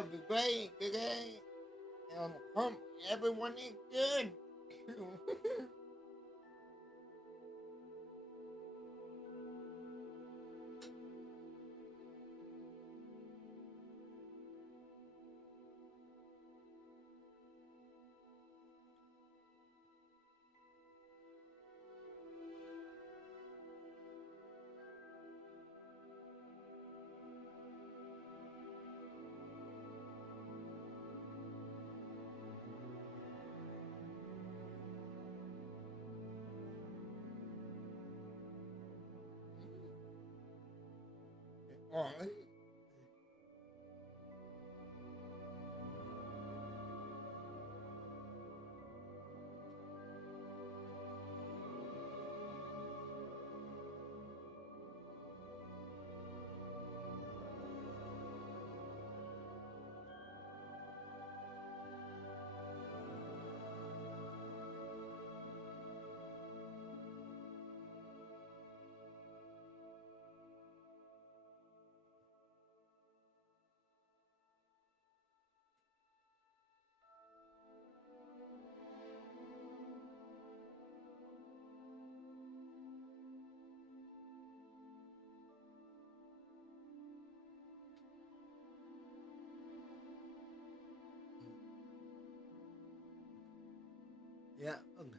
every day, okay? And hope everyone is good. All right. Dạ, vâng.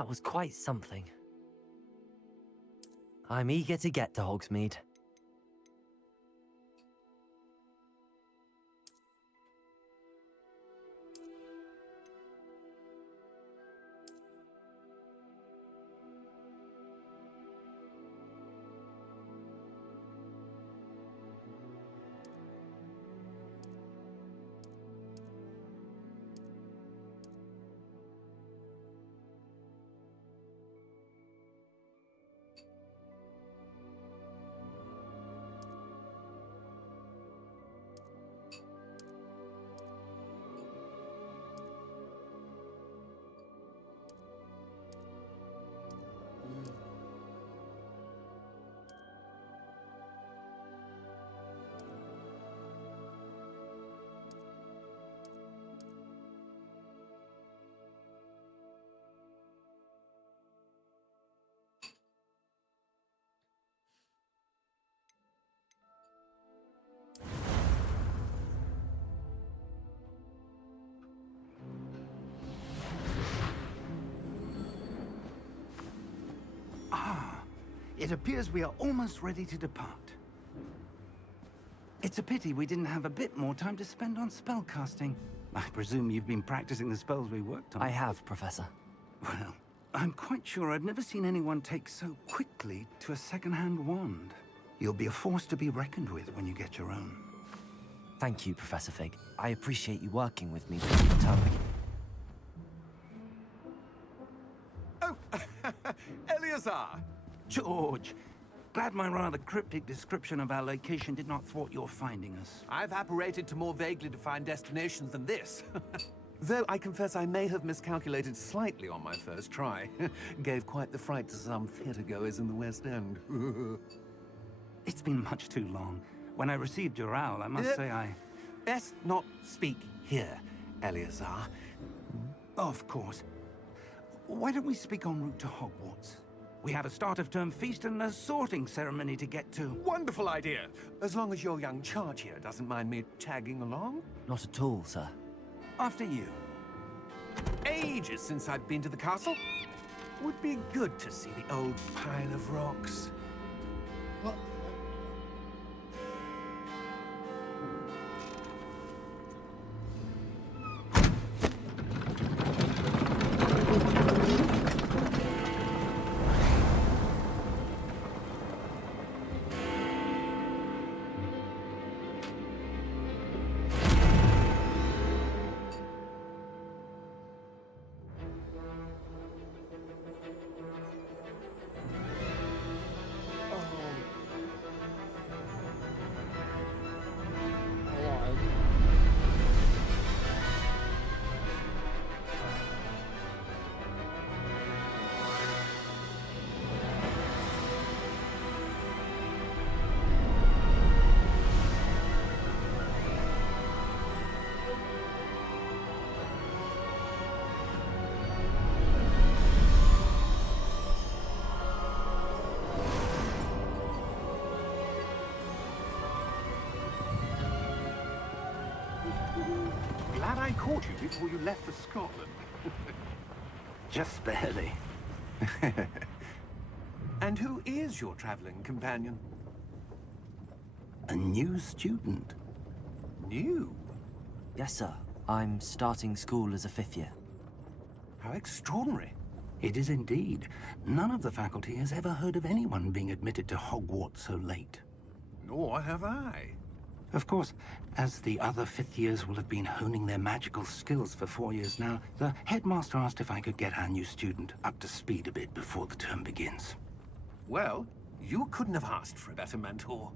That was quite something. I'm eager to get to Hogsmeade. It appears we are almost ready to depart. It's a pity we didn't have a bit more time to spend on spellcasting. I presume you've been practicing the spells we worked on. I have, Professor. Well, I'm quite sure I've never seen anyone take so quickly to a second-hand wand. You'll be a force to be reckoned with when you get your own. Thank you, Professor Fig. I appreciate you working with me before the term begins. Oh, Eleazar! George, glad my rather cryptic description of our location did not thwart your finding us. I've apparated to more vaguely defined destinations than this. Though I confess I may have miscalculated slightly on my first try. Gave quite the fright to some theatergoers in the West End. It's been much too long. When I received your owl, I must say I... Best not speak here, Eleazar. Of course. Why don't we speak en route to Hogwarts? We have a start-of-term feast and a sorting ceremony to get to. Wonderful idea! As long as your young charge here doesn't mind me tagging along. Not at all, sir. After you. Ages since I've been to the castle. Would be good to see the old pile of rocks. What? Glad I caught you before you left for Scotland. Just barely. And who is your traveling companion? A new student. New? Yes, sir. I'm starting school as a 5th year. How extraordinary. It is indeed. None of the faculty has ever heard of anyone being admitted to Hogwarts so late. Nor have I. Of course, as the other 5th years will have been honing their magical skills for 4 years now, the headmaster asked if I could get our new student up to speed a bit before the term begins. Well, you couldn't have asked for a better mentor.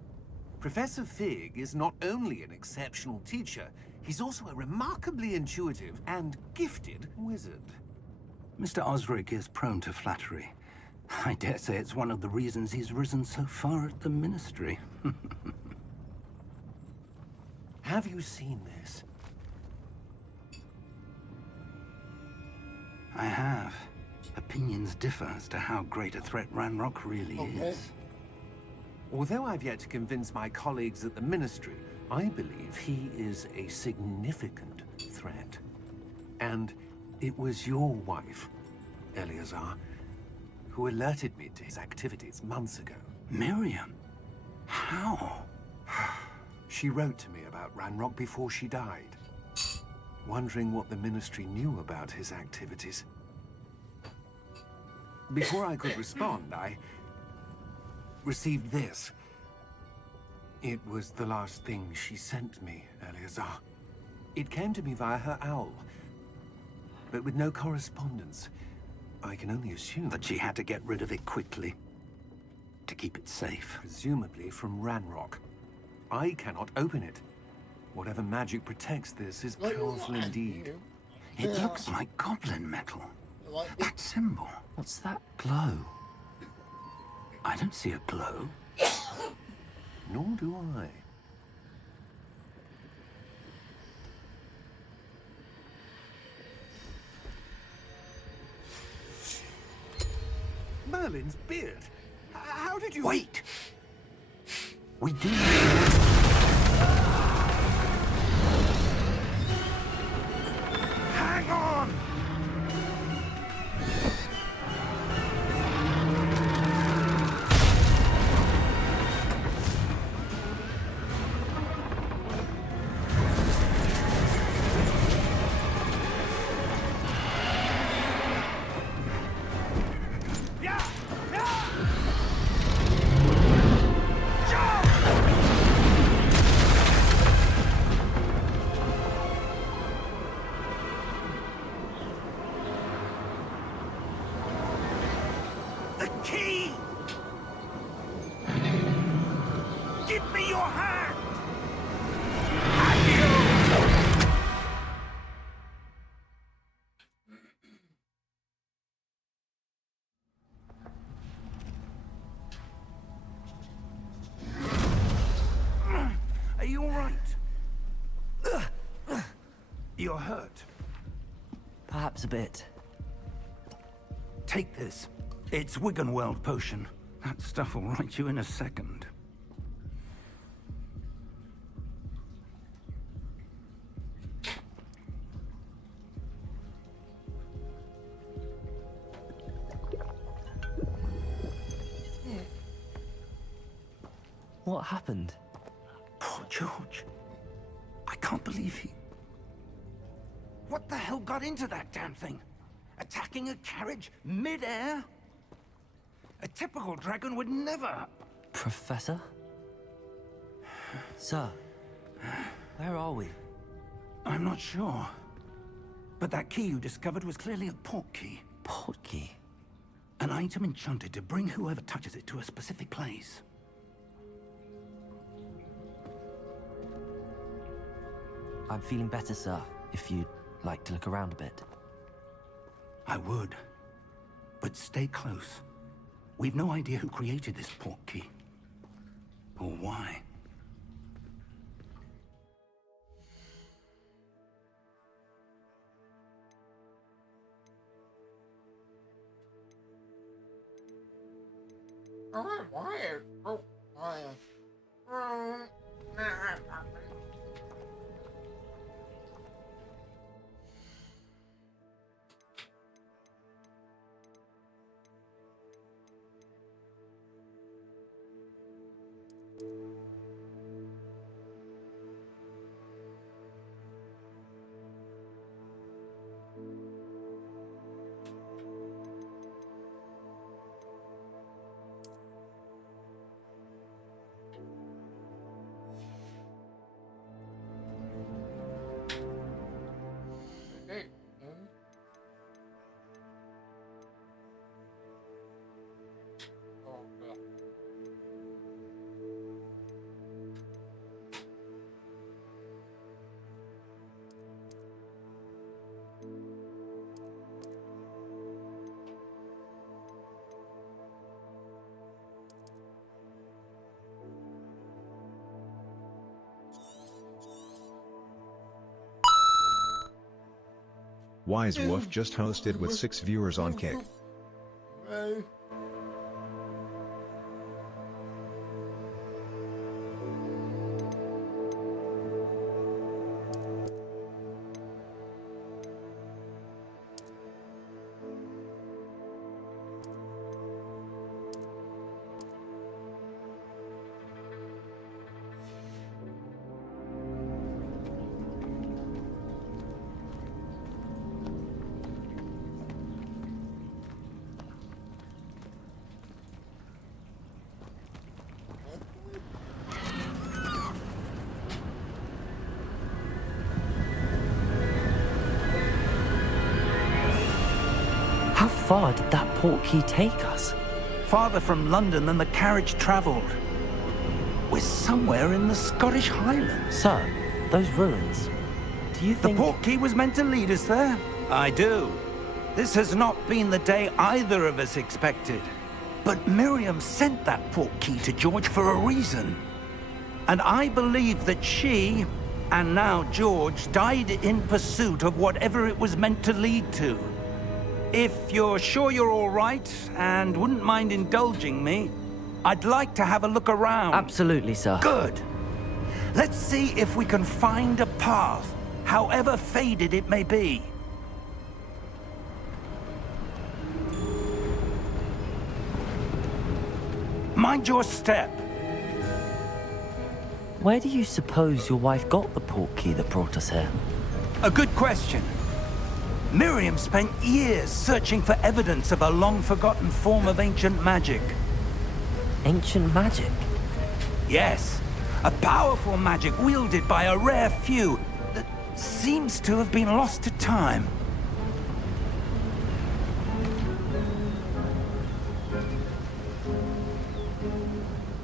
Professor Fig is not only an exceptional teacher, he's also a remarkably intuitive and gifted wizard. Mr. Osric is prone to flattery. I dare say it's one of the reasons he's risen so far at the Ministry. Have you seen this? I have. Opinions differ as to how great a threat Ranrock really is. Although I've yet to convince my colleagues at the Ministry, I believe he is a significant threat. And it was your wife, Eleazar, who alerted me to his activities months ago. Miriam? How? She wrote to me about Ranrock before she died, wondering what the Ministry knew about his activities. Before I could respond, I received this. It was the last thing she sent me, Eleazar. It came to me via her owl, but with no correspondence. I can only assume That she had to get rid of it quickly. To keep it safe. presumably from Ranrock. I cannot open it. Whatever magic protects this is Like, powerful indeed. It Yeah. looks like goblin metal. Like That symbol. What's that glow? I don't see a glow. Nor do I. Merlin's beard. How did you... Wait! We do. Hang on! The key! Give me your hand! Are you all right? You're hurt. Perhaps a bit. Take this. It's Wiggenweld potion. That stuff will right you in a second. What happened? Poor George. I can't believe he... What the hell got into that damn thing? Attacking a carriage mid-air? A typical dragon would never... Professor? Sir, where are we? I'm not sure. But that key you discovered was clearly a port key. Port key? An item enchanted to bring whoever touches it to a specific place. I'm feeling better, sir, if you'd like to look around a bit. I would. But stay close. We've no idea who created this port key. Or why. I'm wired. Oh, wired. Hey. Oh, God. Wise Wolf just hosted with 6 viewers on Kick. Hey. far did that portkey take us? Farther from London than the carriage travelled. We're somewhere in the Scottish Highlands. Sir, those ruins. Do you think... The portkey was meant to lead us there? I do. This has not been the day either of us expected. But Miriam sent that portkey to George for a reason. And I believe that she, and now George, died in pursuit of whatever it was meant to lead to. If you're sure you're all right, and wouldn't mind indulging me, I'd like to have a look around. Absolutely, sir. Good. Let's see if we can find a path, however faded it may be. Mind your step. Where do you suppose your wife got the portkey that brought us here? A good question. Miriam spent years searching for evidence of a long-forgotten form of ancient magic. Ancient magic? Yes, a powerful magic wielded by a rare few that seems to have been lost to time.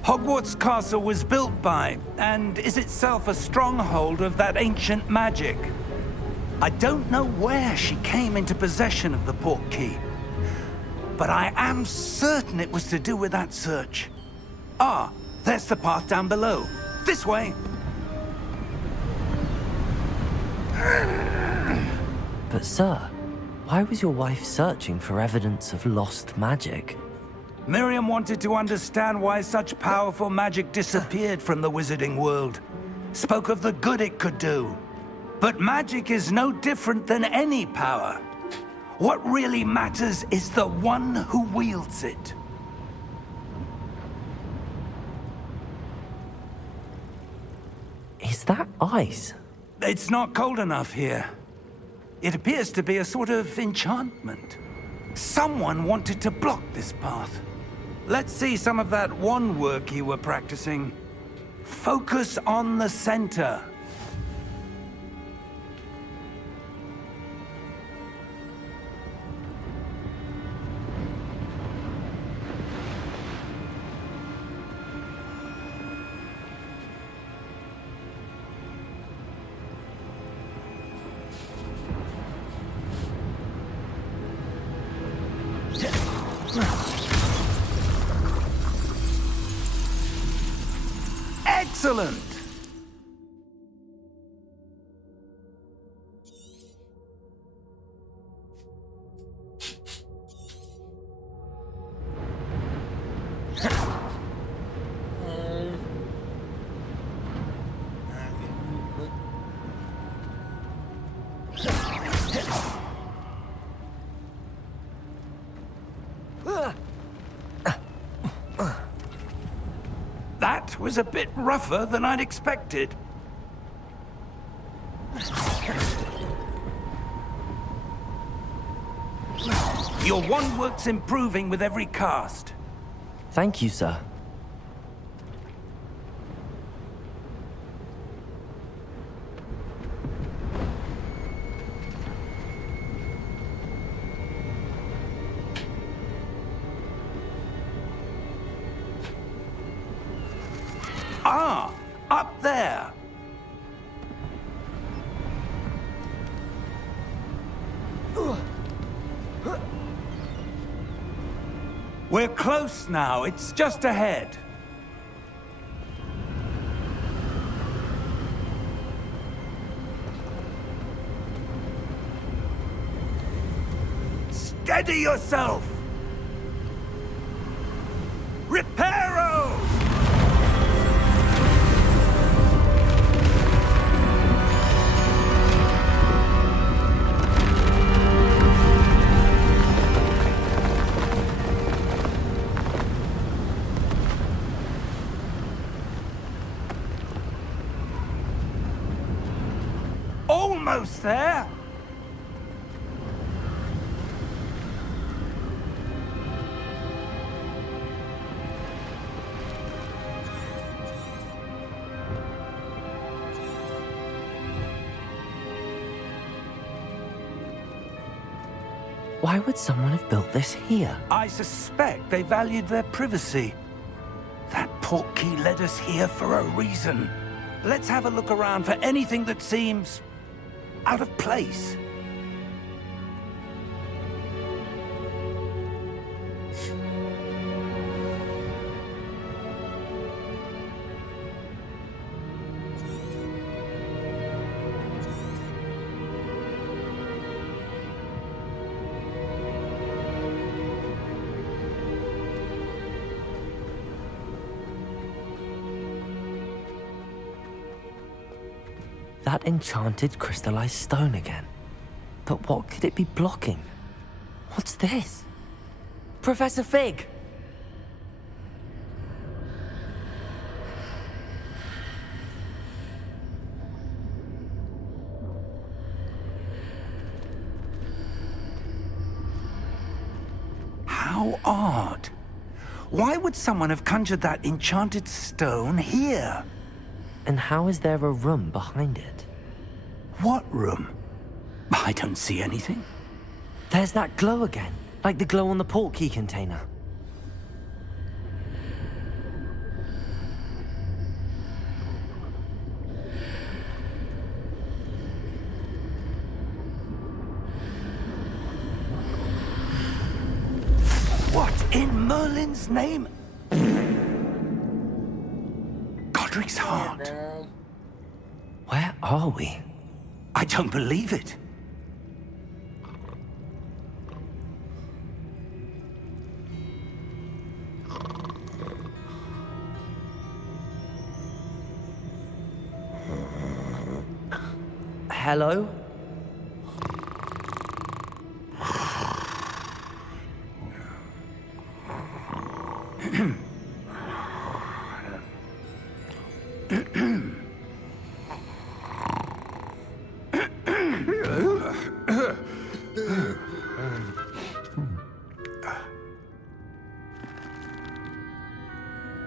Hogwarts Castle was built by, and is itself a stronghold of that ancient magic. I don't know where she came into possession of the portkey, but I am certain it was to do with that search. Ah, there's the path down below. This way. But sir, why was your wife searching for evidence of lost magic? Miriam wanted to understand why such powerful magic disappeared from the wizarding world. Spoke of the good it could do. But magic is no different than any power. What really matters is the one who wields it. Is that ice? It's not cold enough here. It appears to be a sort of enchantment. Someone wanted to block this path. Let's see some of that wand work you were practicing. Focus on the center. Excellent! That was a bit rougher than I'd expected. Your wand work's improving with every cast. Thank you, sir. Ah, up there. We're close now. It's just ahead. Steady yourself. Reparo! Almost there. Why would someone have built this here? I suspect they valued their privacy. That portkey led us here for a reason. Let's have a look around for anything that seems out of place. That enchanted crystallized stone again. But what could it be blocking? What's this? Professor Fig! How odd. Why would someone have conjured that enchanted stone here? And how is there a room behind it? What room? I don't see anything. There's that glow again, like the glow on the portkey container. What in Merlin's name? Godric's heart. Where are we? I don't believe it. Hello?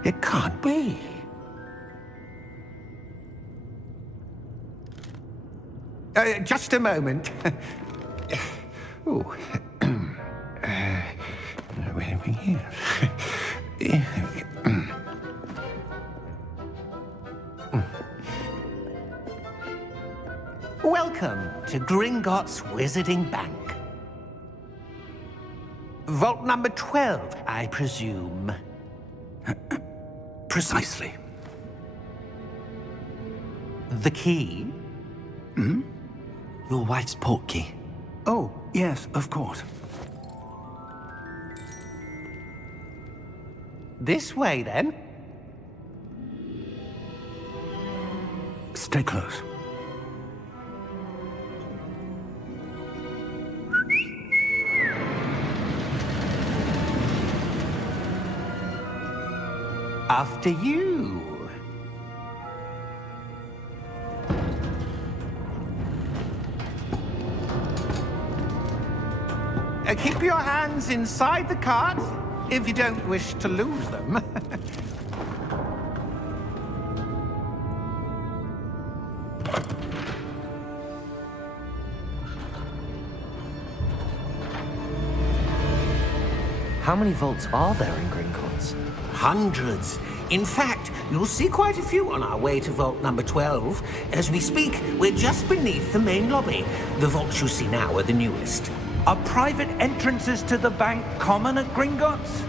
It can't be. Just a moment. Oh. Where are we here? Welcome to Gringotts Wizarding Bank. Vault number 12, I presume. Precisely. The key? Your wife's portkey. Oh, yes, of course. This way, then. Stay close. After you. Keep your hands inside the cart if you don't wish to lose them. How many vaults are there in Gringotts? Hundreds. In fact, you'll see quite a few on our way to vault number 12. As we speak, we're just beneath the main lobby. The vaults you see now are the newest. Are private entrances to the bank common at Gringotts?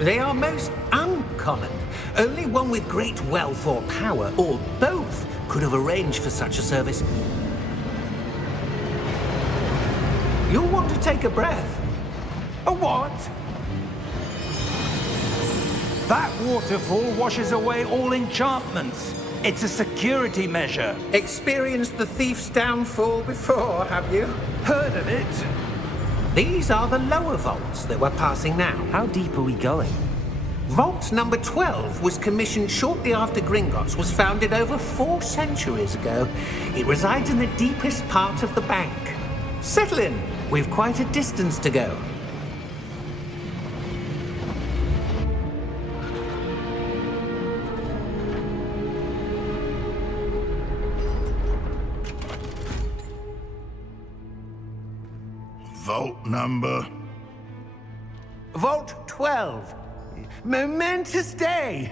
They are most uncommon. Only one with great wealth or power, or both, could have arranged for such a service. You'll want to take a breath. A what? That waterfall washes away all enchantments. It's a security measure. Experienced the thief's downfall before, have you? Heard of it? These are the lower vaults that we're passing now. How deep are we going? Vault number 12 was commissioned shortly after Gringotts was founded over 4 centuries ago. It resides in the deepest part of the bank. Settle in. We've quite a distance to go. Vault number? Vault 12. Momentous day.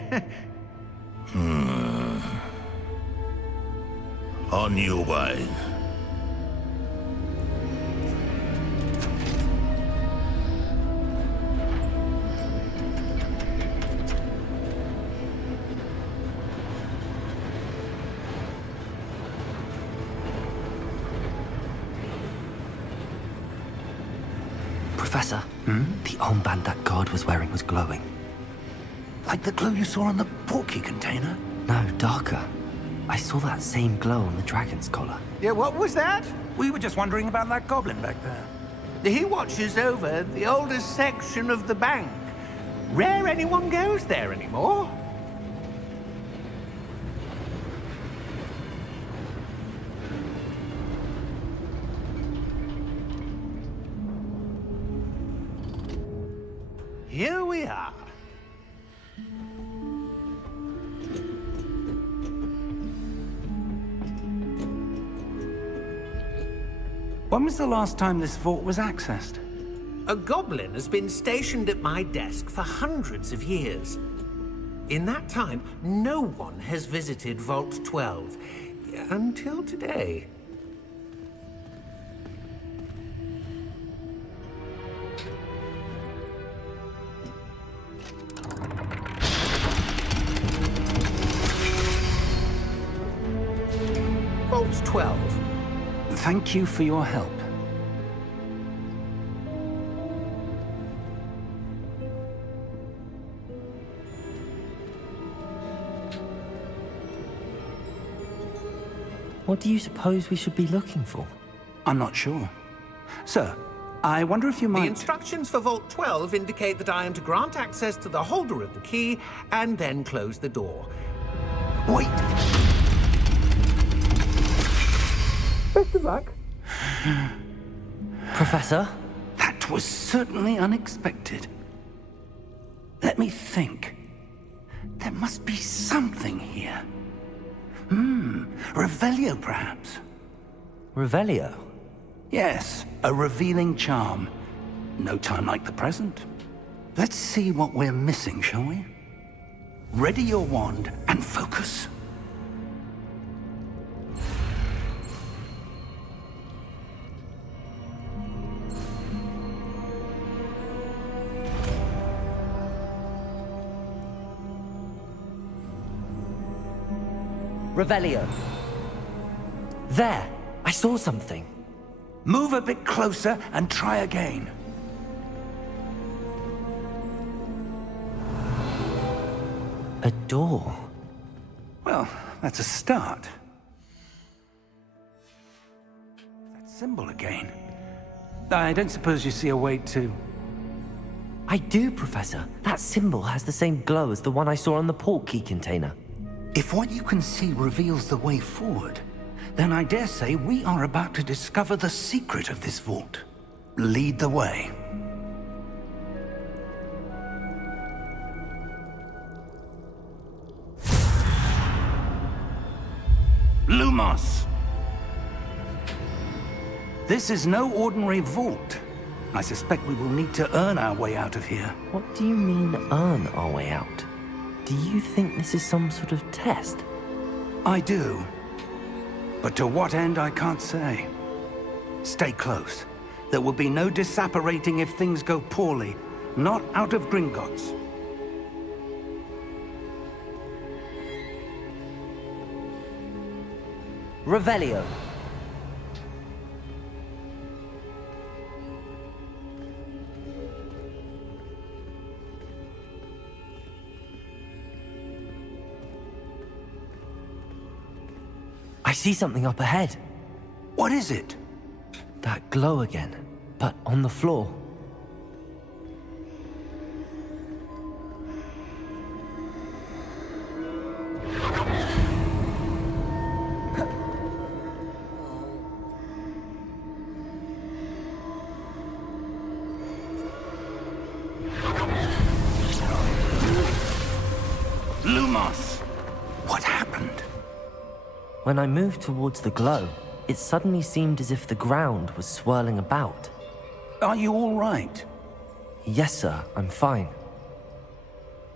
On your way. Professor, the armband that guard was wearing was glowing. Like the glow you saw on the portkey container? No, darker. I saw that same glow on the dragon's collar. Yeah, what was that? We were just wondering about that goblin back there. He watches over the oldest section of the bank. Rare anyone goes there anymore. Here we are. When was the last time this vault was accessed? A goblin has been stationed at my desk for hundreds of years. In that time, no one has visited Vault 12. Until today. Vault 12. Thank you for your help. What do you suppose we should be looking for? I'm not sure. Sir, I wonder if you The might... instructions for Vault 12 indicate that I am to grant access to the holder of the key and then close the door. Wait! Best of luck. Professor? That was certainly unexpected. Let me think. There must be something here. Revelio, perhaps? Revelio? Yes, a revealing charm. No time like the present. Let's see what we're missing, shall we? Ready your wand and focus. Revelio. There! I saw something. Move a bit closer and try again. A door. Well, that's a start. That symbol again. I don't suppose you see a way to... I do, Professor. That symbol has the same glow as the one I saw on the portkey container. If what you can see reveals the way forward, then I dare say we are about to discover the secret of this vault. Lead the way. Lumos! This is no ordinary vault. I suspect we will need to earn our way out of here. What do you mean, earn our way out? Do you think this is some sort of test? I do. But to what end, I can't say. Stay close. There will be no disapparating if things go poorly. Not out of Gringotts. Revelio. I see something up ahead. What is it? That glow again, but on the floor. Lumos! What happened? When I moved towards the glow, it suddenly seemed as if the ground was swirling about. Are you all right? Yes, sir, I'm fine.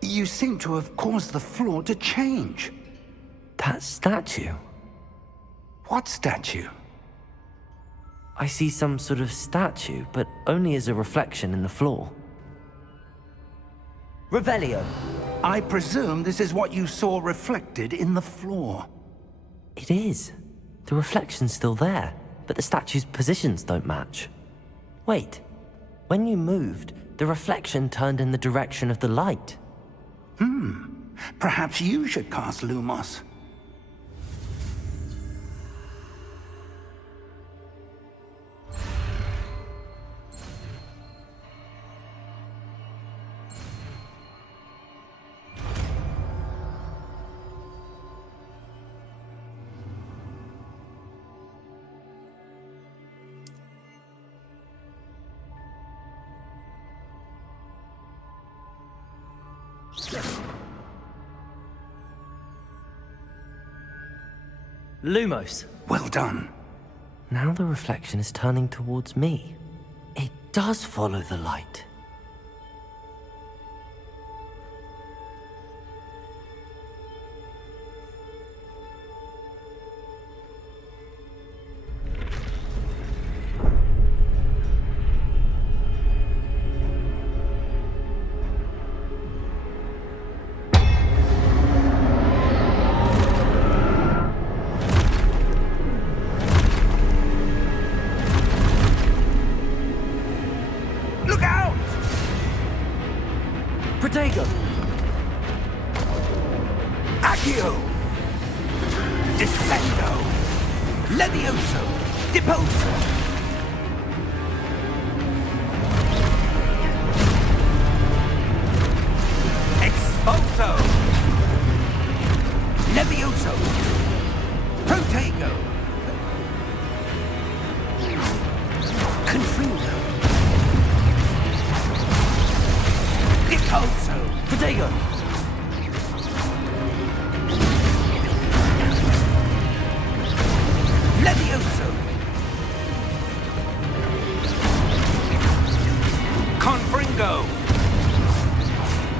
You seem to have caused the floor to change. That statue? What statue? I see some sort of statue, but only as a reflection in the floor. Revelio! I presume this is what you saw reflected in the floor. It is. The reflection's still there, but the statue's positions don't match. Wait. When you moved, the reflection turned in the direction of the light. Perhaps you should cast Lumos. Lumos! Well done. Now the reflection is turning towards me. It does follow the light. Look out! Protego! Accio! Descendo! Levioso! Deposo! Expulso! Levioso! Protego! Confringo! Deposo! Protego! Levioso! Confringo!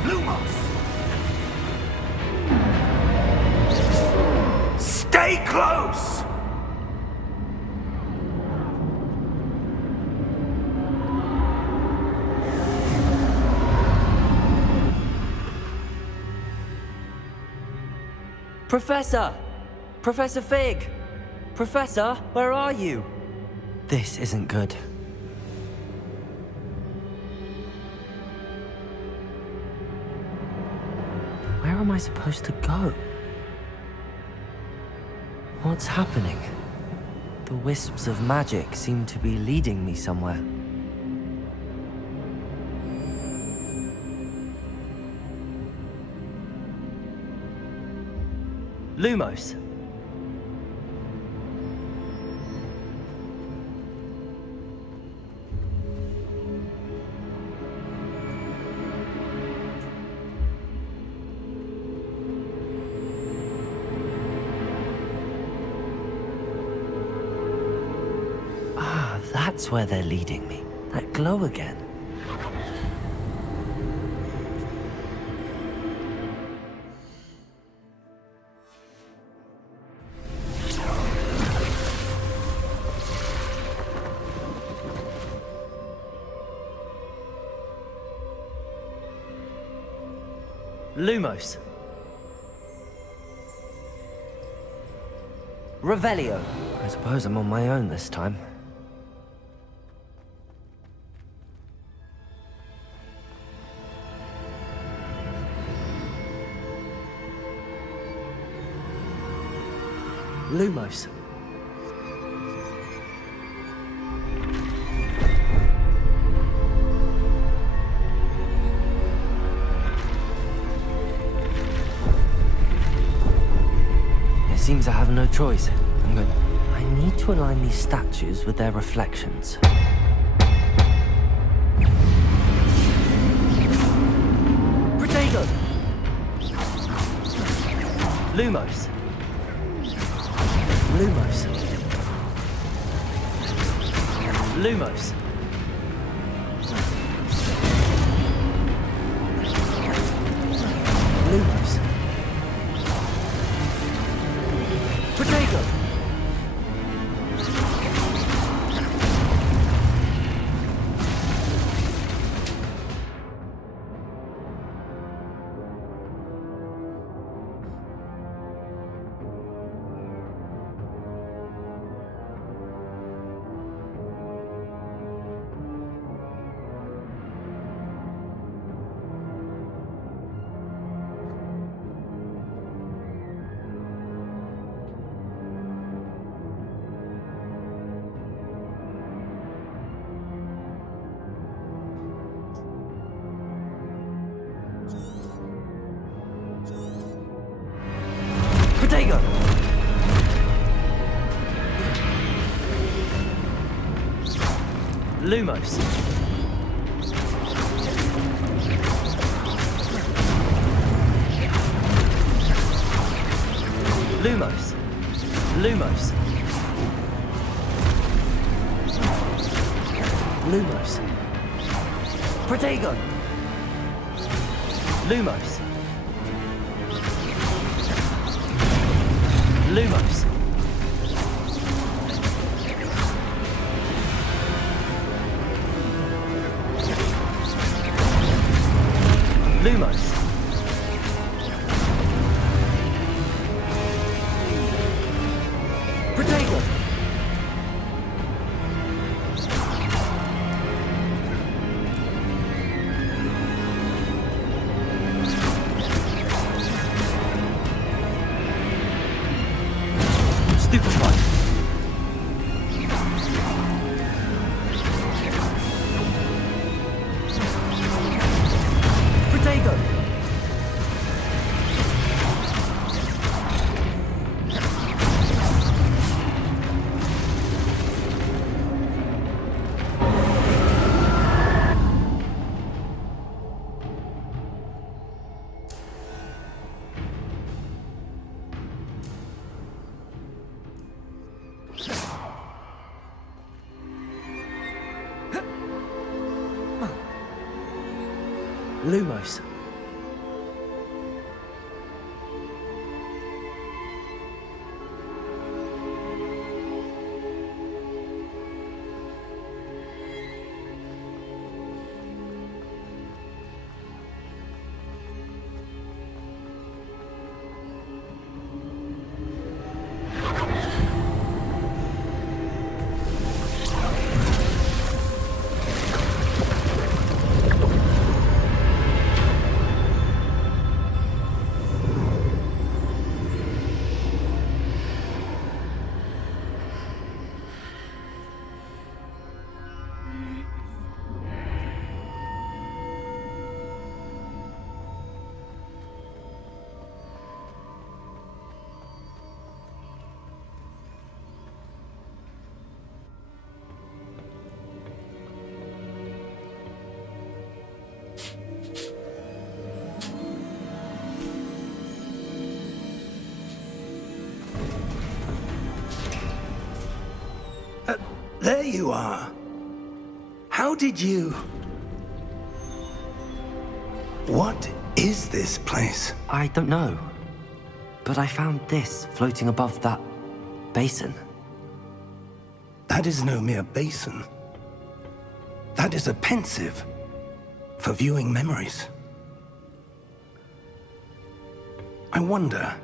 Lumos! Stay close! Professor! Professor Fig! Professor, where are you? This isn't good. Where am I supposed to go? What's happening? The wisps of magic seem to be leading me somewhere. Lumos. Ah, that's where they're leading me. That glow again. Lumos. Revelio. I suppose I'm on my own this time. Lumos. Seems I have no choice. I need to align these statues with their reflections. Protego! Lumos. Lumos. Lumos. Protego! Lumos. Lumos. Lumos. Lumos. Protego! Lumos. Lumos. Lumos. Protego! Stupefied. Protego! Lumos. There you are. How did you... What is this place? I don't know. But I found this floating above that basin. That is no mere basin. That is a pensive for viewing memories. I wonder...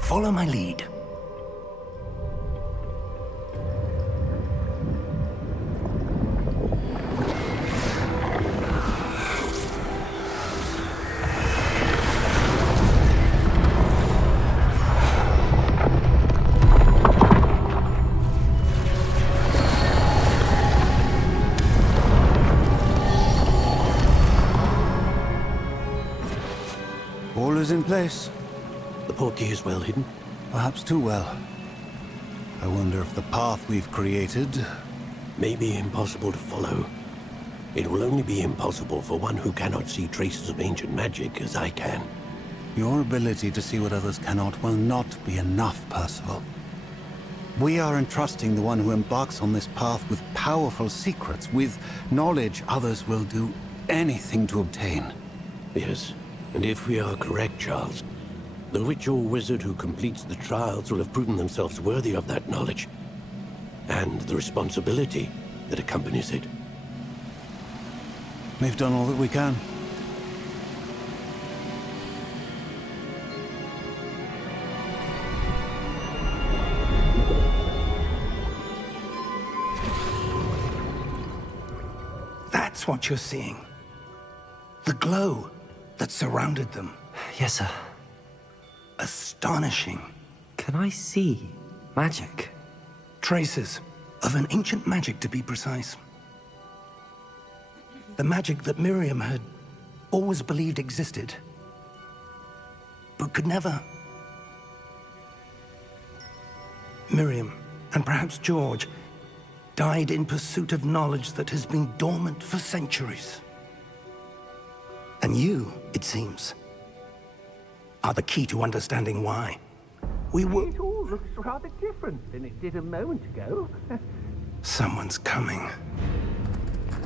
Follow my lead. All is in place. The portkey is well hidden. Perhaps too well. I wonder if the path we've created... May be impossible to follow. It will only be impossible for one who cannot see traces of ancient magic as I can. Your ability to see what others cannot will not be enough, Percival. We are entrusting the one who embarks on this path with powerful secrets, with knowledge others will do anything to obtain. Yes, and if we are correct, Charles, the witch or wizard who completes the trials will have proven themselves worthy of that knowledge, and the responsibility that accompanies it. We've done all that we can. That's what you're seeing. The glow that surrounded them. Yes, sir. Astonishing. Can I see Magic? Traces of an ancient magic, to be precise. The magic that Miriam had always believed existed, but could never. Miriam, and perhaps George, died in pursuit of knowledge that has been dormant for centuries. And you, it seems, are the key to understanding why. It all looks rather different than it did a moment ago. Someone's coming.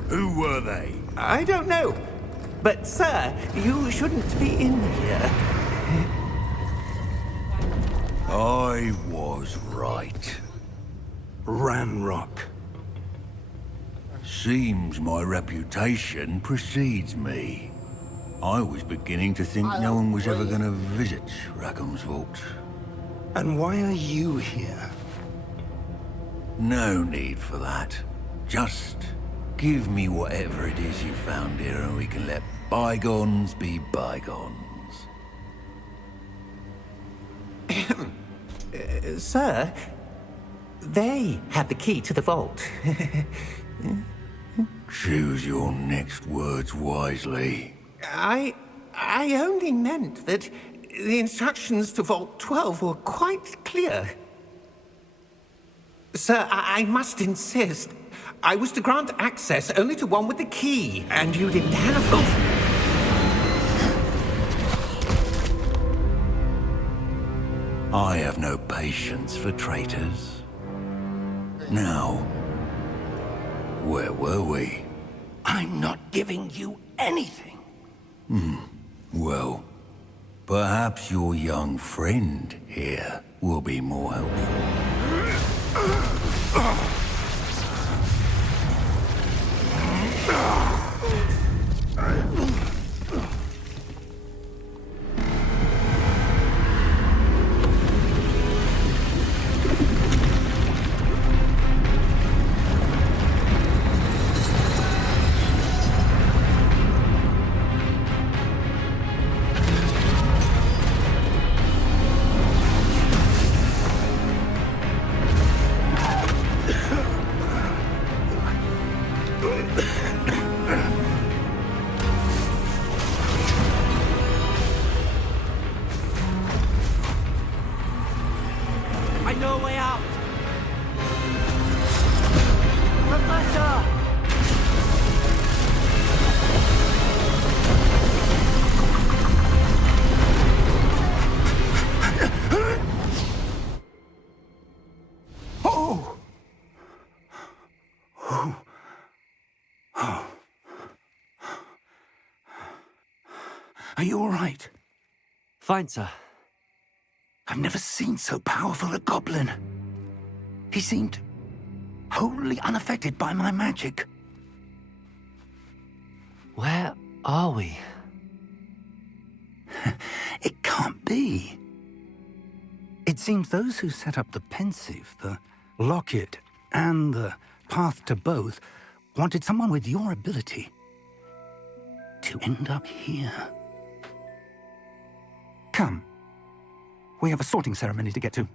Who were they? I don't know. But, sir, you shouldn't be in here. I was right. Ranrock. Seems my reputation precedes me. I was beginning to think no one was ever gonna visit Rackham's vault. And why are you here? No need for that. Just give me whatever it is you found here and we can let bygones be bygones. Sir, they have the key to the vault. Choose your next words wisely. I only meant that the instructions to Vault 12 were quite clear. Sir, I must insist. I was to grant access only to one with the key, and you didn't have it. I have no patience for traitors. Now, where were we? I'm not giving you anything. Well, perhaps your young friend here will be more helpful. I know a way out! Professor! Oh! Oh. Oh. Are you all right? Fine, sir. I've never seen so powerful a goblin. He seemed wholly unaffected by my magic. Where are we? It can't be. It seems those who set up the pensive, the locket, and the path to both wanted someone with your ability to end up here. Come. We have a sorting ceremony to get to.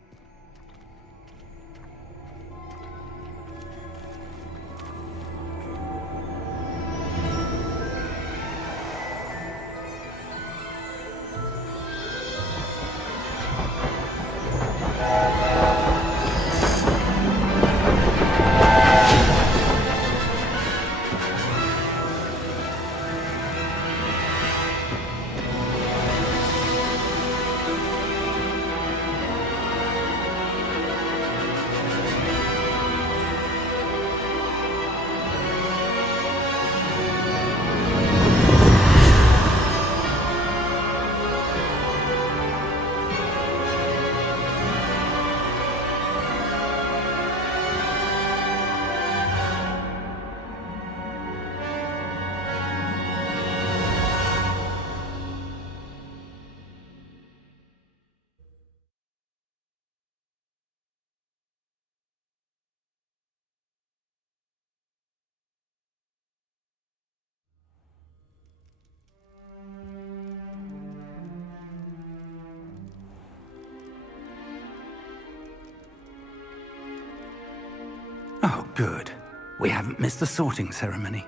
Good. We haven't missed the sorting ceremony.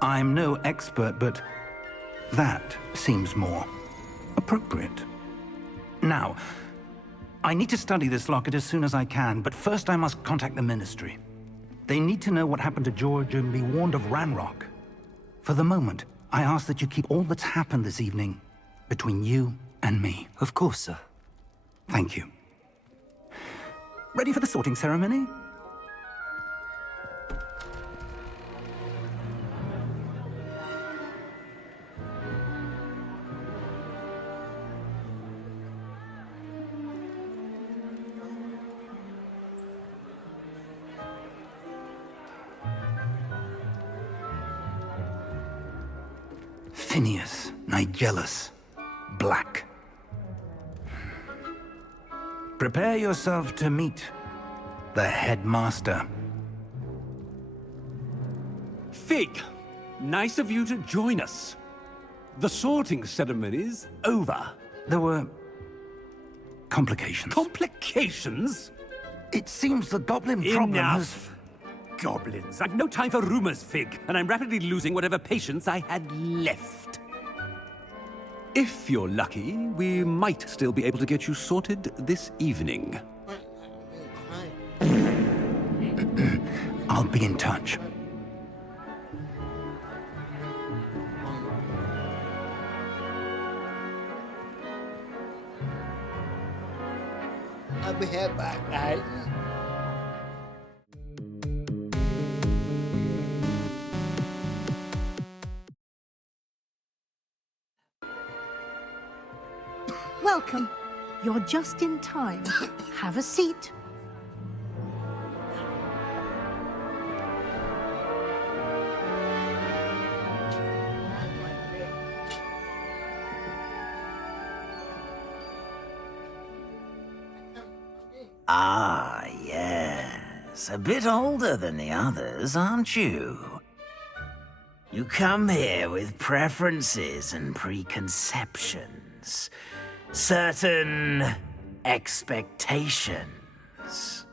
I'm no expert, but that seems more appropriate. Now, I need to study this locket as soon as I can, but first I must contact the Ministry. They need to know what happened to George and be warned of Ranrock. For the moment, I ask that you keep all that's happened this evening between you and me. Of course, sir. Thank you. Ready for the sorting ceremony? Phineas, Nigellus, Black. Prepare yourself to meet the headmaster. Fig, nice of you to join us. The sorting ceremony's over. There were complications. Complications? It seems the goblin problem has... Enough! Goblins. I've no time for rumors, Fig, and I'm rapidly losing whatever patience I had left. If you're lucky, we might still be able to get you sorted this evening. I'll be in touch. I'll be here back, guys. Welcome. You're just in time. Have a seat. Ah, yes. A bit older than the others, aren't you? You come here with preferences and preconceptions. Certain expectations.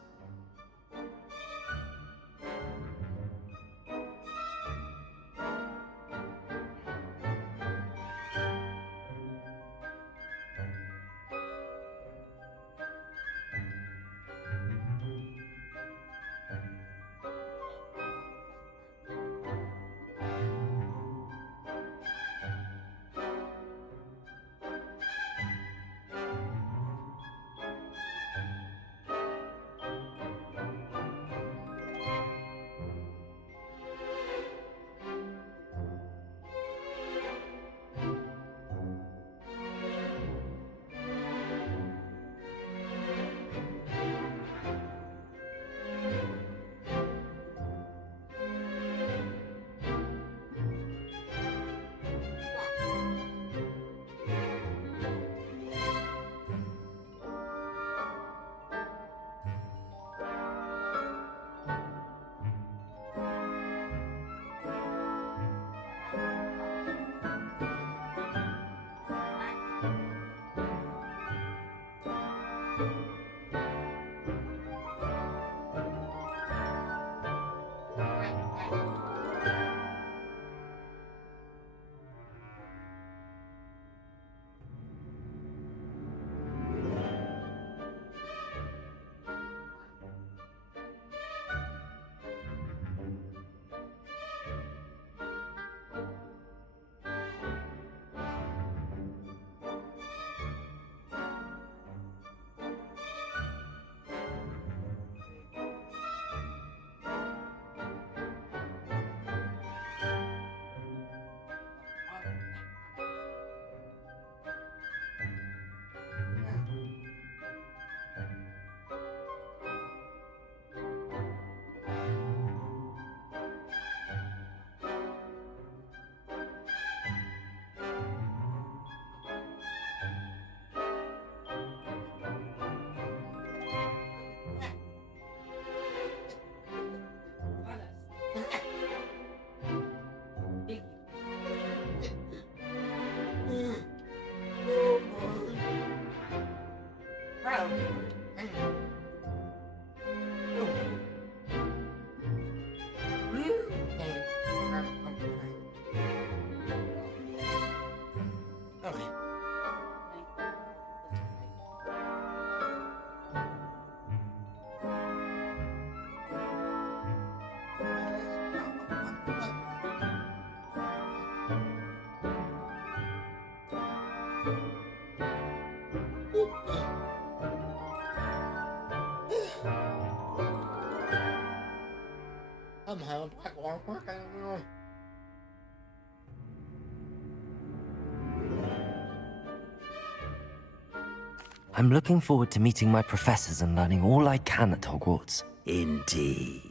I'm looking forward to meeting my professors and learning all I can at Hogwarts. Indeed.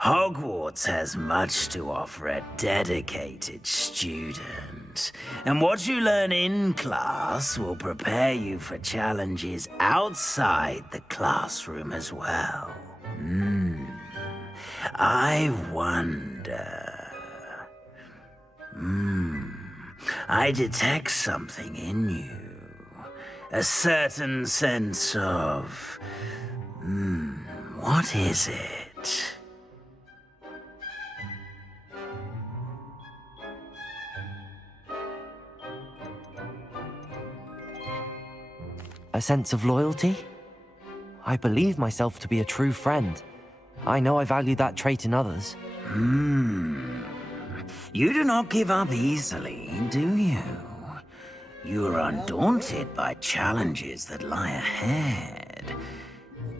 Hogwarts has much to offer a dedicated student. And what you learn in class will prepare you for challenges outside the classroom as well. I wonder... I detect something in you. A certain sense of... what is it? A sense of loyalty? I believe myself to be a true friend. I know I value that trait in others. You do not give up easily, do you? You are undaunted by challenges that lie ahead.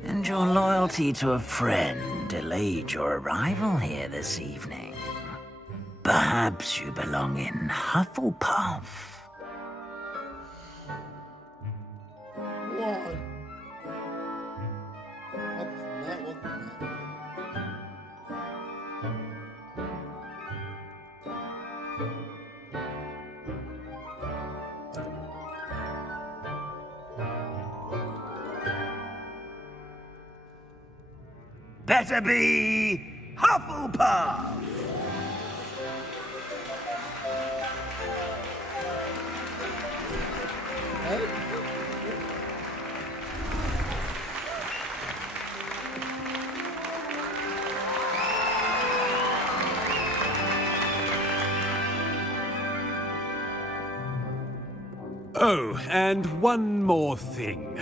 And your loyalty to a friend delayed your arrival here this evening. Perhaps you belong in Hufflepuff. What? What's that? Better be Hufflepuff! Oh, and one more thing.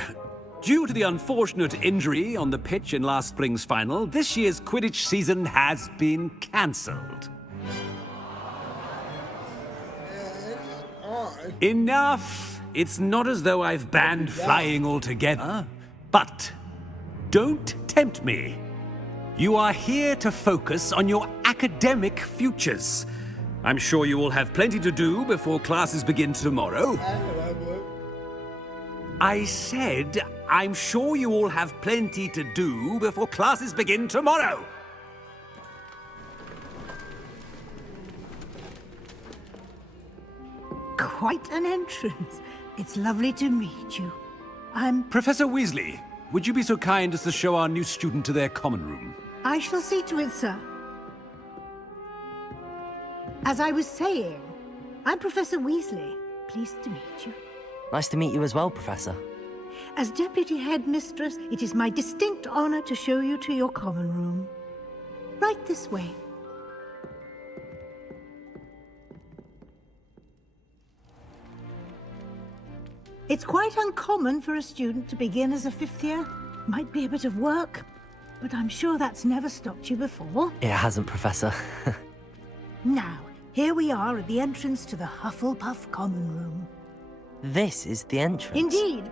Due to the unfortunate injury on the pitch in last spring's final, this year's Quidditch season has been cancelled. Enough! It's not as though I've banned flying altogether, but don't tempt me. You are here to focus on your academic futures. I'm sure you will have plenty to do before classes begin tomorrow. I said, I'm sure you all have plenty to do before classes begin tomorrow. Quite an entrance. It's lovely to meet you. I'm... Professor Weasley, would you be so kind as to show our new student to their common room? I shall see to it, sir. As I was saying, I'm Professor Weasley. Pleased to meet you. Nice to meet you as well, Professor. As Deputy Headmistress, it is my distinct honor to show you to your common room. Right this way. It's quite uncommon for a student to begin as a fifth year. Might be a bit of work, but I'm sure that's never stopped you before. It hasn't, Professor. Now, here we are at the entrance to the Hufflepuff Common Room. This is the entrance. Indeed.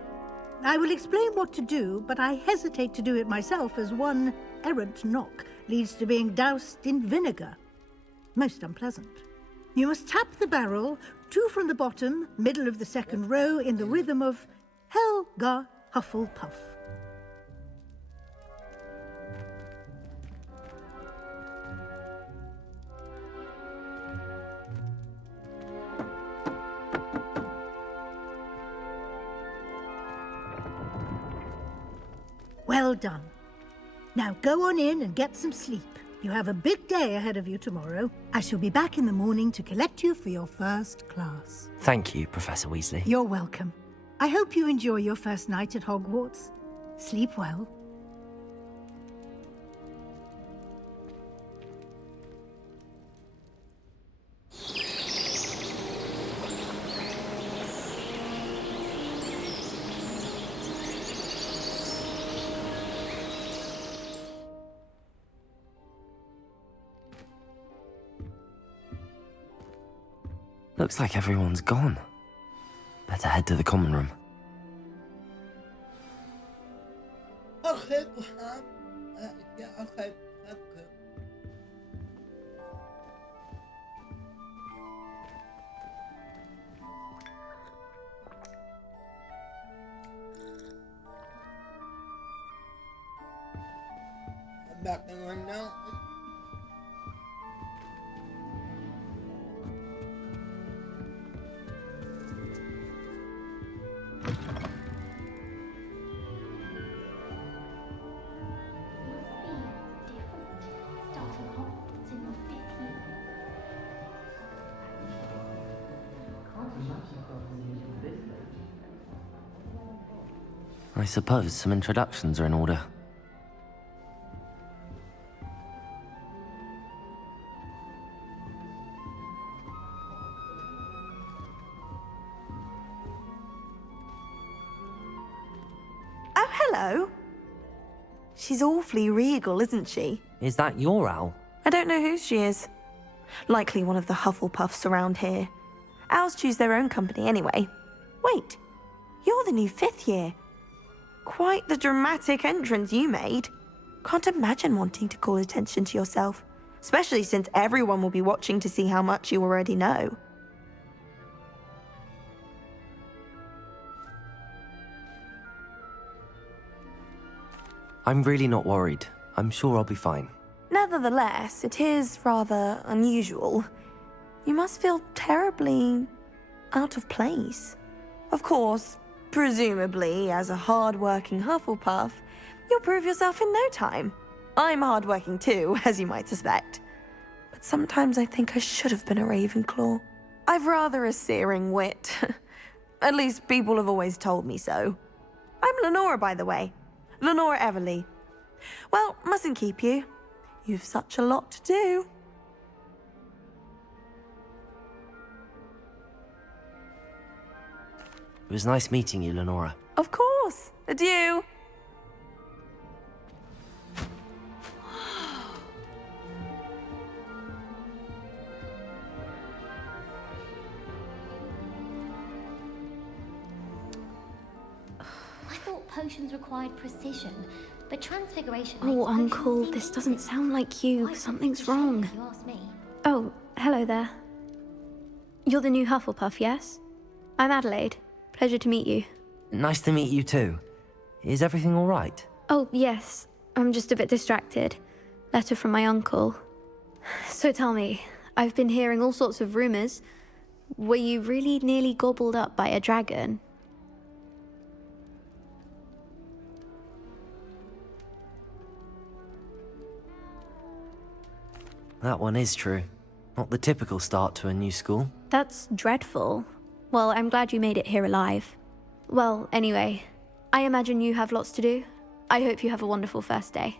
I will explain what to do, but I hesitate to do it myself as one errant knock leads to being doused in vinegar. Most unpleasant. You must tap the barrel, 2 from the bottom, middle of the second row, in the rhythm of Helga Hufflepuff. Well done. Now go on in and get some sleep. You have a big day ahead of you tomorrow. I shall be back in the morning to collect you for your first class. Thank you, Professor Weasley. You're welcome. I hope you enjoy your first night at Hogwarts. Sleep well. Looks like everyone's gone. Better head to the common room. Okay, yeah, okay. back in the note. I suppose some introductions are in order. Oh, hello. She's awfully regal, isn't she? Is that your owl? I don't know who she is. Likely one of the Hufflepuffs around here. Owls choose their own company anyway. Wait, you're the new 5th year. Quite the dramatic entrance you made. Can't imagine wanting to call attention to yourself, especially since everyone will be watching to see how much you already know. I'm really not worried. I'm sure I'll be fine. Nevertheless, it is rather unusual. You must feel terribly out of place. Of course, presumably, as a hard-working Hufflepuff, you'll prove yourself in no time. I'm hard-working too, as you might suspect. But sometimes I think I should have been a Ravenclaw. I've rather a searing wit. At least people have always told me so. I'm Lenora, by the way. Lenora Everly. Well, mustn't keep you. You've such a lot to do. It was nice meeting you, Lenora. Of course. Adieu. I thought potions required precision, but transfiguration. Oh, Uncle, this doesn't sound like you. Something's wrong. If you ask me. Oh, hello there. You're the new Hufflepuff, yes? I'm Adelaide. Pleasure to meet you. Nice to meet you too. Is everything all right? Oh, yes. I'm just a bit distracted. Letter from my uncle. So tell me, I've been hearing all sorts of rumors. Were you really nearly gobbled up by a dragon? That one is true. Not the typical start to a new school. That's dreadful. Well, I'm glad you made it here alive. Well, anyway, I imagine you have lots to do. I hope you have a wonderful first day.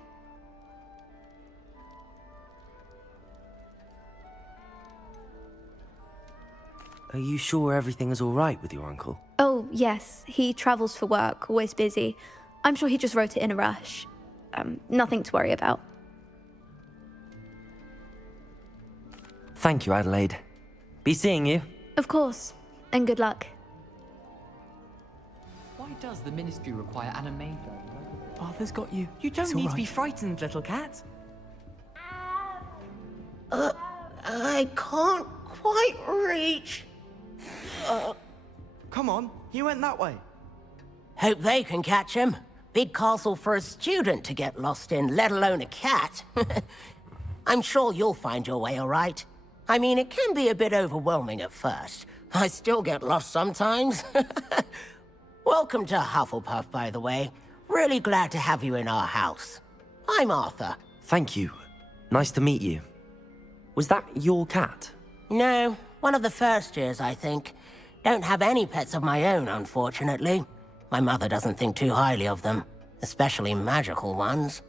Are you sure everything is all right with your uncle? Oh, yes. He travels for work, always busy. I'm sure he just wrote it in a rush. Nothing to worry about. Thank you, Adelaide. Be seeing you. Of course. And good luck. Why does the Ministry require animation? Arthur's got you. You don't It's need all to be right. frightened, little cat. I can't quite reach. Come on, he went that way. Hope they can catch him. Big castle for a student to get lost in, let alone a cat. I'm sure you'll find your way all right. I mean, it can be a bit overwhelming at first. I still get lost sometimes. Welcome to Hufflepuff, by the way. Really glad to have you in our house. I'm Arthur. Thank you. Nice to meet you. Was that your cat? No, one of the first years, I think. Don't have any pets of my own, unfortunately. My mother doesn't think too highly of them, especially magical ones.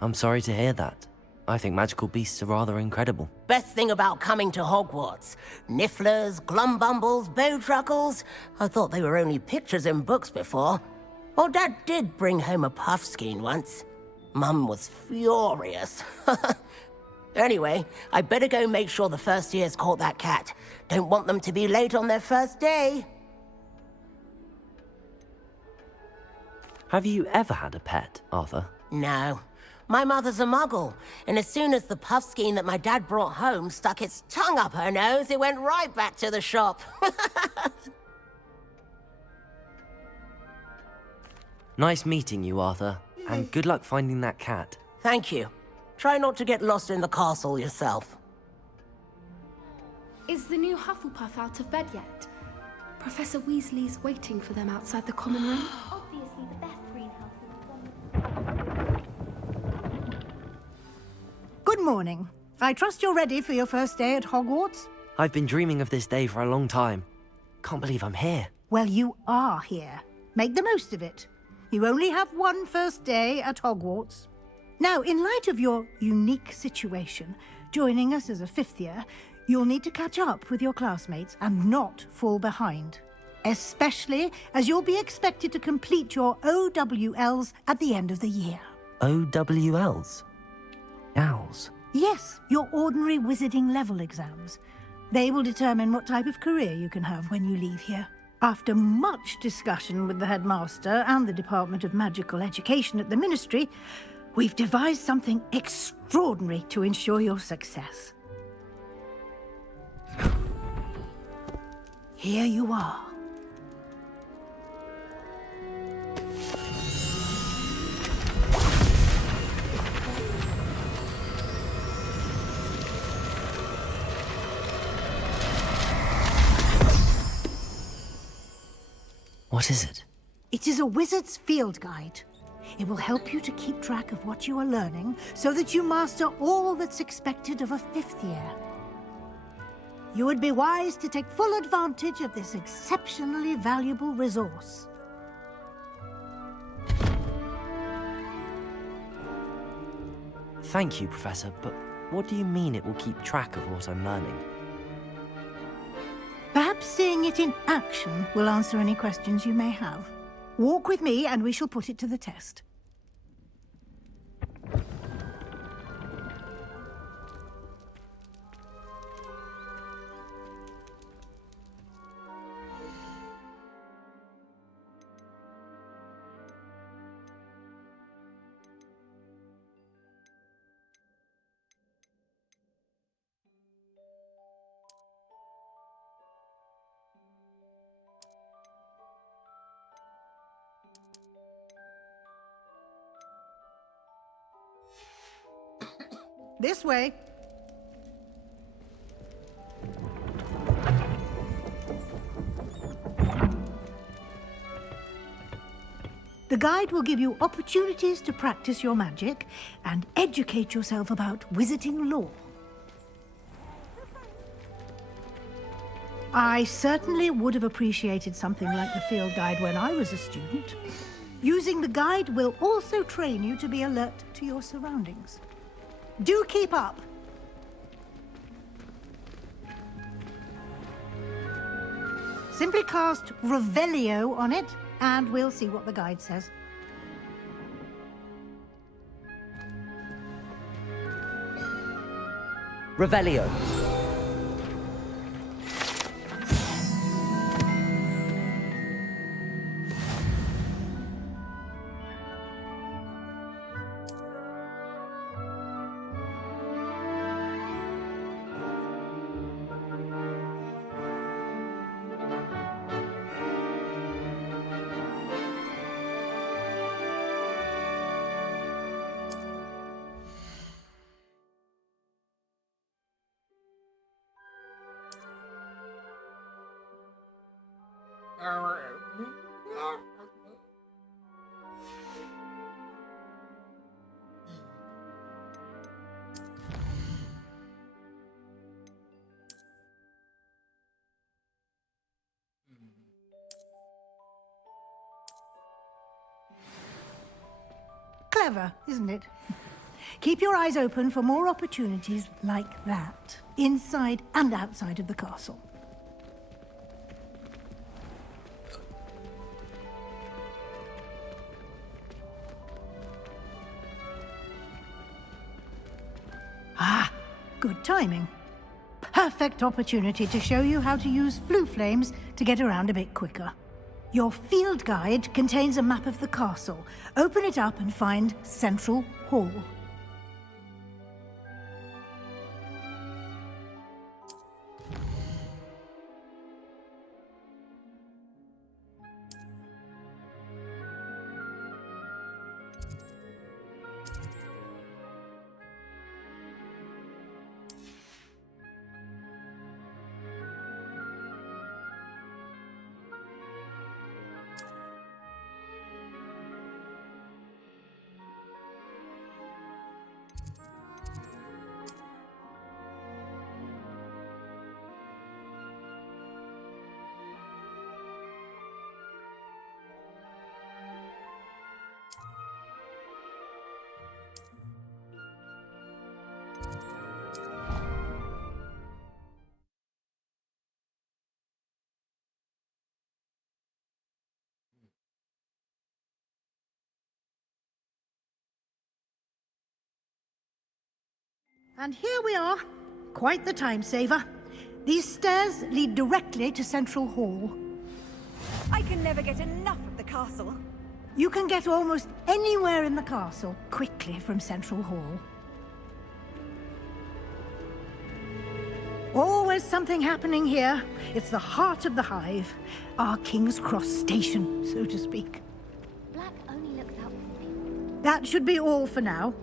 I'm sorry to hear that. I think magical beasts are rather incredible. Best thing about coming to Hogwarts. Nifflers, glumbumbles, bowtruckles. I thought they were only pictures in books before. Well, Dad did bring home a puffskein once. Mum was furious. Anyway, I better go make sure the first years caught that cat. Don't want them to be late on their first day. Have you ever had a pet, Arthur? No. My mother's a muggle, and as soon as the puffskein that my dad brought home stuck its tongue up her nose, it went right back to the shop. Nice meeting you, Arthur. And good luck finding that cat. Thank you. Try not to get lost in the castle yourself. Is the new Hufflepuff out of bed yet? Professor Weasley's waiting for them outside the common room. Obviously, the best green Hufflepuff. Good morning. I trust you're ready for your first day at Hogwarts? I've been dreaming of this day for a long time. Can't believe I'm here. Well, you are here. Make the most of it. You only have one first day at Hogwarts. Now, in light of your unique situation, joining us as a fifth year, you'll need to catch up with your classmates and not fall behind. Especially as you'll be expected to complete your OWLs at the end of the year. OWLs? Owls? Yes, your ordinary wizarding level exams. They will determine what type of career you can have when you leave here. After much discussion with the headmaster and the Department of Magical Education at the Ministry, we've devised something extraordinary to ensure your success. Here you are. What is it? It is a wizard's field guide. It will help you to keep track of what you are learning so that you master all that's expected of a fifth year. You would be wise to take full advantage of this exceptionally valuable resource. Thank you, Professor, but what do you mean it will keep track of what I'm learning? Perhaps seeing it in action will answer any questions you may have. Walk with me and we shall put it to the test. This way. The guide will give you opportunities to practice your magic and educate yourself about wizarding lore. I certainly would have appreciated something like the field guide when I was a student. Using the guide will also train you to be alert to your surroundings. Do keep up. Simply cast Revelio on it, and we'll see what the guide says. Revelio. Clever, isn't it? Keep your eyes open for more opportunities like that, inside and outside of the castle. Ah, good timing. Perfect opportunity to show you how to use flue flames to get around a bit quicker. Your field guide contains a map of the castle. Open it up and find Central Hall. And here we are. Quite the time saver. These stairs lead directly to Central Hall. I can never get enough of the castle. You can get almost anywhere in the castle quickly from Central Hall. Always something happening here. It's the heart of the hive. Our King's Cross station, so to speak. Black only looks out for people. That should be all for now.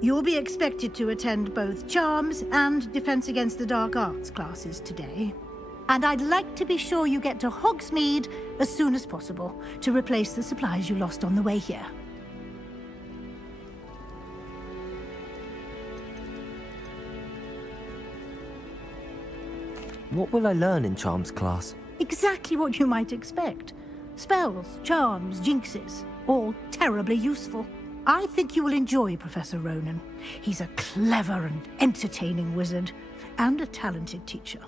You'll be expected to attend both Charms and Defense Against the Dark Arts classes today. And I'd like to be sure you get to Hogsmeade as soon as possible to replace the supplies you lost on the way here. What will I learn in Charms class? Exactly what you might expect. Spells, charms, jinxes, all terribly useful. I think you will enjoy Professor Ronan. He's a clever and entertaining wizard, and a talented teacher.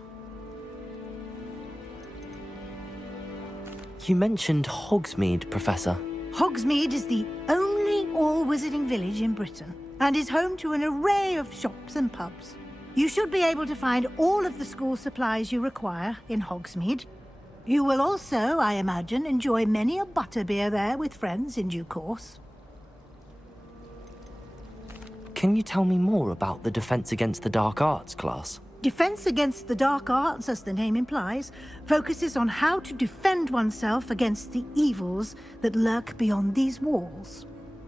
You mentioned Hogsmeade, Professor. Hogsmeade is the only all-wizarding village in Britain, and is home to an array of shops and pubs. You should be able to find all of the school supplies you require in Hogsmeade. You will also, I imagine, enjoy many a butterbeer there with friends in due course. Can you tell me more about the Defense Against the Dark Arts class? Defense Against the Dark Arts, as the name implies, focuses on how to defend oneself against the evils that lurk beyond these walls.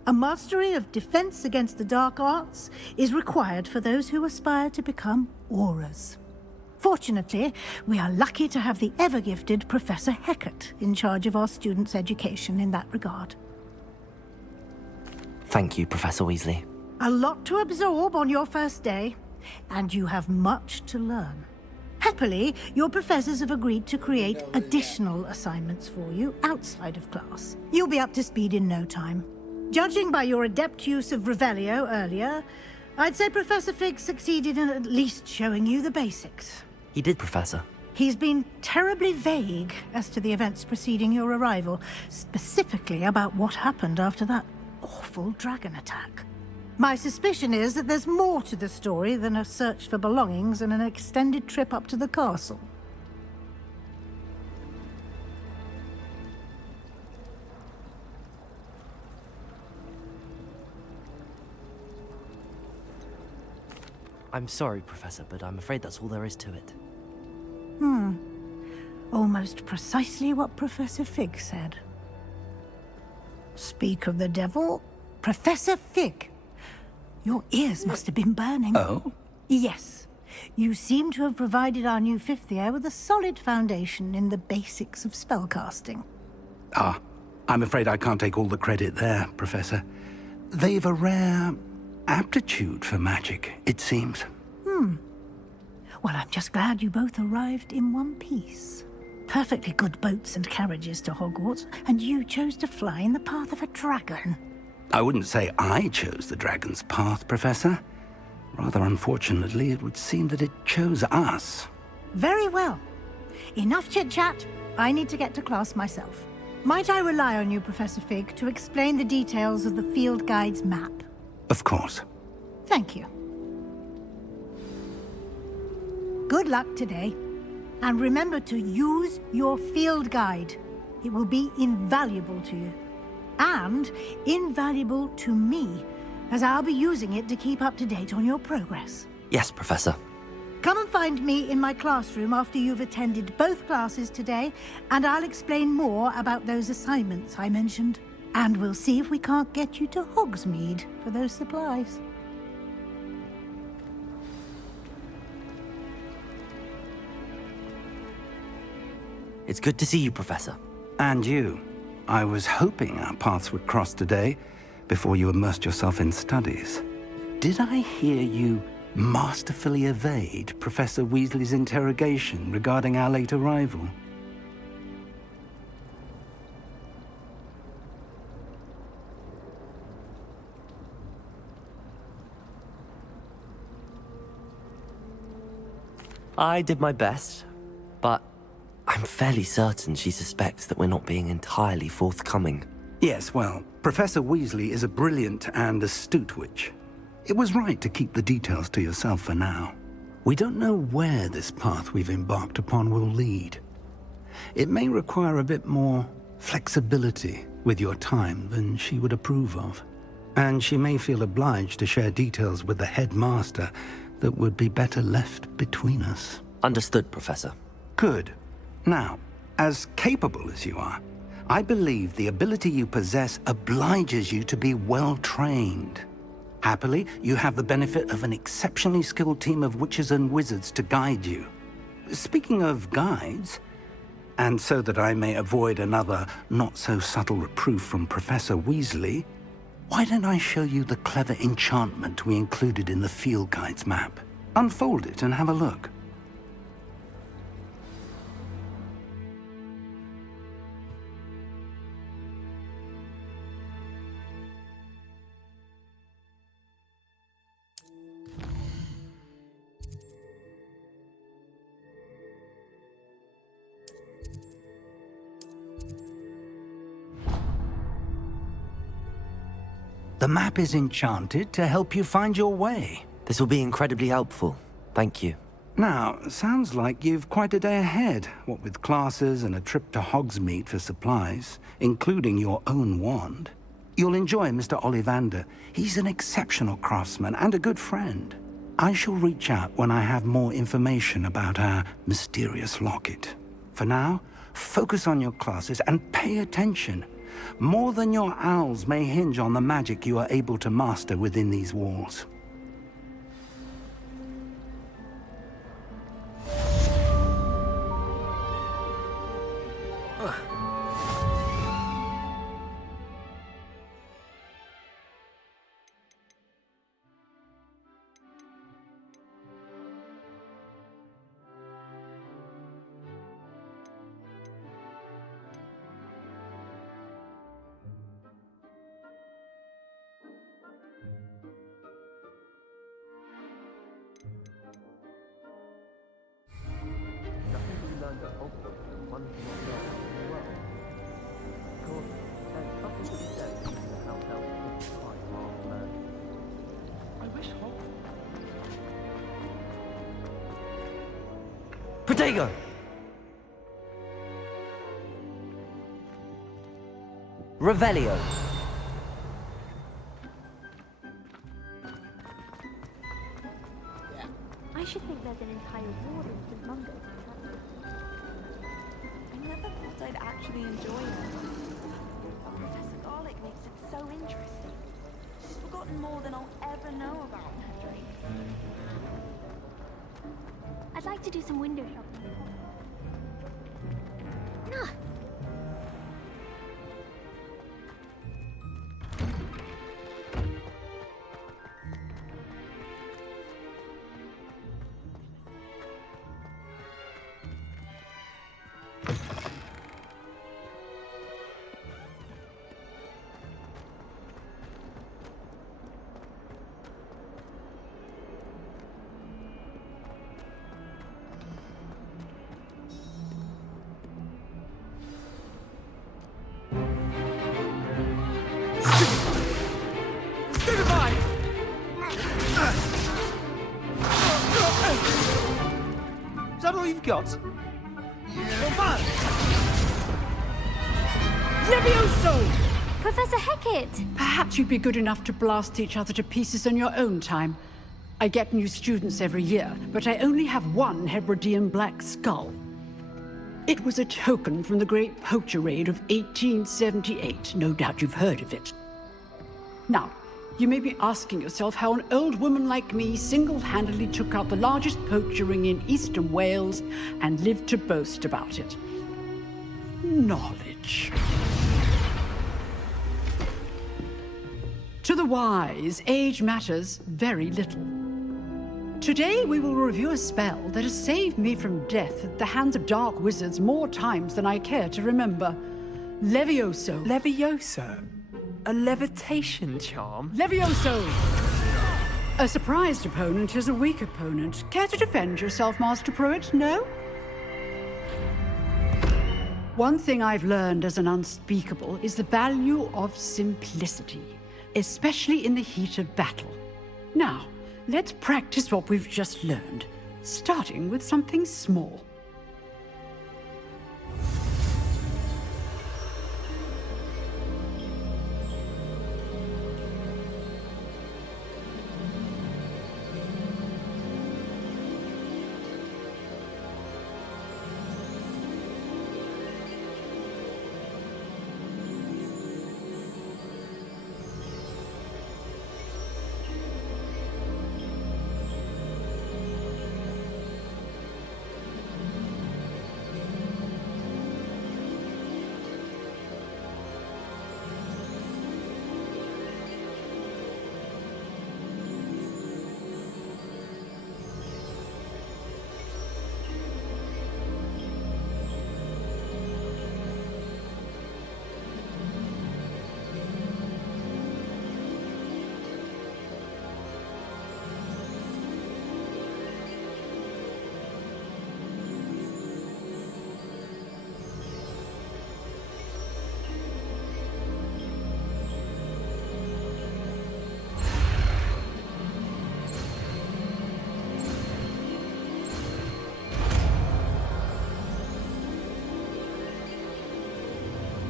A mastery of Defense Against the Dark Arts is required for those who aspire to become Aurors. Fortunately, we are lucky to have the ever-gifted Professor Hecat in charge of our students' education in that regard. Thank you, Professor Weasley. A lot to absorb on your first day, and you have much to learn. Happily, your professors have agreed to create additional assignments for you outside of class. You'll be up to speed in no time. Judging by your adept use of Revelio earlier, I'd say Professor Fig succeeded in at least showing you the basics. He did, Professor. He's been terribly vague as to the events preceding your arrival, specifically about what happened after that awful dragon attack. My suspicion is that there's more to the story than a search for belongings and an extended trip up to the castle. I'm sorry, Professor, but I'm afraid that's all there is to it. Almost precisely what Professor Fig said. Speak of the devil, Professor Fig. Your ears must have been burning. Oh? Yes. You seem to have provided our new fifth year with a solid foundation in the basics of spellcasting. Ah, I'm afraid I can't take all the credit there, Professor. They've a rare aptitude for magic, it seems. Well, I'm just glad you both arrived in one piece. Perfectly good boats and carriages to Hogwarts, and you chose to fly in the path of a dragon. I wouldn't say I chose the dragon's path, Professor. Rather unfortunately, it would seem that it chose us. Very well. Enough chit-chat. I need to get to class myself. Might I rely on you, Professor Fig, to explain the details of the field guide's map? Of course. Thank you. Good luck today. And remember to use your field guide. It will be invaluable to you. And invaluable to me, as I'll be using it to keep up to date on your progress. Yes, Professor. Come and find me in my classroom after you've attended both classes today, and I'll explain more about those assignments I mentioned. And we'll see if we can't get you to Hogsmeade for those supplies. It's good to see you, Professor. And you. I was hoping our paths would cross today, before you immersed yourself in studies. Did I hear you masterfully evade Professor Weasley's interrogation regarding our late arrival? I did my best, but I'm fairly certain she suspects that we're not being entirely forthcoming. Yes, well, Professor Weasley is a brilliant and astute witch. It was right to keep the details to yourself for now. We don't know where this path we've embarked upon will lead. It may require a bit more flexibility with your time than she would approve of. And she may feel obliged to share details with the headmaster that would be better left between us. Understood, Professor. Good. Now, as capable as you are, I believe the ability you possess obliges you to be well-trained. Happily, you have the benefit of an exceptionally skilled team of witches and wizards to guide you. Speaking of guides, and so that I may avoid another not-so-subtle reproof from Professor Weasley, why don't I show you the clever enchantment we included in the field guide's map? Unfold it and have a look. The map is enchanted to help you find your way. This will be incredibly helpful. Thank you. Now, sounds like you've quite a day ahead, what with classes and a trip to Hogsmeade for supplies, including your own wand. You'll enjoy Mr. Ollivander. He's an exceptional craftsman and a good friend. I shall reach out when I have more information about our mysterious locket. For now, focus on your classes and pay attention. More than your owls may hinge on the magic you are able to master within these walls. Protego! Revelio. I should think there's an entire ward in St. Mungo's. I never thought I'd actually enjoy it. Professor Garlick makes it so interesting. She's forgotten more than I'll ever know about her dreams. I'd like to do some window shopping. Nah. Is that all you've got? Levioso! Professor Hecat! Perhaps you'd be good enough to blast each other to pieces in your own time. I get new students every year, but I only have one Hebridean black skull. It was a token from the Great Poacher Raid of 1878. No doubt you've heard of it. Now, you may be asking yourself how an old woman like me single-handedly took out the largest poacher ring in eastern Wales and lived to boast about it. Knowledge. To the wise, age matters very little. Today we will review a spell that has saved me from death at the hands of dark wizards more times than I care to remember. Levioso. Levioso? A levitation charm? Levioso! A surprised opponent is a weak opponent. Care to defend yourself, Master Pruitt? No? One thing I've learned as an unspeakable is the value of simplicity, especially in the heat of battle. Now, let's practice what we've just learned, starting with something small.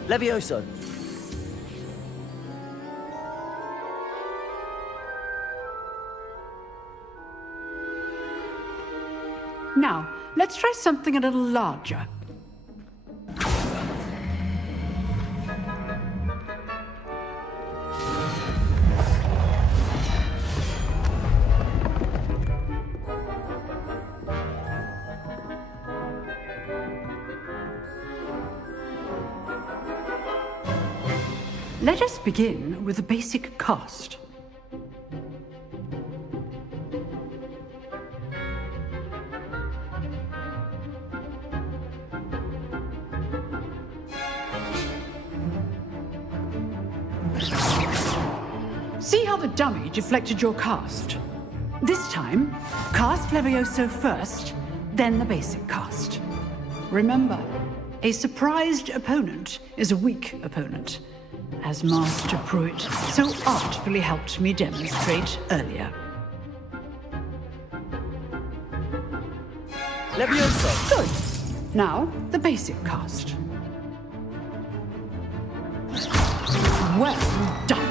Levioso. Now, let's try something a little larger. Let us begin with the basic cast. See how the dummy deflected your cast? This time, cast Levioso first, then the basic cast. Remember, a surprised opponent is a weak opponent, as Master Pruitt so artfully helped me demonstrate earlier. Levioso! Good. Now, the basic cast. Well done.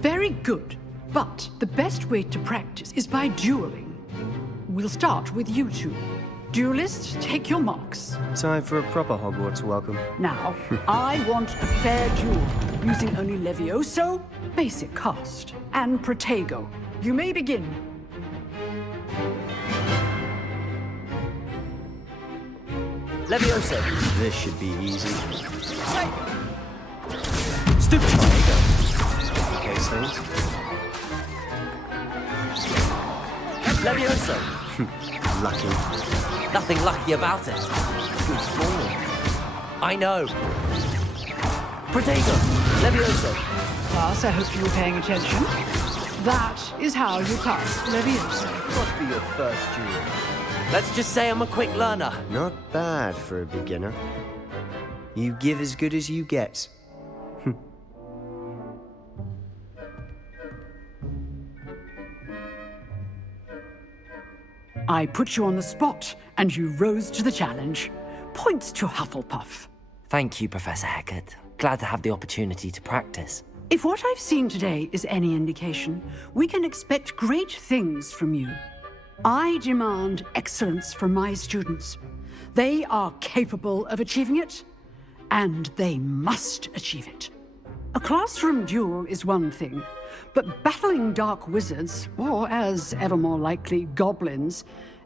Very good. But the best way to practice is by dueling. We'll start with you two. Duelists, take your marks. Time for a proper Hogwarts welcome. Now, I want a fair duel, using only Levioso, basic cast, and Protego. You may begin. Levioso. This should be easy. Stupid Protego. Okay, Saints. Levioso. Lucky. Nothing lucky about it. Good form. I know. Protego. Levioso. Class, I hope you were paying attention. That is how you cast Levioso. Must be your first duel. Let's just say I'm a quick learner. Not bad for a beginner. You give as good as you get. I put you on the spot, and you rose to the challenge. Points to Hufflepuff. Thank you, Professor Hecat. Glad to have the opportunity to practice. If what I've seen today is any indication, we can expect great things from you. I demand excellence from my students. They are capable of achieving it, and they must achieve it. A classroom duel is one thing, but battling dark wizards, or as ever more likely, goblins,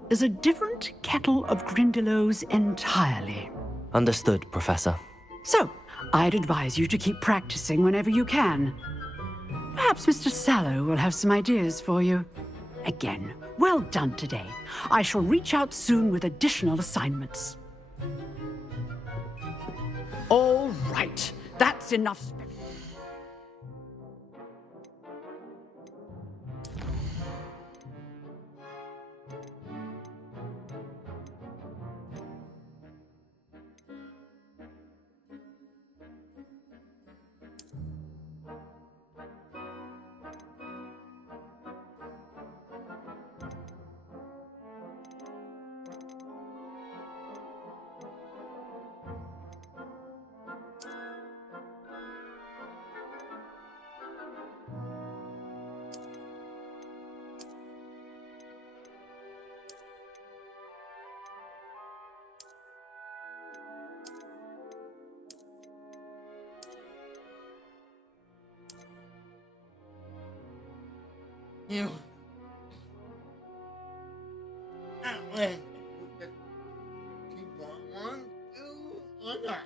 is a different kettle of Grindylows entirely. Understood, Professor. So, I'd advise you to keep practicing whenever you can. Perhaps Mr. Sallow will have some ideas for you. Again, well done today. I shall reach out soon with additional assignments. All right, that's enough. You. Wait. Keep on 1, 2, or not?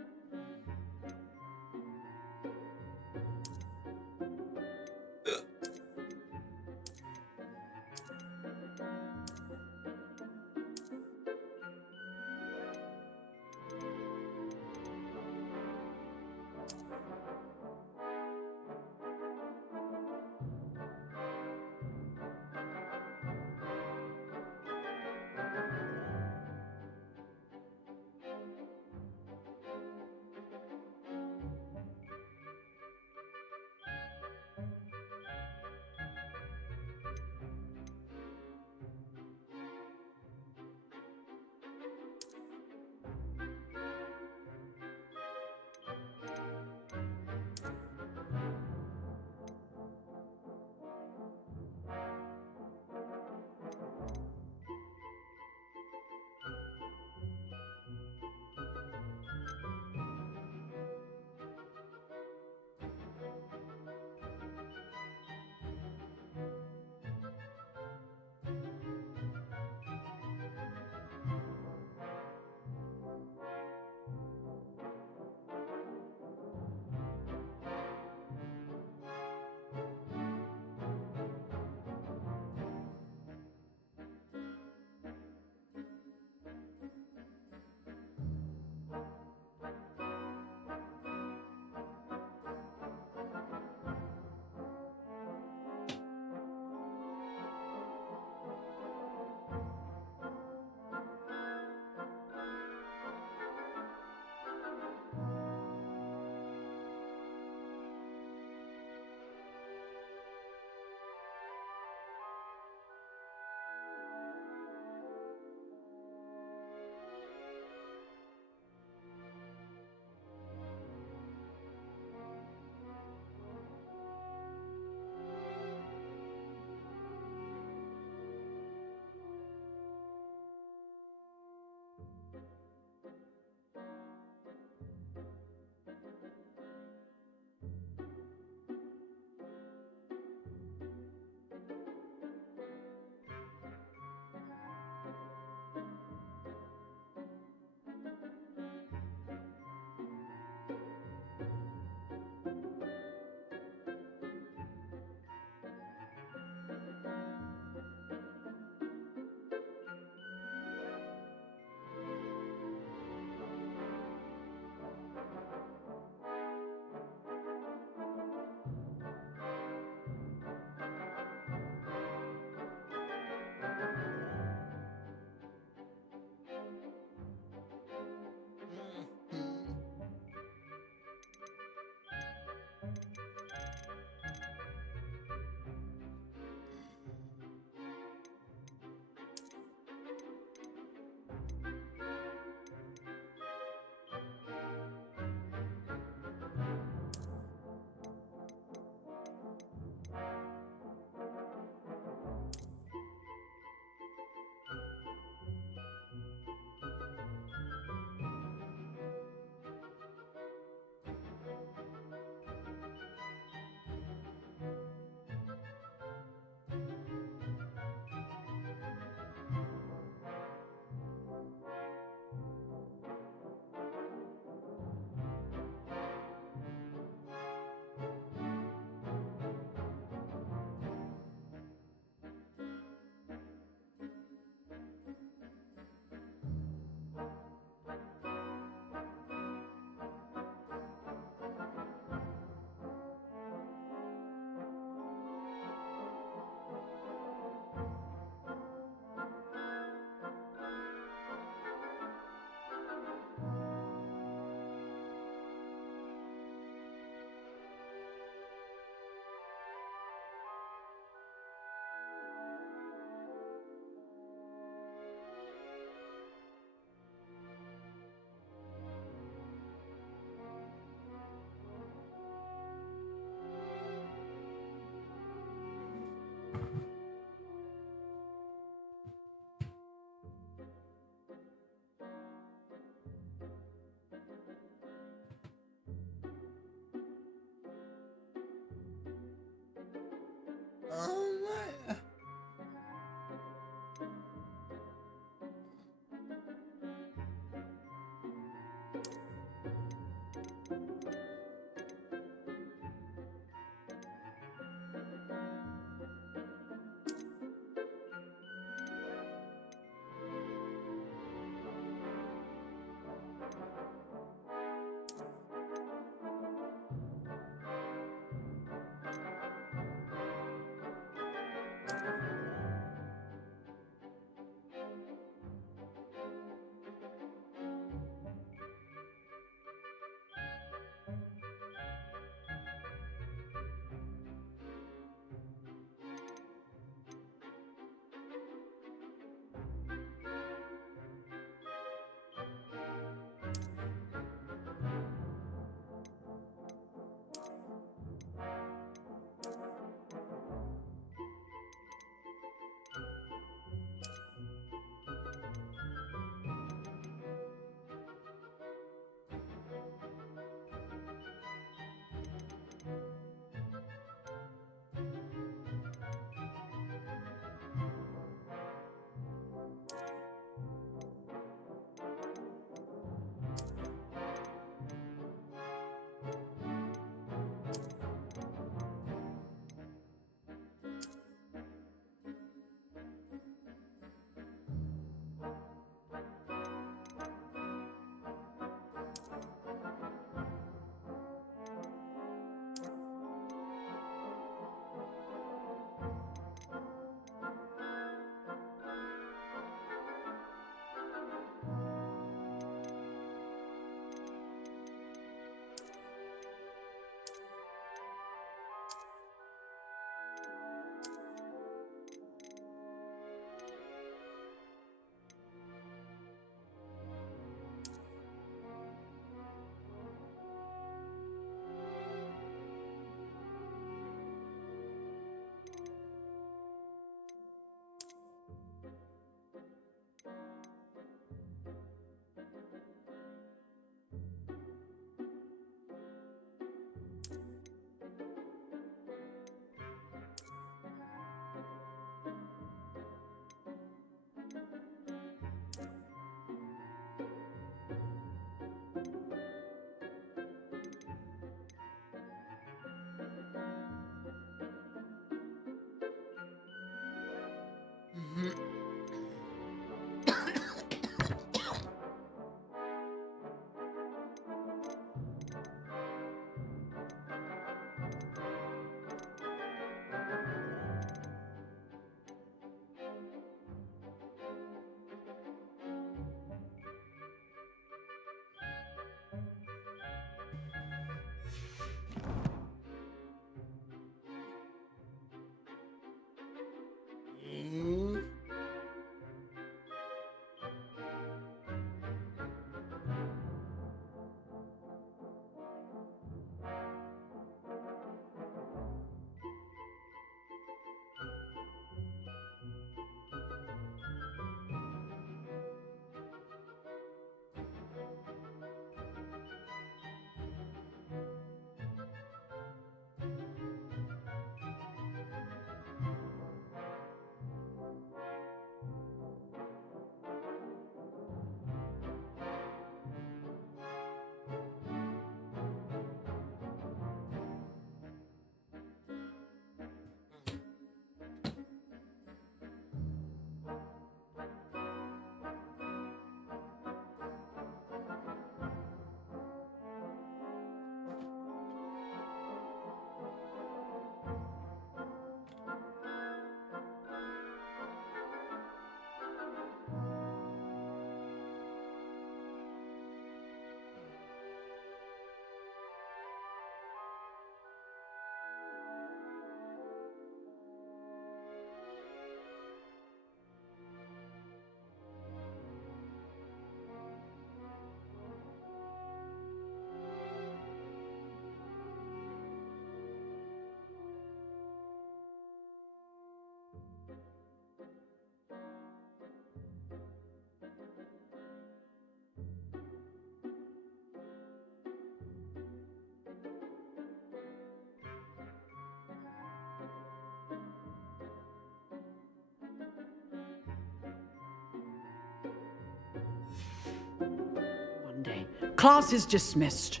Monday. Class is dismissed.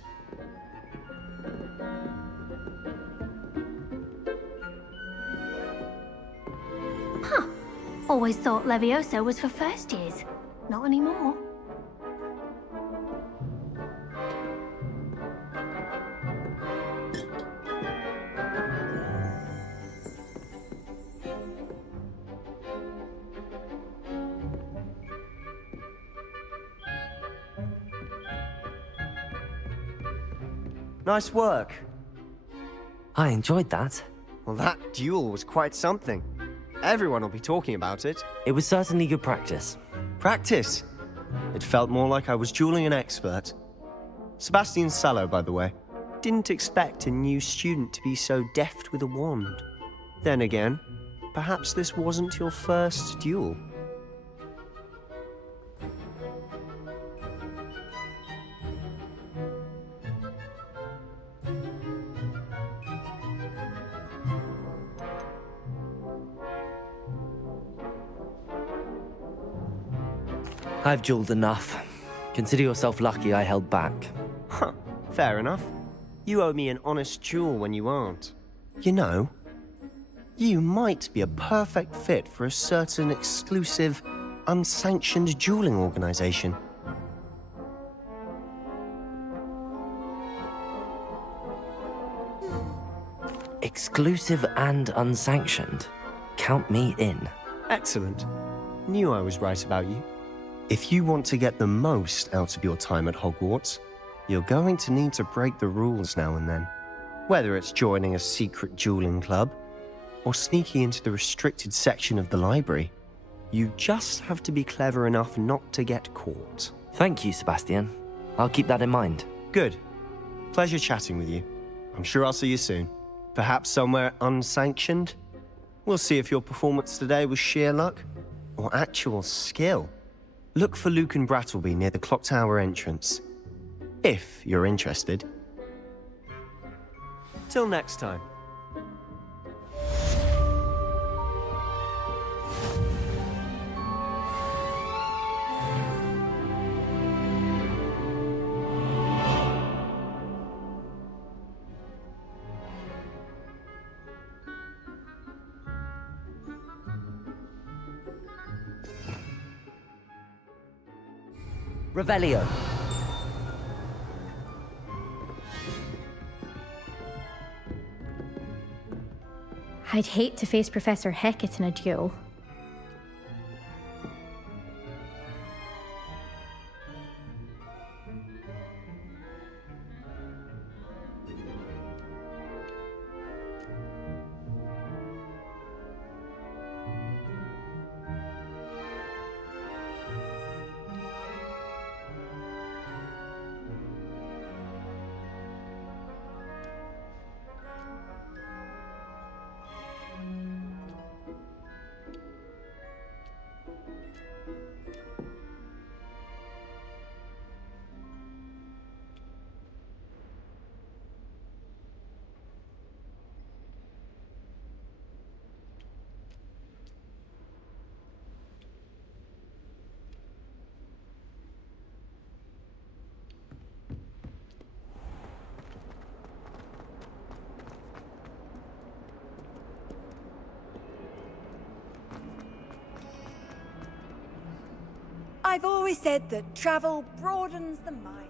Huh. Always thought Levioso was for first years. Not anymore. Nice work. I enjoyed that. Well, that duel was quite something. Everyone will be talking about it. It was certainly good practice. Practice? It felt more like I was dueling an expert. Sebastian Sallow, by the way. Didn't expect a new student to be so deft with a wand. Then again, perhaps this wasn't your first duel. I've dueled enough. Consider yourself lucky I held back. Huh, fair enough. You owe me an honest duel when you aren't. You know, you might be a perfect fit for a certain exclusive, unsanctioned dueling organization. Exclusive and unsanctioned. Count me in. Excellent. Knew I was right about you. If you want to get the most out of your time at Hogwarts, you're going to need to break the rules now and then. Whether it's joining a secret dueling club, or sneaking into the restricted section of the library, you just have to be clever enough not to get caught. Thank you, Sebastian. I'll keep that in mind. Good. Pleasure chatting with you. I'm sure I'll see you soon. Perhaps somewhere unsanctioned? We'll see if your performance today was sheer luck, or actual skill. Look for Luke and Brattleby near the clock tower entrance, if you're interested. Till next time. Revelio. I'd hate to face Professor Hecat in a duel. I've always said that travel broadens the mind.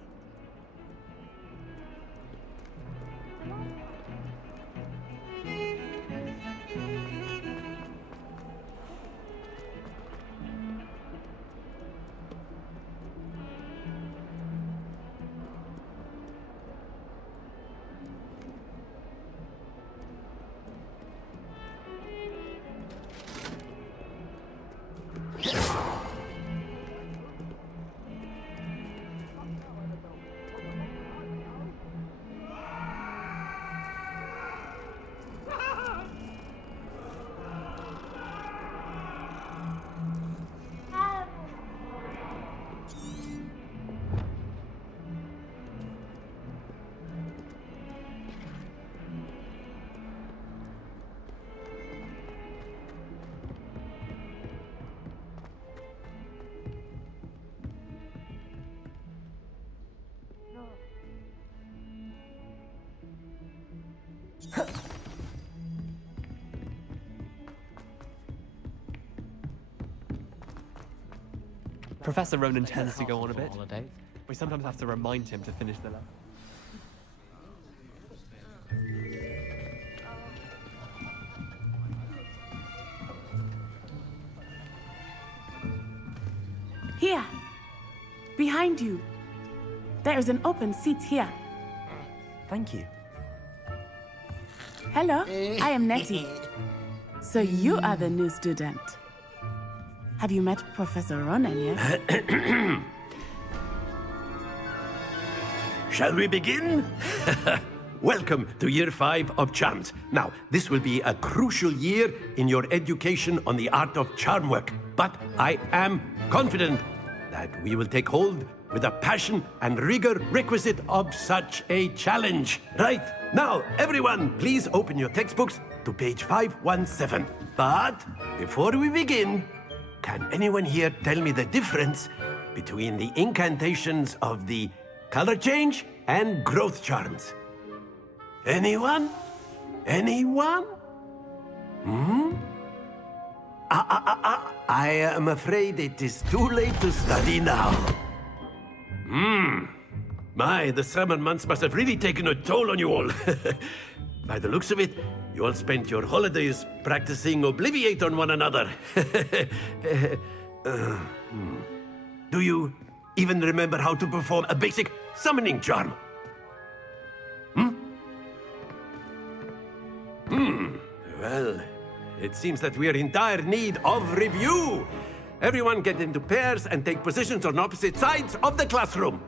Professor Ronan tends to go on a bit. We sometimes have to remind him to finish the lesson. Here. Behind you. There is an open seat here. Thank you. Hello, I am Nettie. So you are the new student. Have you met Professor Ronan yet? Shall we begin? Welcome to Year 5 of Charms. Now, this will be a crucial year in your education on the art of charm work. But I am confident that we will take hold with the passion and rigor requisite of such a challenge. Right, now, everyone, please open your textbooks to page 517. But before we begin, can anyone here tell me the difference between the incantations of the color change and growth charms? Anyone? Anyone? I am afraid it is too late to study now. My, the summer months must have really taken a toll on you all. By the looks of it, you all spent your holidays practicing Obliviate on one another. Do you even remember how to perform a basic summoning charm? Well, it seems that we are in dire need of review. Everyone get into pairs and take positions on opposite sides of the classroom.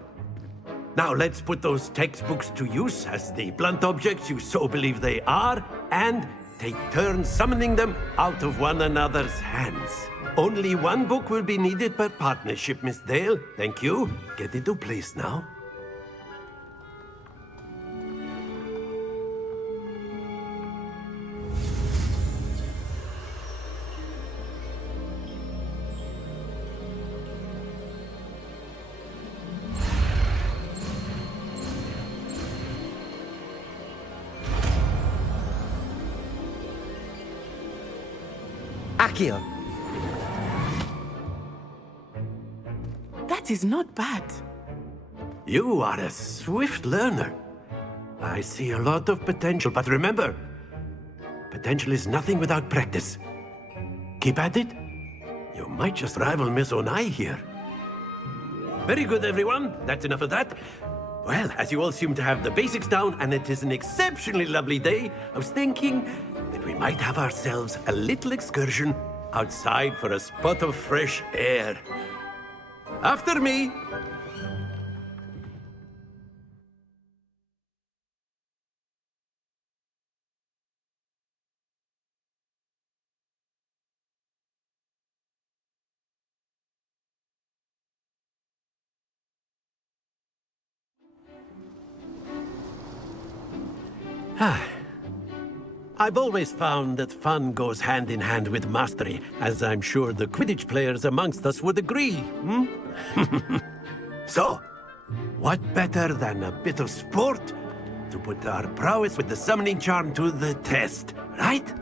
Now let's put those textbooks to use as the blunt objects you so believe they are, and take turns summoning them out of one another's hands. Only one book will be needed per partnership, Miss Dale. Thank you. Get into place now. Accio. That is not bad. You are a swift learner. I see a lot of potential, but remember, potential is nothing without practice. Keep at it. You might just rival Miss Onai here. Very good, everyone. That's enough of that. Well, as you all seem to have the basics down, and it is an exceptionally lovely day, I was thinking that we might have ourselves a little excursion outside for a spot of fresh air. After me. I've always found that fun goes hand in hand with mastery, as I'm sure the Quidditch players amongst us would agree. So, what better than a bit of sport to put our prowess with the summoning charm to the test, right?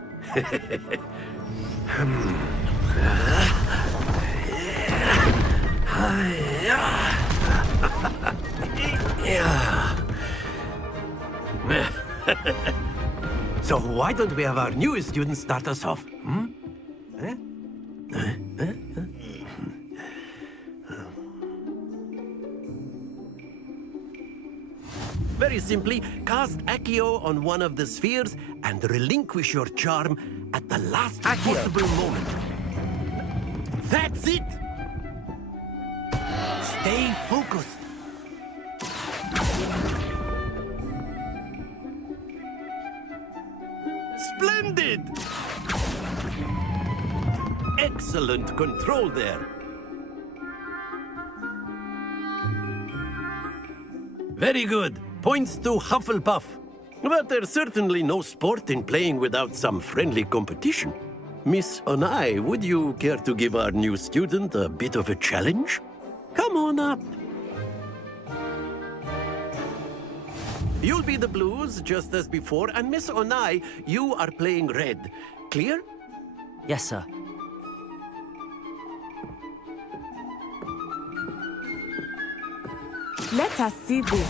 So why don't we have our newest student start us off? Very simply, cast Accio on one of the spheres and relinquish your charm at the last possible moment. That's it! Stay focused. Splendid! Excellent control there. Very good. Points to Hufflepuff. But there's certainly no sport in playing without some friendly competition. Miss Onai, would you care to give our new student a bit of a challenge? Come on up. You'll be the blues, just as before, and Miss Onai, you are playing red. Clear? Yes, sir. Let us see this.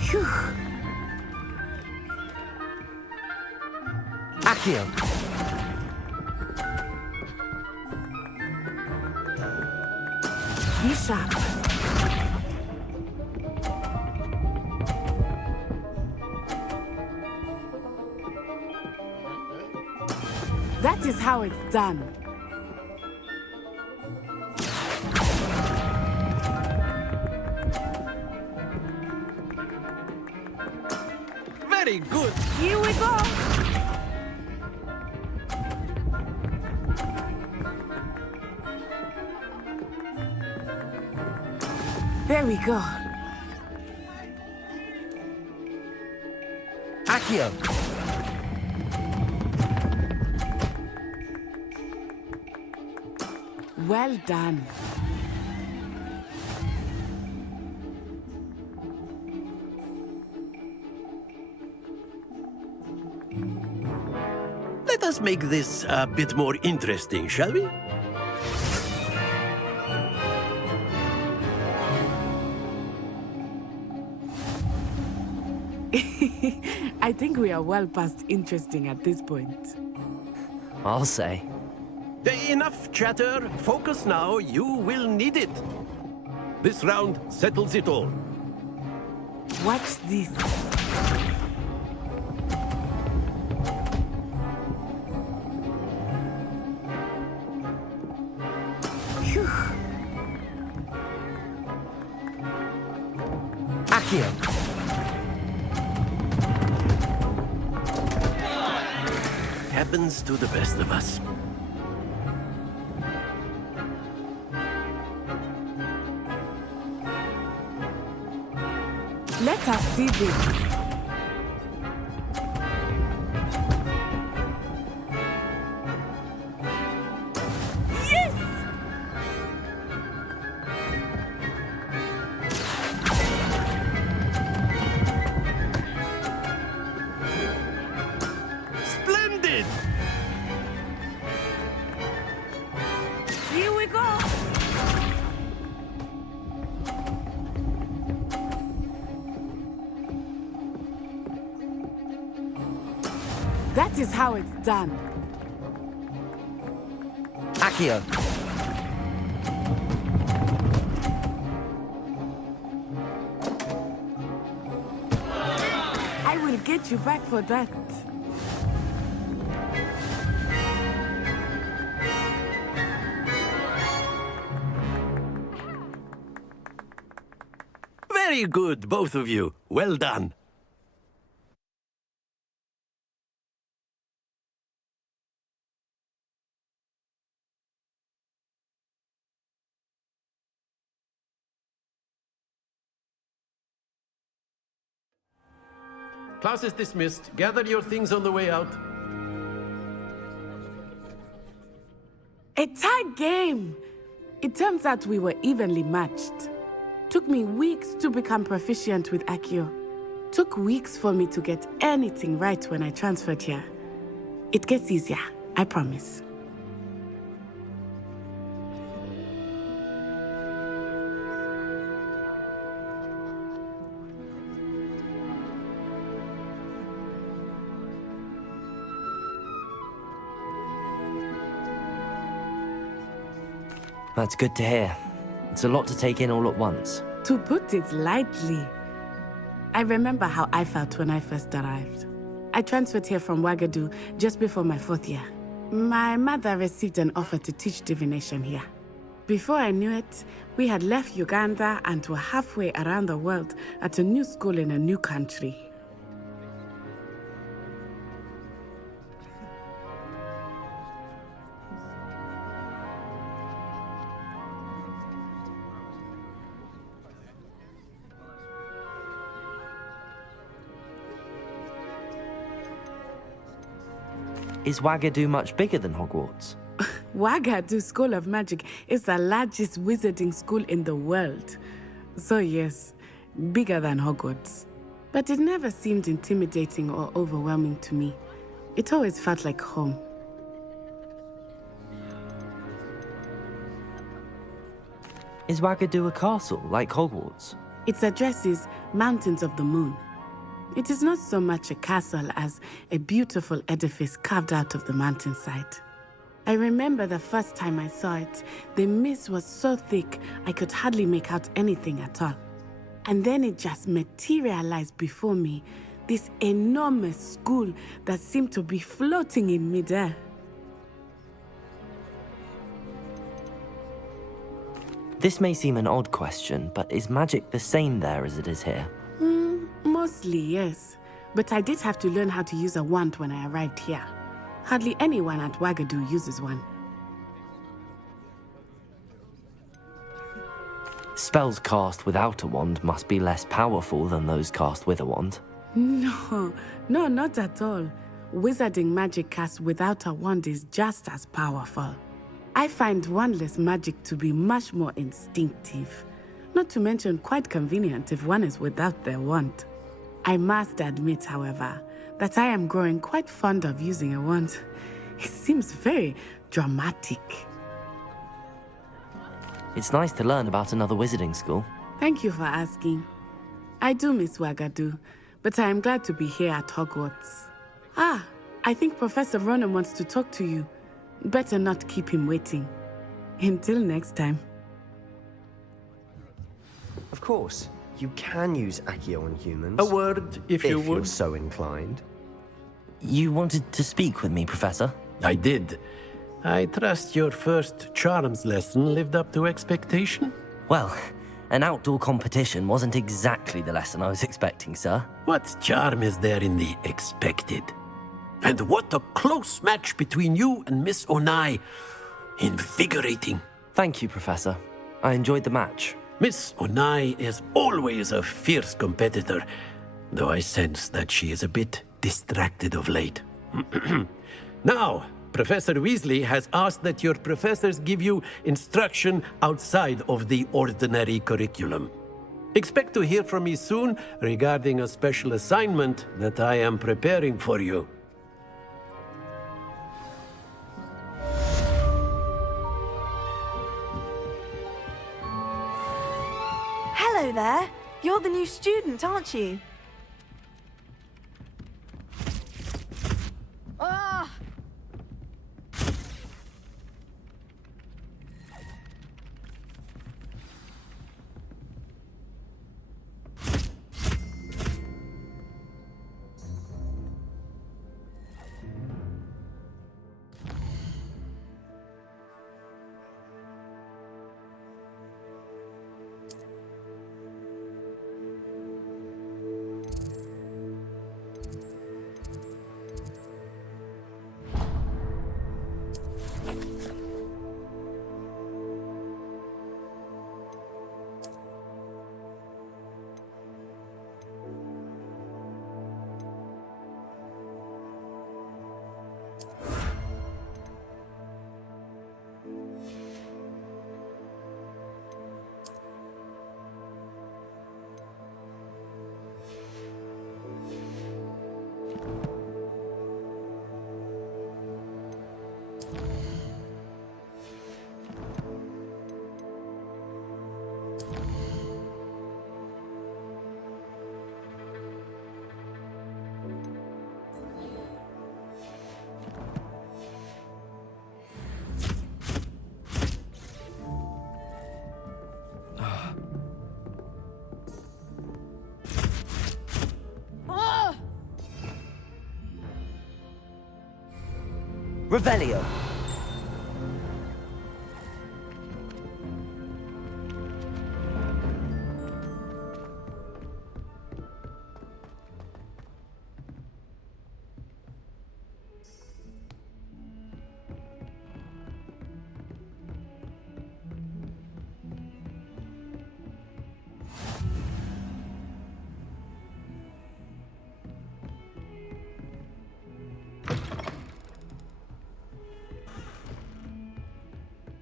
Phew. Accio! Be sharp. That is how it's done. Very good. Here we go. There we go. Accio! Well done. Let us make this a bit more interesting, shall we? I think we are well past interesting at this point. I'll say. Enough chatter. Focus now. You will need it. This round settles it all. Watch this. Phew. Accio! Happens to the best of us. Let us see this. Yes! Splendid! Here we go. That is how it's done. Accio! I will get you back for that. Very good, both of you. Well done. Class is dismissed. Gather your things on the way out. A tie game! It turns out we were evenly matched. Took me weeks to become proficient with Accio. Took weeks for me to get anything right when I transferred here. It gets easier, I promise. That's good to hear. It's a lot to take in all at once. To put it lightly, I remember how I felt when I first arrived. I transferred here from Wagadu just before my 4th year. My mother received an offer to teach divination here. Before I knew it, we had left Uganda and were halfway around the world at a new school in a new country. Is Wagadu much bigger than Hogwarts? Wagadu School of Magic is the largest wizarding school in the world. So yes, bigger than Hogwarts. But it never seemed intimidating or overwhelming to me. It always felt like home. Is Wagadu a castle, like Hogwarts? Its address is Mountains of the Moon. It is not so much a castle as a beautiful edifice carved out of the mountainside. I remember the first time I saw it, the mist was so thick I could hardly make out anything at all. And then it just materialized before me, this enormous school that seemed to be floating in midair. This may seem an odd question, but is magic the same there as it is here? Mostly, yes. But I did have to learn how to use a wand when I arrived here. Hardly anyone at Wagadu uses one. Spells cast without a wand must be less powerful than those cast with a wand. No, not at all. Wizarding magic cast without a wand is just as powerful. I find wandless magic to be much more instinctive. Not to mention quite convenient if one is without their wand. I must admit, however, that I am growing quite fond of using a wand. It seems very dramatic. It's nice to learn about another wizarding school. Thank you for asking. I do miss Wagadu, but I am glad to be here at Hogwarts. I think Professor Ronan wants to talk to you. Better not keep him waiting. Until next time. Of course, you can use Accio on humans. A word, if you would. If you're so inclined. You wanted to speak with me, Professor? I did. I trust your first charms lesson lived up to expectation? Well, an outdoor competition wasn't exactly the lesson I was expecting, sir. What charm is there in the expected? And what a close match between you and Miss Onai. Invigorating. Thank you, Professor. I enjoyed the match. Miss Onai is always a fierce competitor, though I sense that she is a bit distracted of late. Now, Professor Weasley has asked that your professors give you instruction outside of the ordinary curriculum. Expect to hear from me soon regarding a special assignment that I am preparing for you. Hello there. You're the new student, aren't you? Ah! Revelio.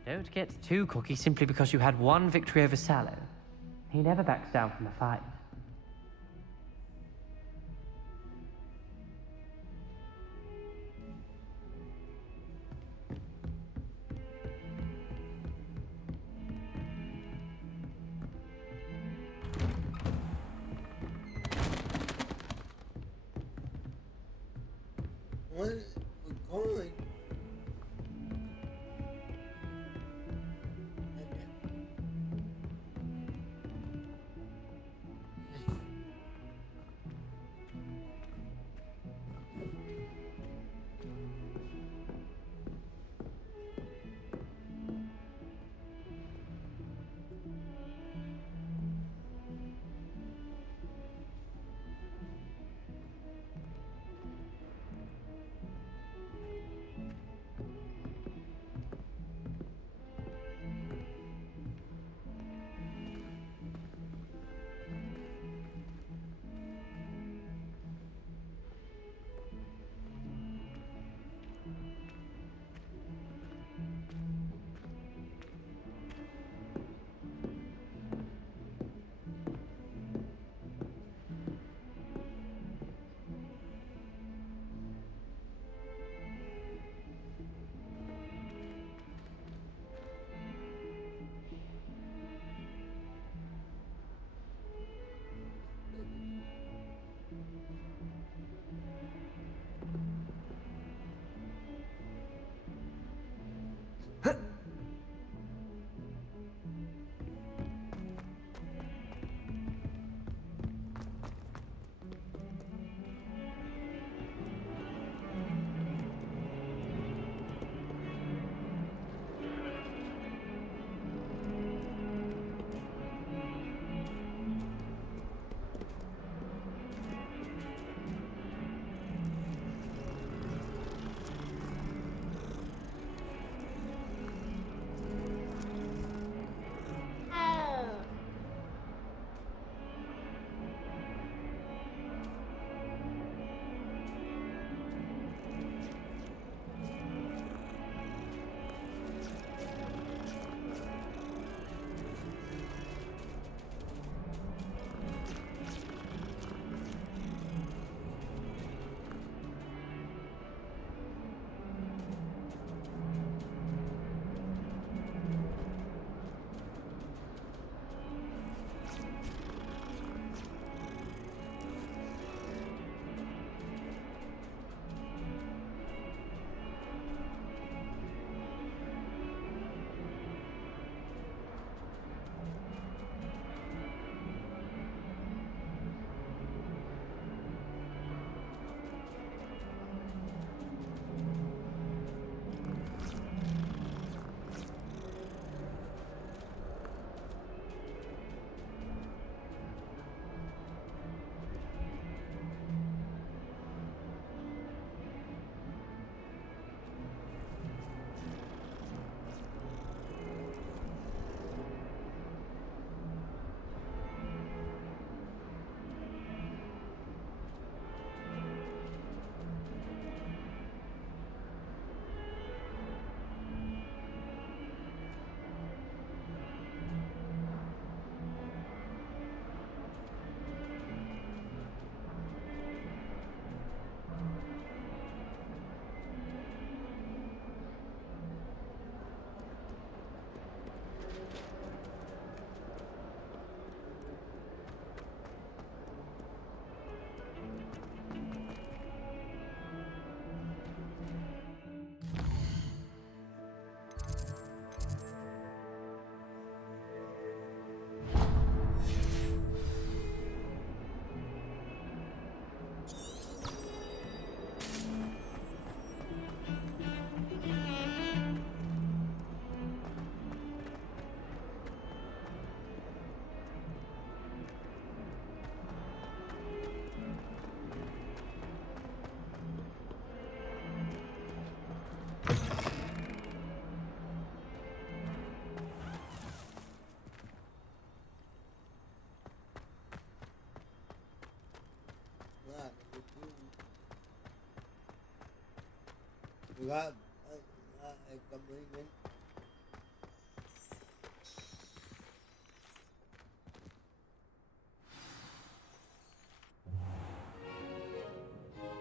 Don't get too cocky simply because you had one victory over Sallow. He never backs down from a fight.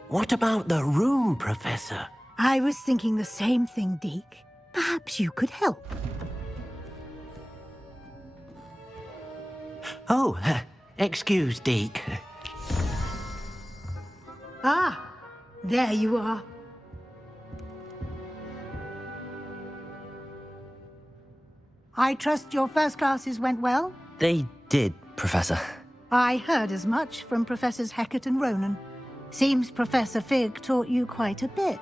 What about the room, Professor? I was thinking the same thing, Deke. Perhaps you could help. Oh, excuse, Deke. Ah, there you are. I trust your first classes went well? They did, Professor. I heard as much from Professors Hecat and Ronan. Seems Professor Fig taught you quite a bit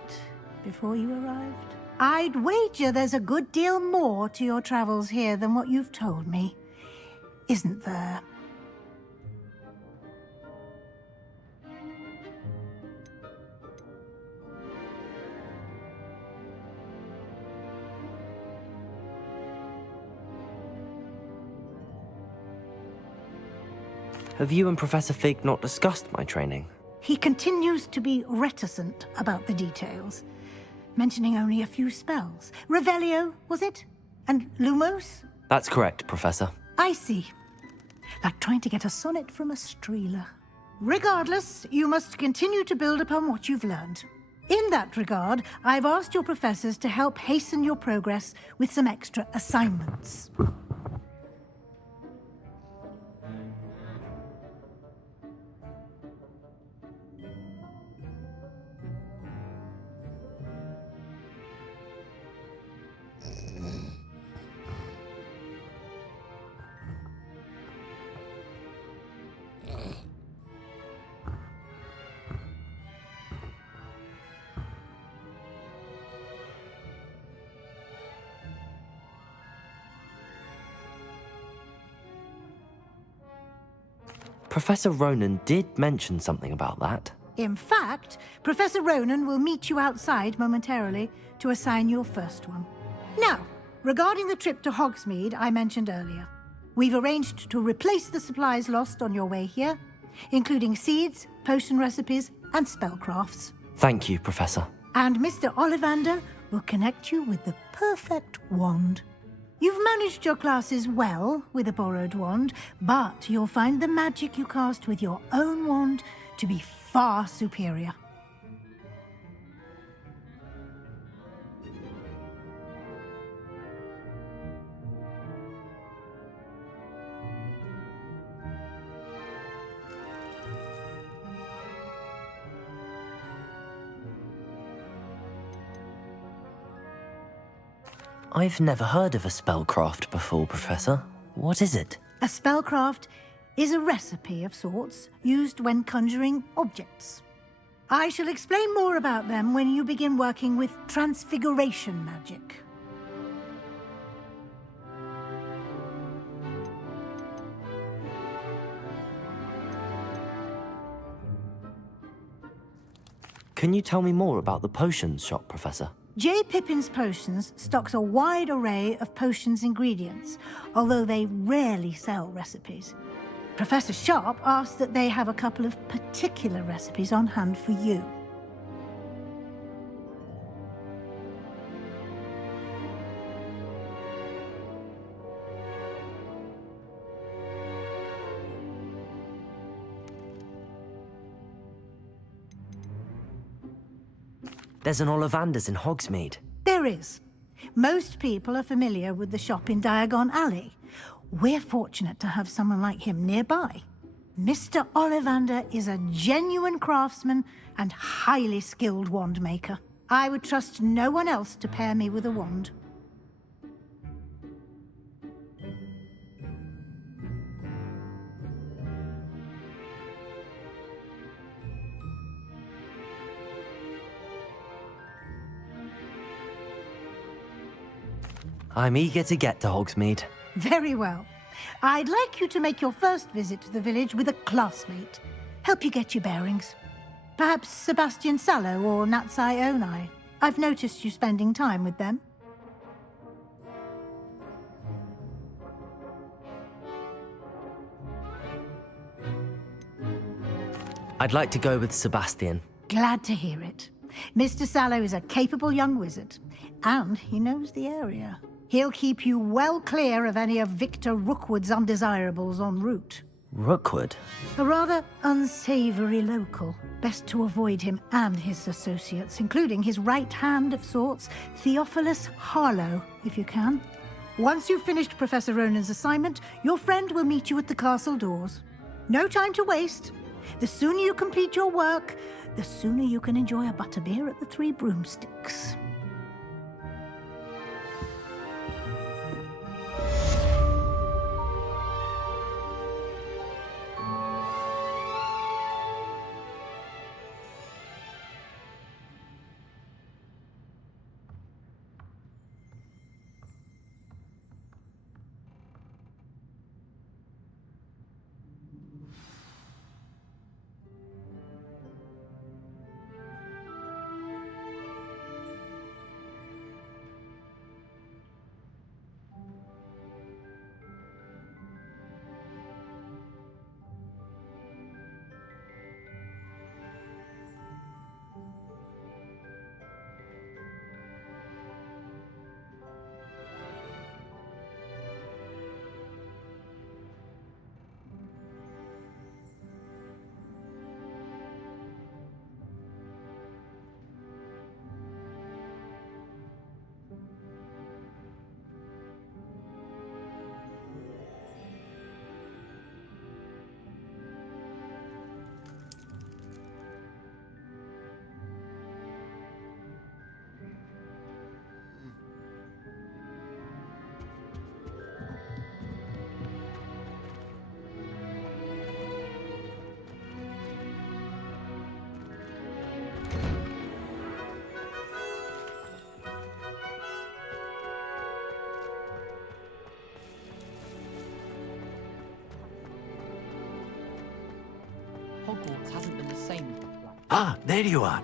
before you arrived. I'd wager there's a good deal more to your travels here than what you've told me. Isn't there? Have you and Professor Fig not discussed my training? He continues to be reticent about the details, mentioning only a few spells. Revelio, was it? And Lumos? That's correct, Professor. I see. Like trying to get a sonnet from a streeler. Regardless, you must continue to build upon what you've learned. In that regard, I've asked your professors to help hasten your progress with some extra assignments. Professor Ronan did mention something about that. In fact, Professor Ronan will meet you outside momentarily to assign your first one. Now, regarding the trip to Hogsmeade I mentioned earlier, we've arranged to replace the supplies lost on your way here, including seeds, potion recipes, and spellcrafts. Thank you, Professor. And Mr. Ollivander will connect you with the perfect wand. You've managed your classes well with a borrowed wand, but you'll find the magic you cast with your own wand to be far superior. I've never heard of a spellcraft before, Professor. What is it? A spellcraft is a recipe of sorts used when conjuring objects. I shall explain more about them when you begin working with transfiguration magic. Can you tell me more about the potions shop, Professor? J. Pippin's Potions stocks a wide array of potions ingredients, although they rarely sell recipes. Professor Sharp asked that they have a couple of particular recipes on hand for you. There's an Ollivander's in Hogsmeade. There is. Most people are familiar with the shop in Diagon Alley. We're fortunate to have someone like him nearby. Mr. Ollivander is a genuine craftsman and highly skilled wand maker. I would trust no one else to pair me with a wand. I'm eager to get to Hogsmeade. Very well. I'd like you to make your first visit to the village with a classmate. Help you get your bearings. Perhaps Sebastian Sallow or Natsai Onai. I've noticed you spending time with them. I'd like to go with Sebastian. Glad to hear it. Mr. Sallow is a capable young wizard, and he knows the area. He'll keep you well clear of any of Victor Rookwood's undesirables en route. Rookwood? A rather unsavory local. Best to avoid him and his associates, including his right hand of sorts, Theophilus Harlow, if you can. Once you've finished Professor Ronan's assignment, your friend will meet you at the castle doors. No time to waste. The sooner you complete your work, the sooner you can enjoy a butterbeer at the Three Broomsticks. Hogwarts hasn't been the same. Ah, there you are.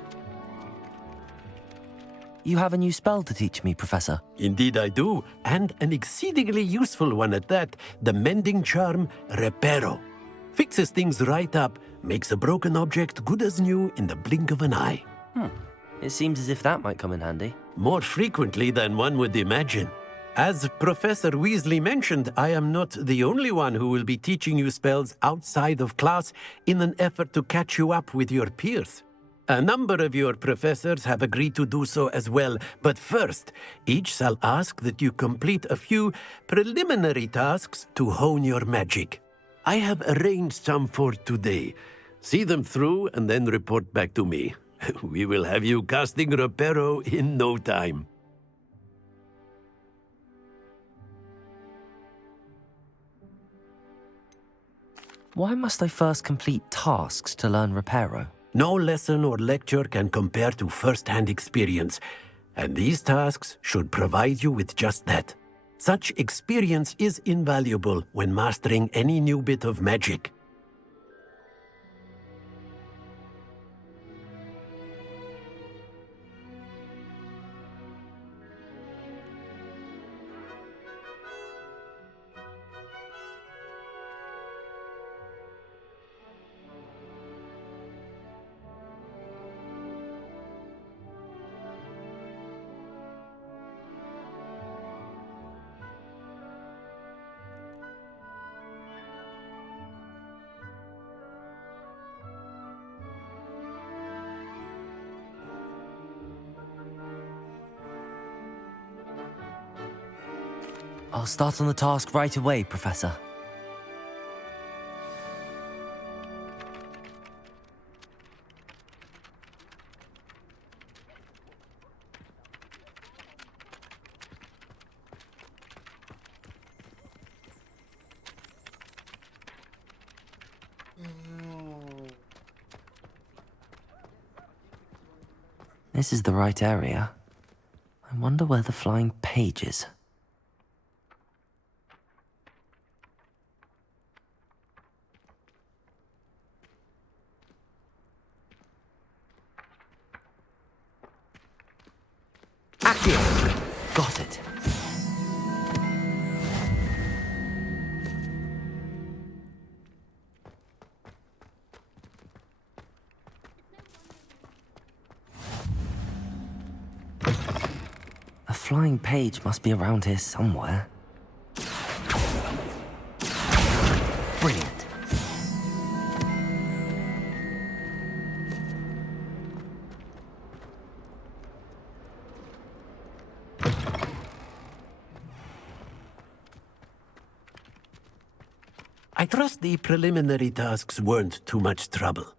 You have a new spell to teach me, Professor. Indeed I do, and an exceedingly useful one at that, the mending charm Reparo. Fixes things right up, makes a broken object good as new in the blink of an eye. It seems as if that might come in handy. More frequently than one would imagine. As Professor Weasley mentioned, I am not the only one who will be teaching you spells outside of class in an effort to catch you up with your peers. A number of your professors have agreed to do so as well, but first, each shall ask that you complete a few preliminary tasks to hone your magic. I have arranged some for today. See them through and then report back to me. We will have you casting Reparo in no time. Why must I first complete tasks to learn Reparo? No lesson or lecture can compare to first-hand experience, and these tasks should provide you with just that. Such experience is invaluable when mastering any new bit of magic. I'll start on the task right away, Professor. This is the right area. I wonder where the flying page is. Got it. flying page must be around here somewhere. Brilliant. I trust the preliminary tasks weren't too much trouble.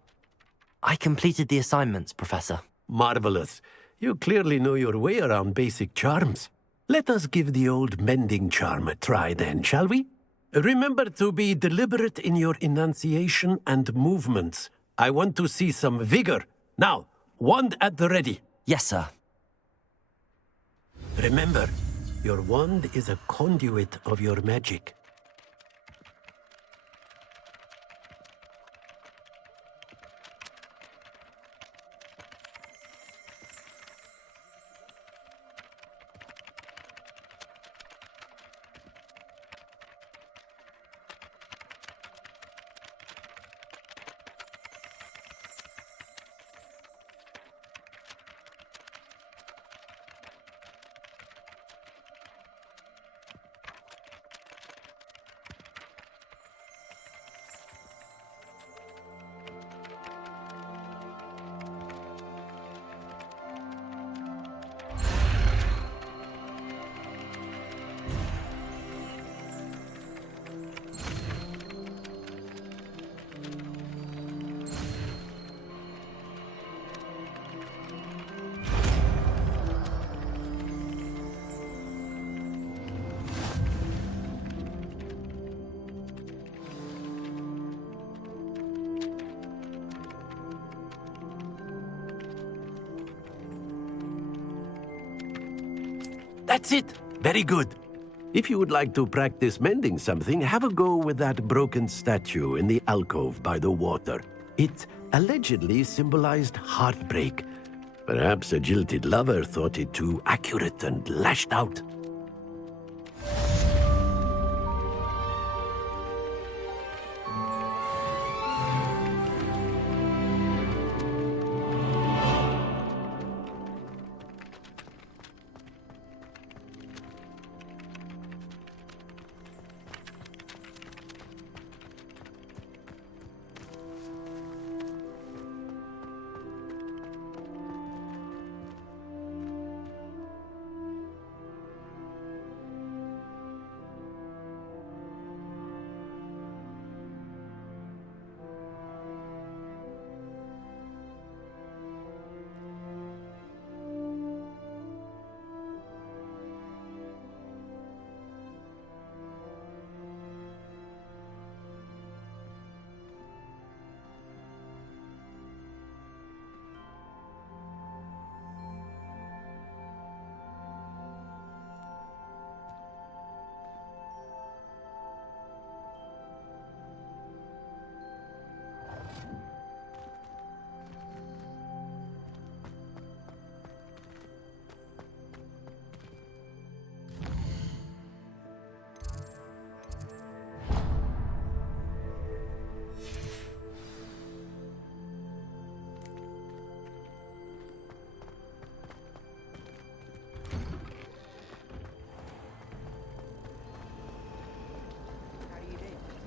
I completed the assignments, Professor. Marvelous. You clearly know your way around basic charms. Let us give the old mending charm a try then, shall we? Remember to be deliberate in your enunciation and movements. I want to see some vigor. Now, wand at the ready. Yes, sir. Remember, your wand is a conduit of your magic. That's it. Very good. If you would like to practice mending something, have a go with that broken statue in the alcove by the water. It allegedly symbolized heartbreak. Perhaps a jilted lover thought it too accurate and lashed out.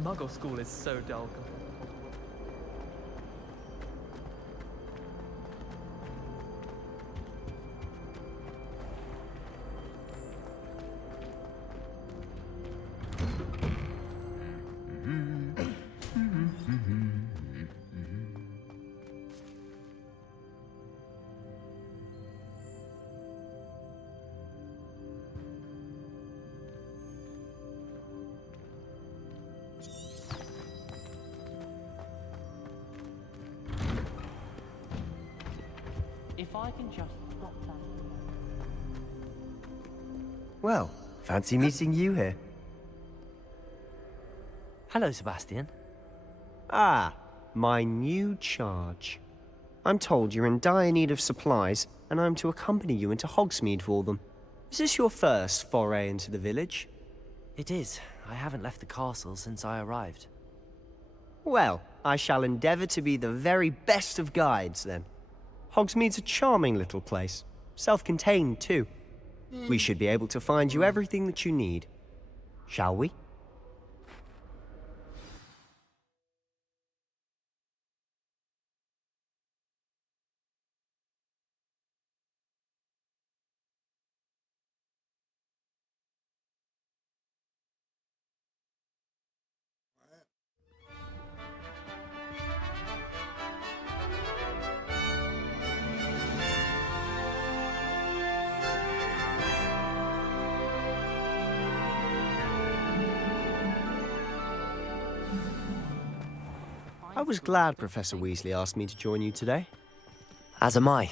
Muggle school is so dull. If I can just stop that. Well, fancy meeting you here. Hello, Sebastian. Ah, my new charge. I'm told you're in dire need of supplies, and I'm to accompany you into Hogsmeade for them. Is this your first foray into the village? It is. I haven't left the castle since I arrived. Well, I shall endeavour to be the very best of guides, then. Hogsmeade's a charming little place. Self-contained, too. We should be able to find you everything that you need. Shall we? I was glad Professor Weasley asked me to join you today. As am I.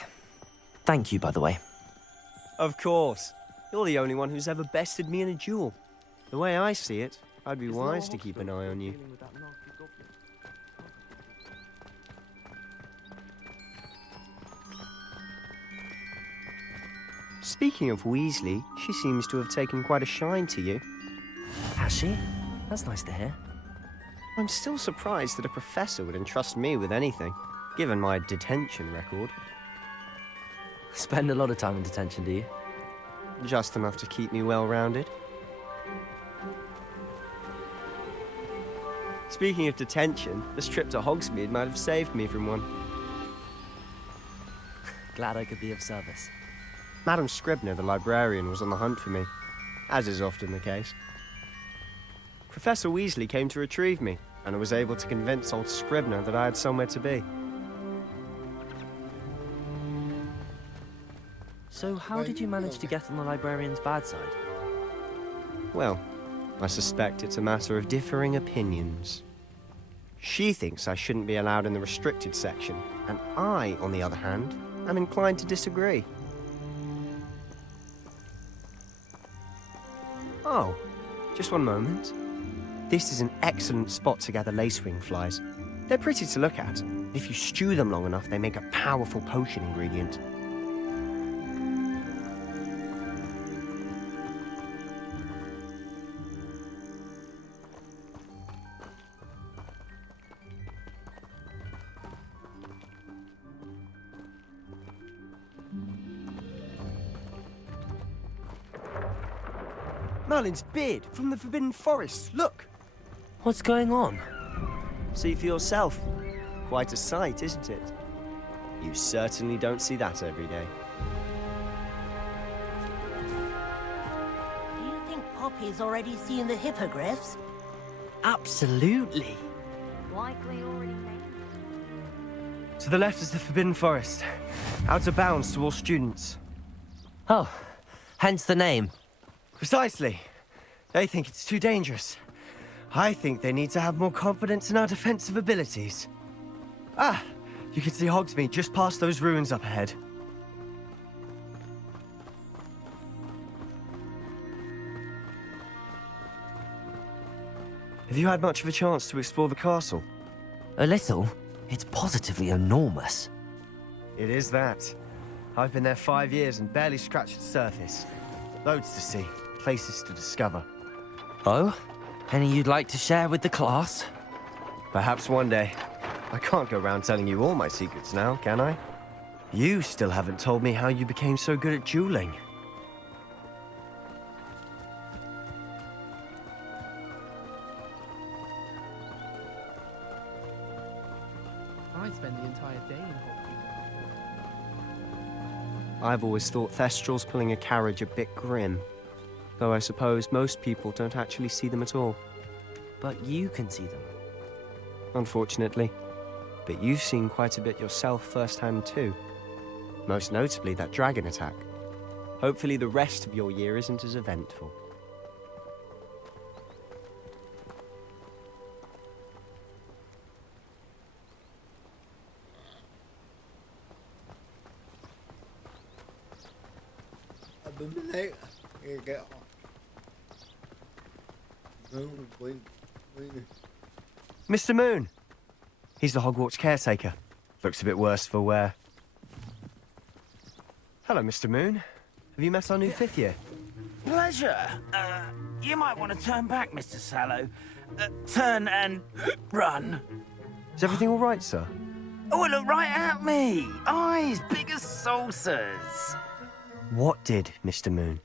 Thank you, by the way. Of course. You're the only one who's ever bested me in a duel. The way I see it, I'd be wise to keep an eye on you. Speaking of Weasley, she seems to have taken quite a shine to you. Has she? That's nice to hear. I'm still surprised that a professor would entrust me with anything, given my detention record. Spend a lot of time in detention, do you? Just enough to keep me well-rounded. Speaking of detention, this trip to Hogsmeade might have saved me from one. Glad I could be of service. Madam Scribner, the librarian, was on the hunt for me, as is often the case. Professor Weasley came to retrieve me, and I was able to convince old Scribner that I had somewhere to be. So how did you manage to get on the librarian's bad side? Well, I suspect it's a matter of differing opinions. She thinks I shouldn't be allowed in the restricted section, and I, on the other hand, am inclined to disagree. Oh, just one moment. This is an excellent spot to gather lacewing flies. They're pretty to look at. If you stew them long enough, they make a powerful potion ingredient. Merlin's beard from the Forbidden Forest, look! What's going on? See for yourself. Quite a sight, isn't it? You certainly don't see that every day. Do you think Poppy's already seen the hippogriffs? Absolutely. Likely already made. To the left is the Forbidden Forest. Out of bounds to all students. Oh, hence the name. Precisely. They think it's too dangerous. I think they need to have more confidence in our defensive abilities. Ah, you can see Hogsmeade just past those ruins up ahead. Have you had much of a chance to explore the castle? A little. It's positively enormous. It is that. I've been there 5 years and barely scratched the surface. Loads to see, places to discover. Oh? Any you'd like to share with the class? Perhaps one day. I can't go around telling you all my secrets now, can I? You still haven't told me how you became so good at dueling. I spend the entire day in Hogwarts. I've always thought Thestrals pulling a carriage a bit grim. Though I suppose most people don't actually see them at all. But you can see them. Unfortunately. But you've seen quite a bit yourself firsthand too. Most notably that dragon attack. Hopefully the rest of your year isn't as eventful. Mr. Moon! He's the Hogwarts caretaker. Looks a bit worse for wear. Hello, Mr. Moon. Have you met our new fifth year? Pleasure. You might want to turn back, Mr. Sallow. Turn and run. Is everything all right, sir? Oh, look right at me. Eyes big as saucers. What did, Mr. Moon?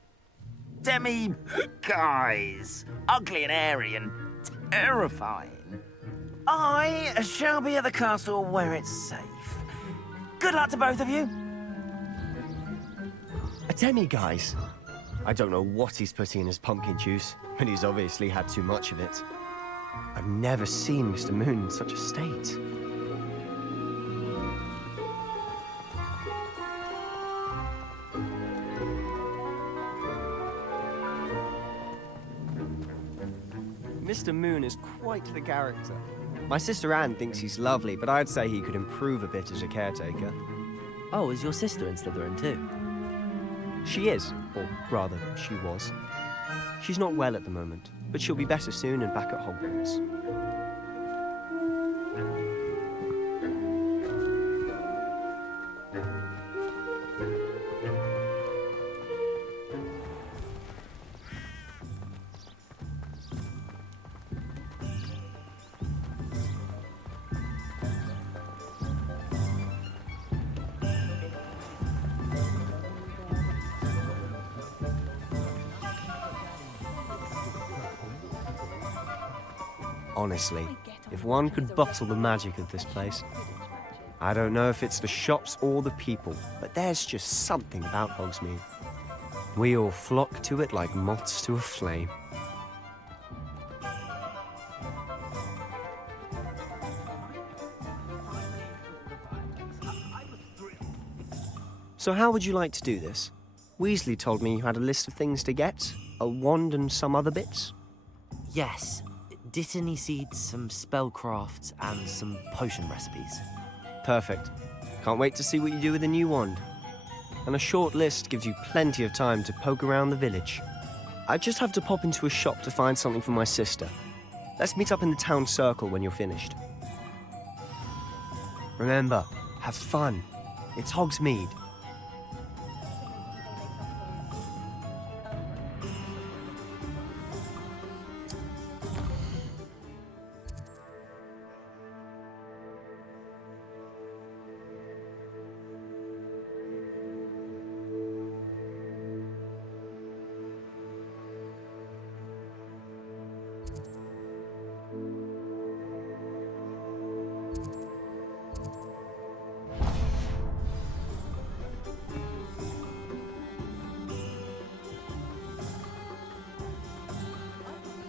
Demi, guys, ugly and airy and terrifying. I shall be at the castle where it's safe. Good luck to both of you. A demi-guise? I don't know what he's putting in his pumpkin juice, but he's obviously had too much of it. I've never seen Mr. Moon in such a state. Mr. Moon is quite the character. My sister Anne thinks he's lovely, but I'd say he could improve a bit as a caretaker. Oh, is your sister in Slytherin too? She is, or rather, she was. She's not well at the moment, but she'll be better soon and back at Hogwarts. Honestly, if one could bottle the magic of this place. I don't know if it's the shops or the people, but there's just something about Hogsmeade. We all flock to it like moths to a flame. So how would you like to do this? Weasley told me you had a list of things to get, a wand and some other bits. Yes. Dittany seeds, some spellcrafts, and some potion recipes. Perfect. Can't wait to see what you do with the new wand. And a short list gives you plenty of time to poke around the village. I just have to pop into a shop to find something for my sister. Let's meet up in the town circle when you're finished. Remember, have fun. It's Hogsmeade.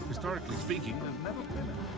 Historically speaking, there's never been a...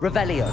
Revelio.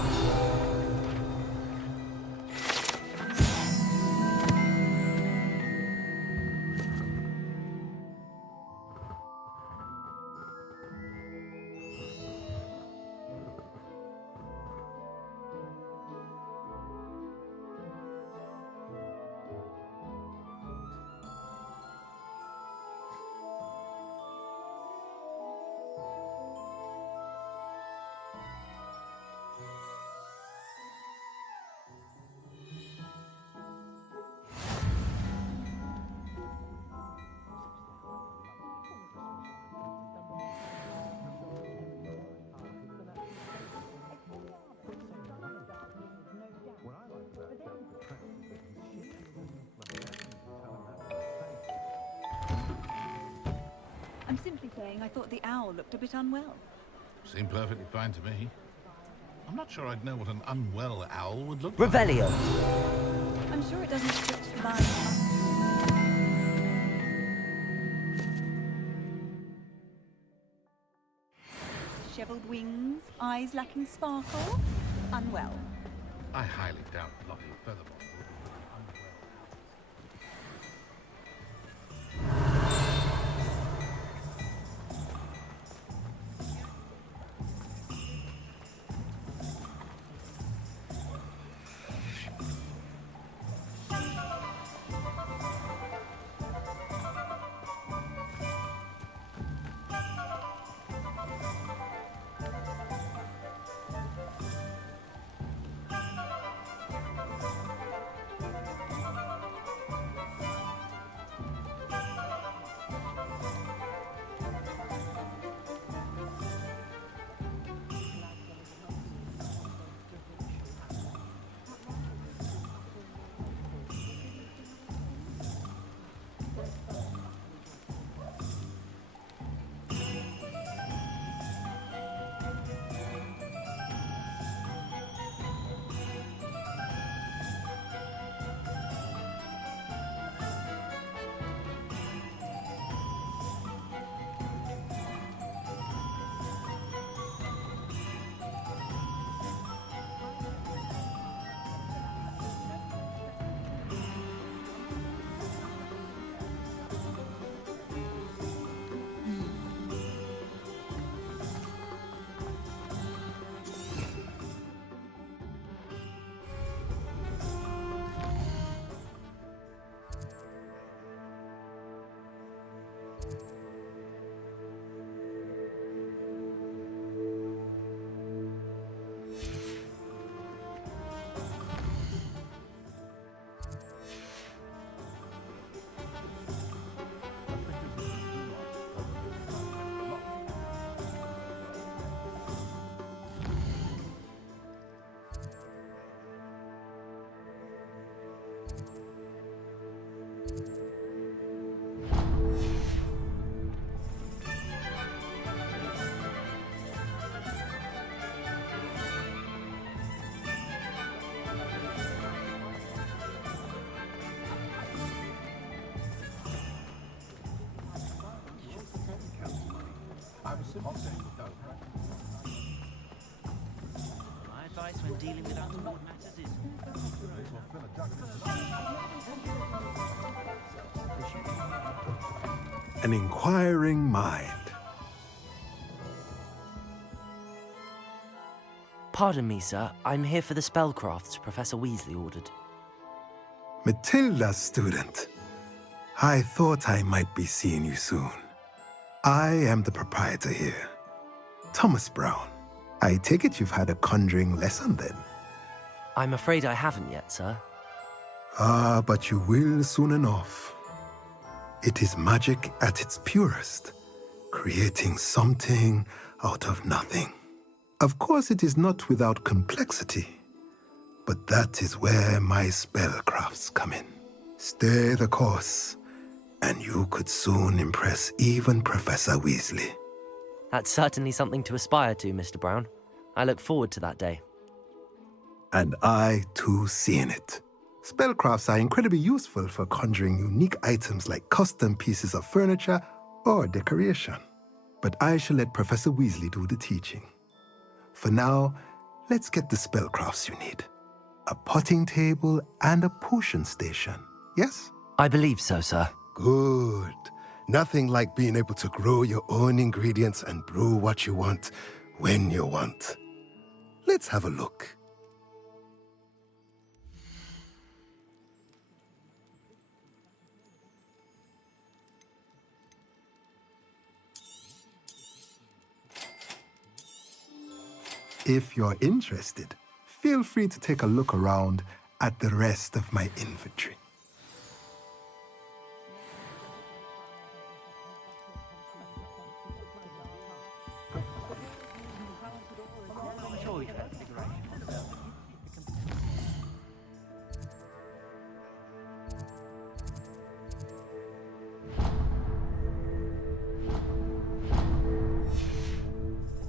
I'm simply saying I thought the owl looked a bit unwell. Seemed perfectly fine to me. I'm I'm not sure I'd know what an unwell owl would look like. Revelio. I'm sure it doesn't stretch the line. Dishevelled wings, eyes lacking sparkle, unwell. I highly doubt Lottie Featherbone will be unwell. My advice when dealing with untoward matters is... An inquiring mind. Pardon me, sir. I'm here for the spellcrafts Professor Weasley ordered. Matilda, student. I thought I might be seeing you soon. I am the proprietor here, Thomas Brown. I take it you've had a conjuring lesson then? I'm afraid I haven't yet, sir. Ah, but you will soon enough. It is magic at its purest, creating something out of nothing. Of course, it is not without complexity, but that is where my spellcrafts come in. Stay the course, and you could soon impress even Professor Weasley. That's certainly something to aspire to, Mr. Brown. I look forward to that day. And I, too, seeing it. Spellcrafts are incredibly useful for conjuring unique items like custom pieces of furniture or decoration. But I shall let Professor Weasley do the teaching. For now, let's get the spellcrafts you need. A potting table and a potion station, yes? I believe so, sir. Good. Nothing like being able to grow your own ingredients and brew what you want when you want. Let's have a look. If you're interested, feel free to take a look around at the rest of my inventory.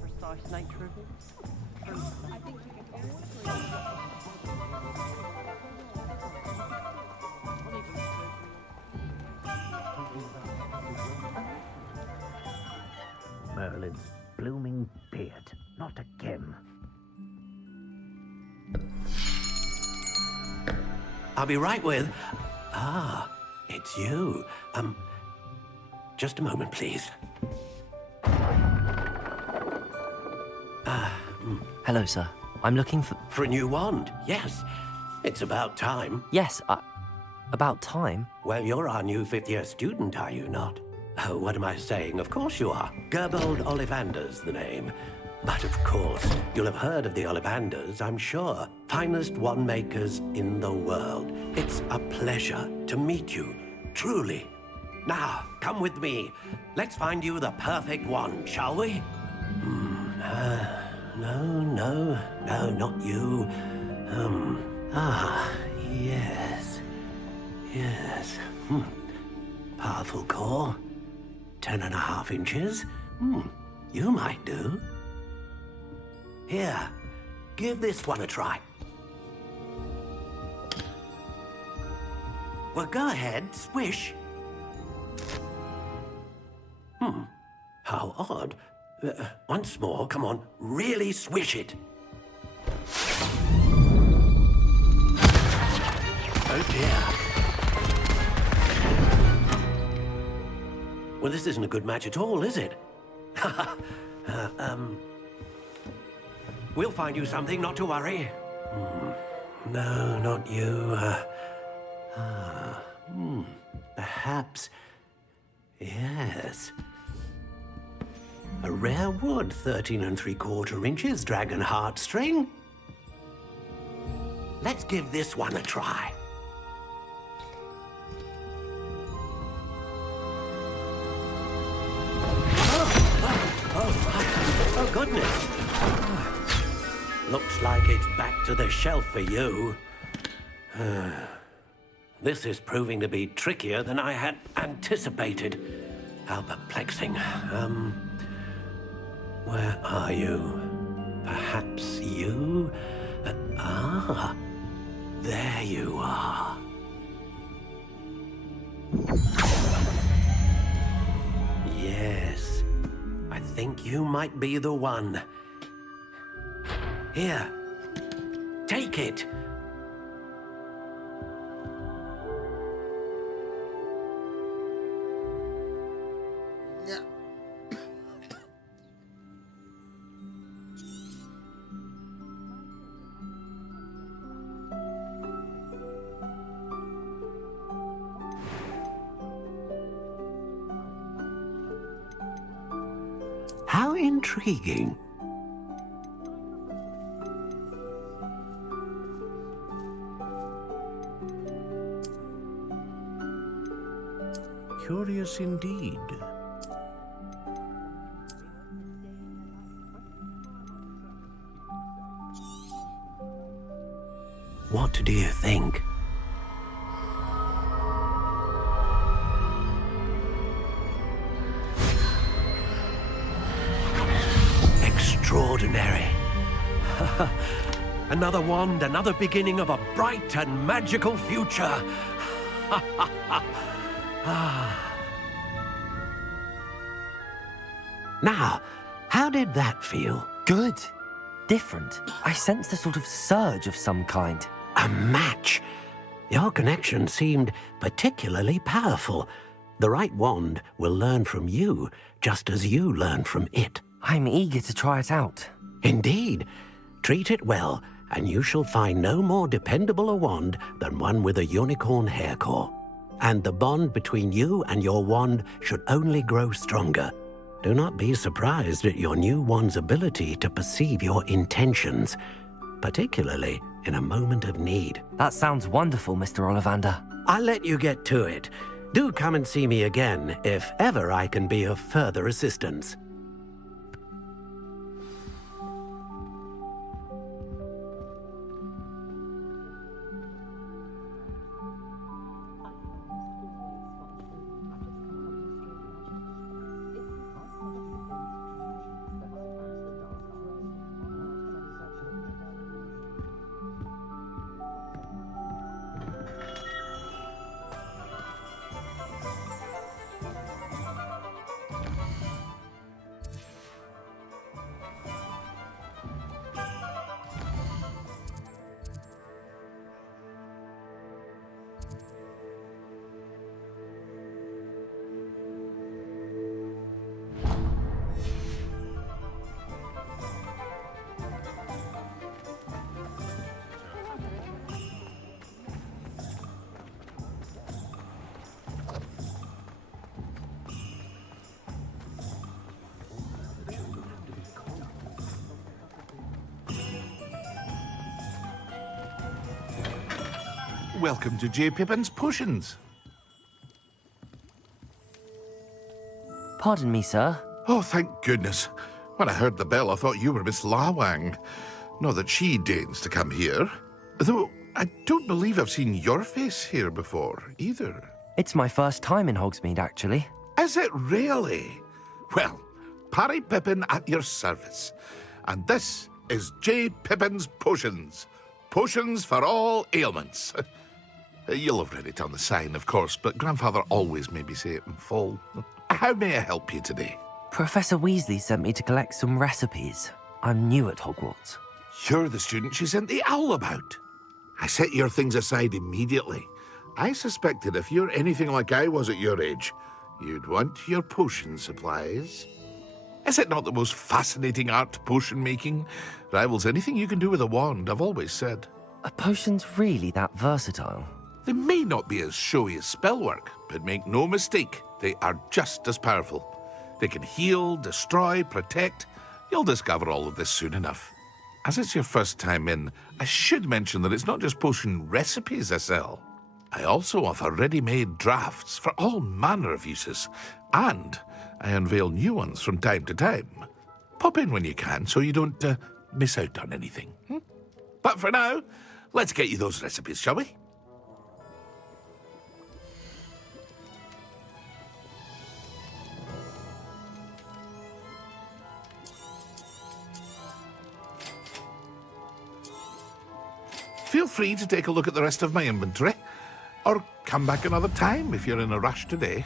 Precise nature of it. I think we can Merlin's blooming beard. Not again. I'll be right with... Ah, it's you. Just a moment, please. Hello, sir. I'm looking for... For a new wand, yes. It's about time. Yes, about time? Well, you're our new fifth-year student, are you not? Oh, what am I saying? Of course you are. Gerbold Ollivander's the name. But of course, you'll have heard of the Ollivanders, I'm sure. Finest wand makers in the world. It's a pleasure to meet you, truly. Now, come with me. Let's find you the perfect wand, shall we? No, not you. Yes. Yes. Powerful core. 10.5 inches. You might do. Here, give this one a try. Well, go ahead, swish. How odd. Once more, come on, really swish it. Oh dear. Well, this isn't a good match at all, is it? We'll find you something, not to worry. No, not you. Perhaps... Yes. A rare wood, 13 3/4 inches, dragon heartstring. Let's give this one a try. Oh, goodness. Looks like it's back to the shelf for you. This is proving to be trickier than I had anticipated. How perplexing. Where are you? Perhaps you? There you are. Yes, I think you might be the one. Here, take it. How intriguing. Curious indeed. What do you think? Extraordinary. Another wand, another beginning of a bright and magical future. Now, how did that feel? Good. Different. I sensed a sort of surge of some kind. A match. Your connection seemed particularly powerful. The right wand will learn from you, just as you learn from it. I'm eager to try it out. Indeed. Treat it well, and you shall find no more dependable a wand than one with a unicorn hair core. And the bond between you and your wand should only grow stronger. Do not be surprised at your new wand's ability to perceive your intentions, particularly in a moment of need. That sounds wonderful, Mr. Ollivander. I'll let you get to it. Do come and see me again if ever I can be of further assistance. welcome to J. Pippin's Potions. Pardon me, sir. Oh, thank goodness. When I heard the bell, I thought you were Miss Lawang. Not that she deigns to come here. Though I don't believe I've seen your face here before, either. It's my first time in Hogsmeade, actually. Is it really? Well, Parry Pippin at your service. And this is J. Pippin's Potions. Potions for all ailments. You'll have read it on the sign, of course, but Grandfather always made me say it in full. How may I help you today? Professor Weasley sent me to collect some recipes. I'm new at Hogwarts. You're the student she sent the owl about. I set your things aside immediately. I suspected if you're anything like I was at your age, you'd want your potion supplies. Is it not the most fascinating art, potion making? Rivals anything you can do with a wand, I've always said. Are potions really that versatile? They may not be as showy as spellwork, but make no mistake, they are just as powerful. They can heal, destroy, protect. You'll discover all of this soon enough. As it's your first time in, I should mention that it's not just potion recipes I sell. I also offer ready-made drafts for all manner of uses, and I unveil new ones from time to time. Pop in when you can so you don't miss out on anything. But for now, let's get you those recipes, shall we? Feel free to take a look at the rest of my inventory, or come back another time if you're in a rush today.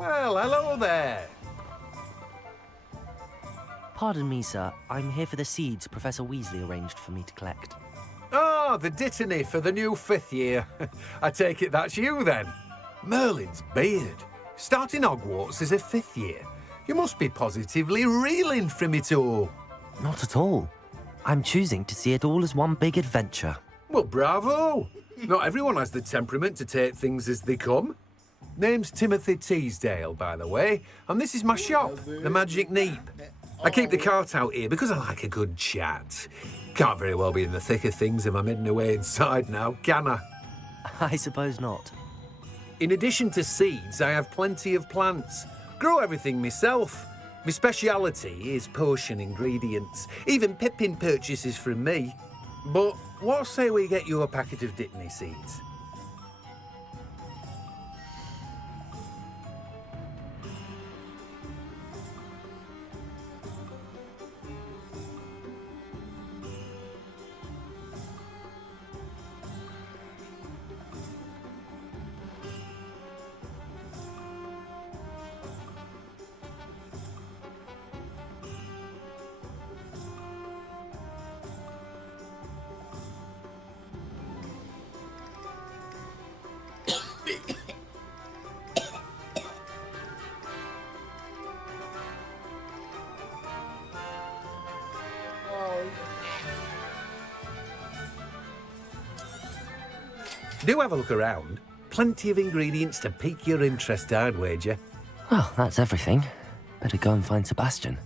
Well, hello there. Pardon me, sir. I'm here for the seeds Professor Weasley arranged for me to collect. Oh, the dittany for the new 5th year. I take it that's you, then. Merlin's beard. Starting Hogwarts as a 5th year. You must be positively reeling from it all. Not at all. I'm choosing to see it all as one big adventure. Well, bravo. Not everyone has the temperament to take things as they come. Name's Timothy Teasdale, by the way, and this is my shop, the Magic Neep. I keep the cart out here because I like a good chat. Can't very well be in the thick of things if I'm hidden away inside now, can I? I suppose not. In addition to seeds, I have plenty of plants. Grow everything myself. My speciality is potion ingredients. Even Pippin purchases from me. But what say we get you a packet of Dittany seeds? Do have a look around. Plenty of ingredients to pique your interest, I'd wager. Well, that's everything. Better go and find Sebastian.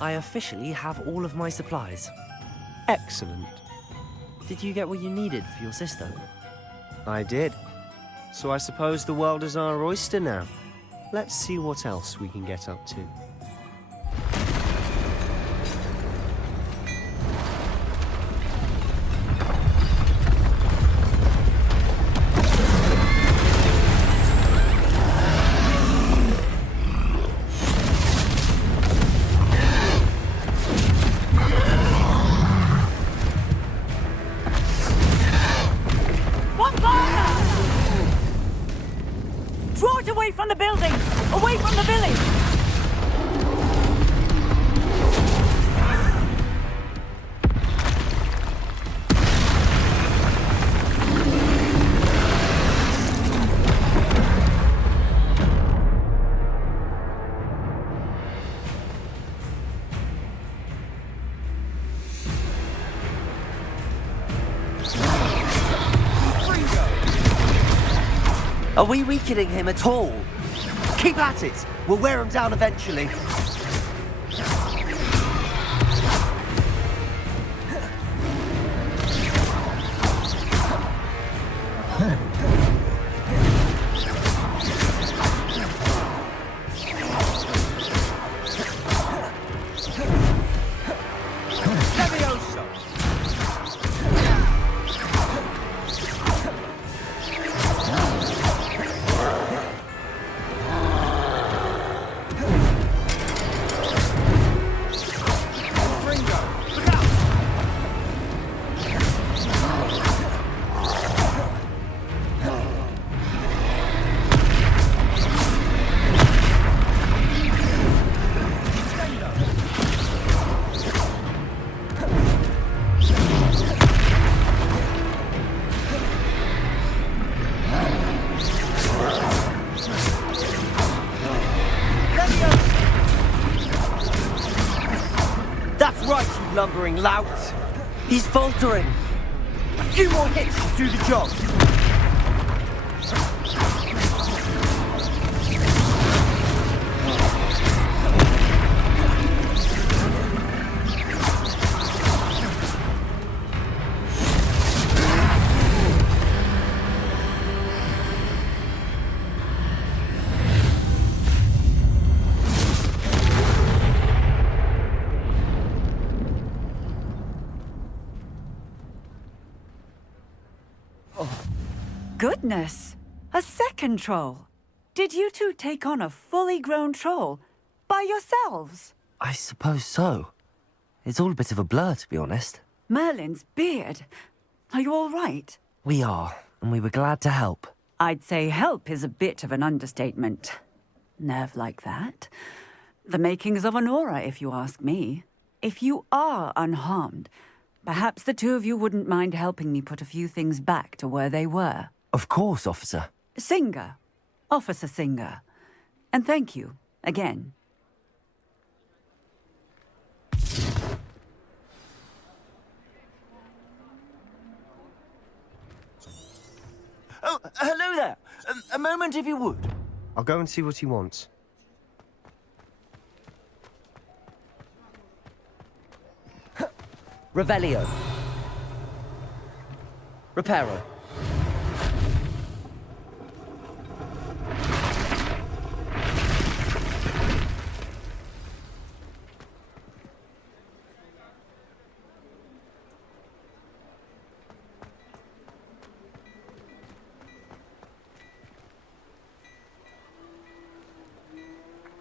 I officially have all of my supplies. Excellent. Did you get what you needed for your sister? I did. So I suppose the world is our oyster now. Let's see what else we can get up to. Draw it away from the building! Away from the village! Are we weakening him at all? Keep at it! We'll wear him down eventually. right, you lumbering lout! He's faltering! A few more hits to do the job! Goodness! A second troll! Did you two take on a fully grown troll by yourselves? I suppose so. It's all a bit of a blur, to be honest. Merlin's beard. Are you all right? We are, and we were glad to help. I'd say help is a bit of an understatement. Nerve like that. The makings of an aura, if you ask me. If you are unharmed, perhaps the two of you wouldn't mind helping me put a few things back to where they were. Of course, officer. Singer. Officer Singer. And thank you, again. Oh, hello there. A moment, if you would. I'll go and see what he wants. Revelio. Reparo.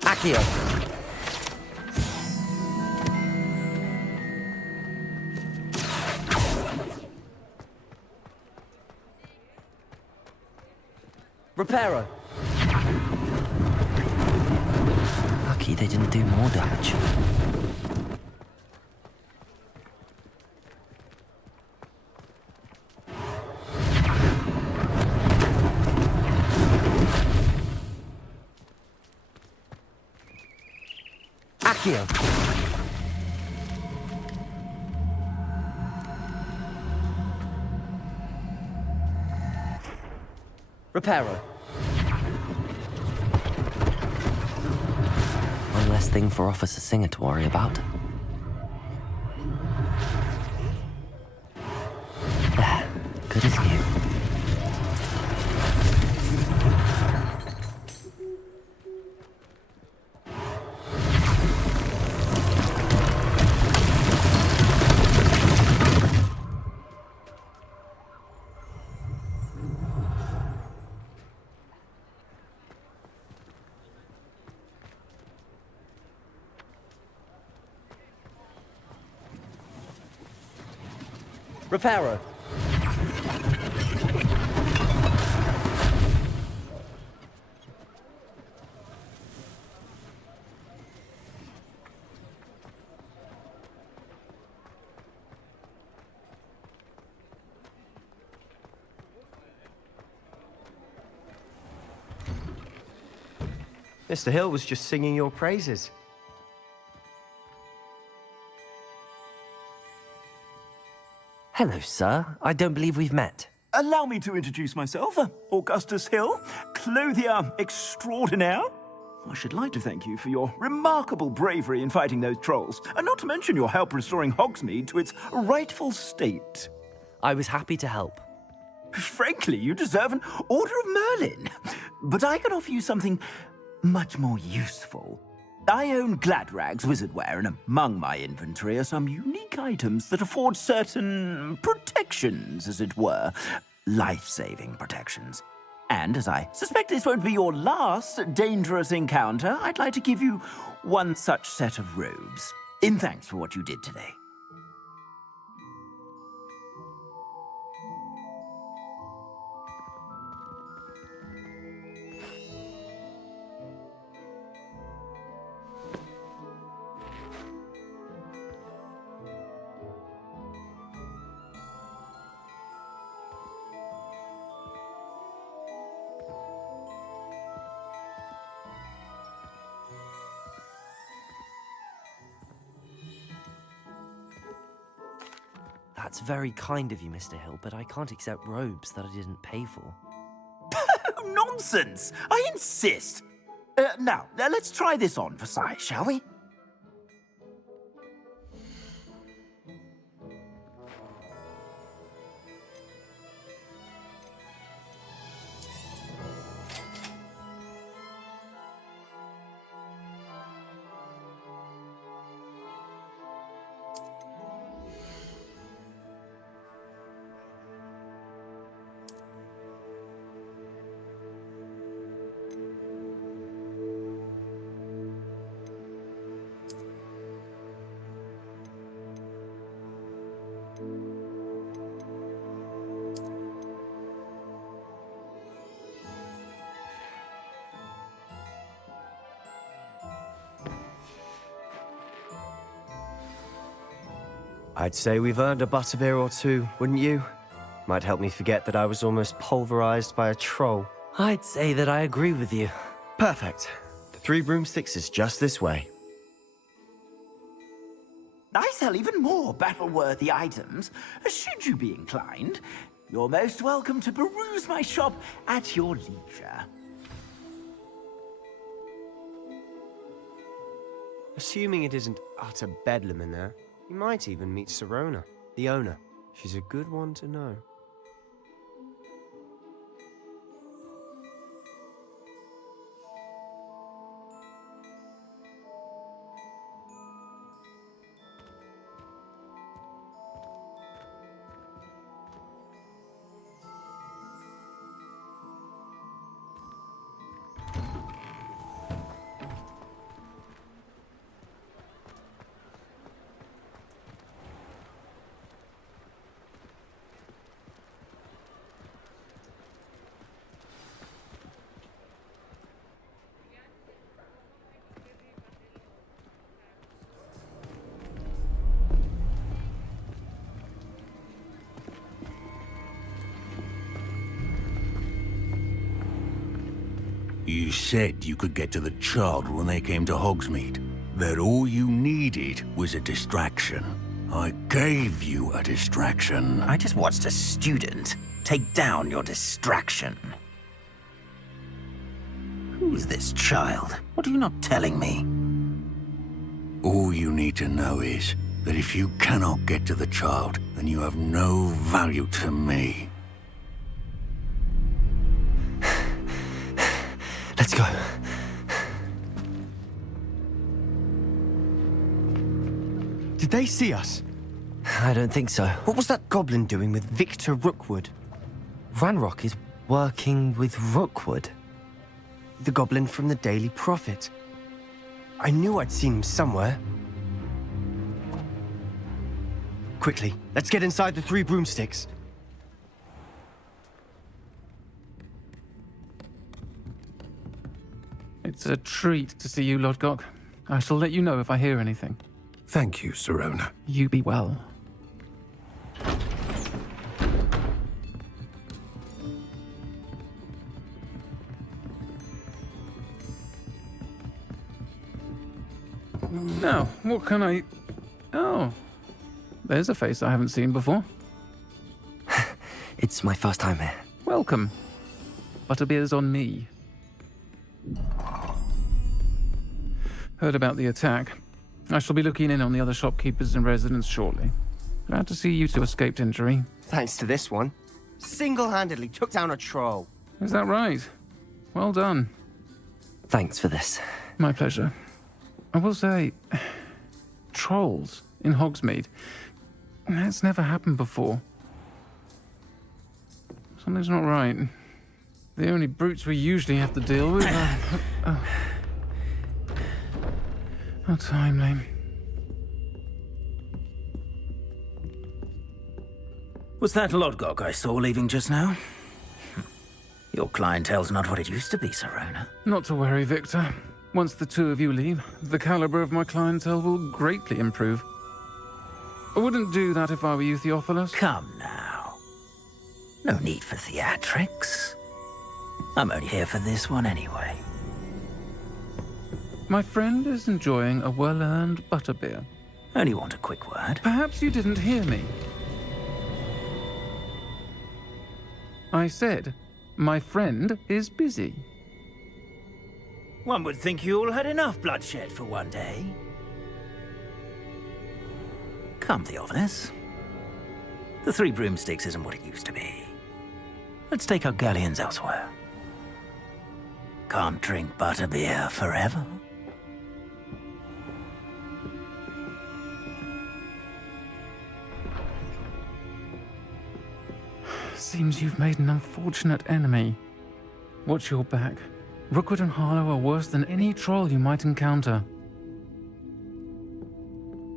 Accio. Reparo. Lucky they didn't do more damage. Accio. Reparo. One less thing for Officer Singer to worry about. There, good as new. Reparo. Mr. Hill was just singing your praises. Hello, sir. I don't believe we've met. Allow me to introduce myself, Augustus Hill, clothier extraordinaire. I should like to thank you for your remarkable bravery in fighting those trolls, and not to mention your help restoring Hogsmeade to its rightful state. I was happy to help. Frankly, you deserve an Order of Merlin. But I can offer you something much more useful. I own Gladrag's wizardware, and among my inventory are some unique items that afford certain protections, as it were. Life-saving protections. And as I suspect this won't be your last dangerous encounter, I'd like to give you one such set of robes, in thanks for what you did today. That's very kind of you, Mr. Hill, but I can't accept robes that I didn't pay for. Nonsense! I insist! Now, let's try this on for size, shall we? I'd say we've earned a butterbeer or two, wouldn't you? Might help me forget that I was almost pulverized by a troll. I'd say that I agree with you. Perfect. The 3 broomsticks is just this way. I sell even more battle-worthy items. Should you be inclined, you're most welcome to peruse my shop at your leisure. Assuming it isn't utter bedlam in there, you might even meet Sirona, the owner. She's a good one to know. You said you could get to the child when they came to Hogsmeade. That all you needed was a distraction. I gave you a distraction. I just watched a student take down your distraction. Who is this child? What are you not telling me? All you need to know is that if you cannot get to the child, then you have no value to me. Let's go. Did they see us? I don't think so. What was that goblin doing with Victor Rookwood? Ranrock is working with Rookwood. The goblin from the Daily Prophet. I knew I'd seen him somewhere. Quickly, let's get inside the 3 broomsticks. It's a treat to see you, Lodgok. I shall let you know if I hear anything. Thank you, Sirona. You be well. Now, what can I... Oh, there's a face I haven't seen before. It's my first time here. Welcome. Butterbeer's on me. Heard about the attack. I shall be looking in on the other shopkeepers and residents shortly. Glad to see you two escaped injury. Thanks to this one. Single-handedly took down a troll. Is that right? Well done. Thanks for this. My pleasure. I will say, trolls in Hogsmeade. That's never happened before. Something's not right. The only brutes we usually have to deal with are... How timely. Was that Lodgok I saw leaving just now? Your clientele's not what it used to be, Sirona. Not to worry, Victor. Once the 2 of you leave, the caliber of my clientele will greatly improve. I wouldn't do that if I were you, Theophilus. Come now. No need for theatrics. I'm only here for this one anyway. My friend is enjoying a well-earned butterbeer. Only want a quick word. Perhaps you didn't hear me. I said, my friend is busy. One would think you all had enough bloodshed for one day. Come, Theophilus. The Three Broomsticks isn't what it used to be. Let's take our galleons elsewhere. Can't drink butterbeer forever. Seems you've made an unfortunate enemy. Watch your back. Rookwood and Harlow are worse than any troll you might encounter.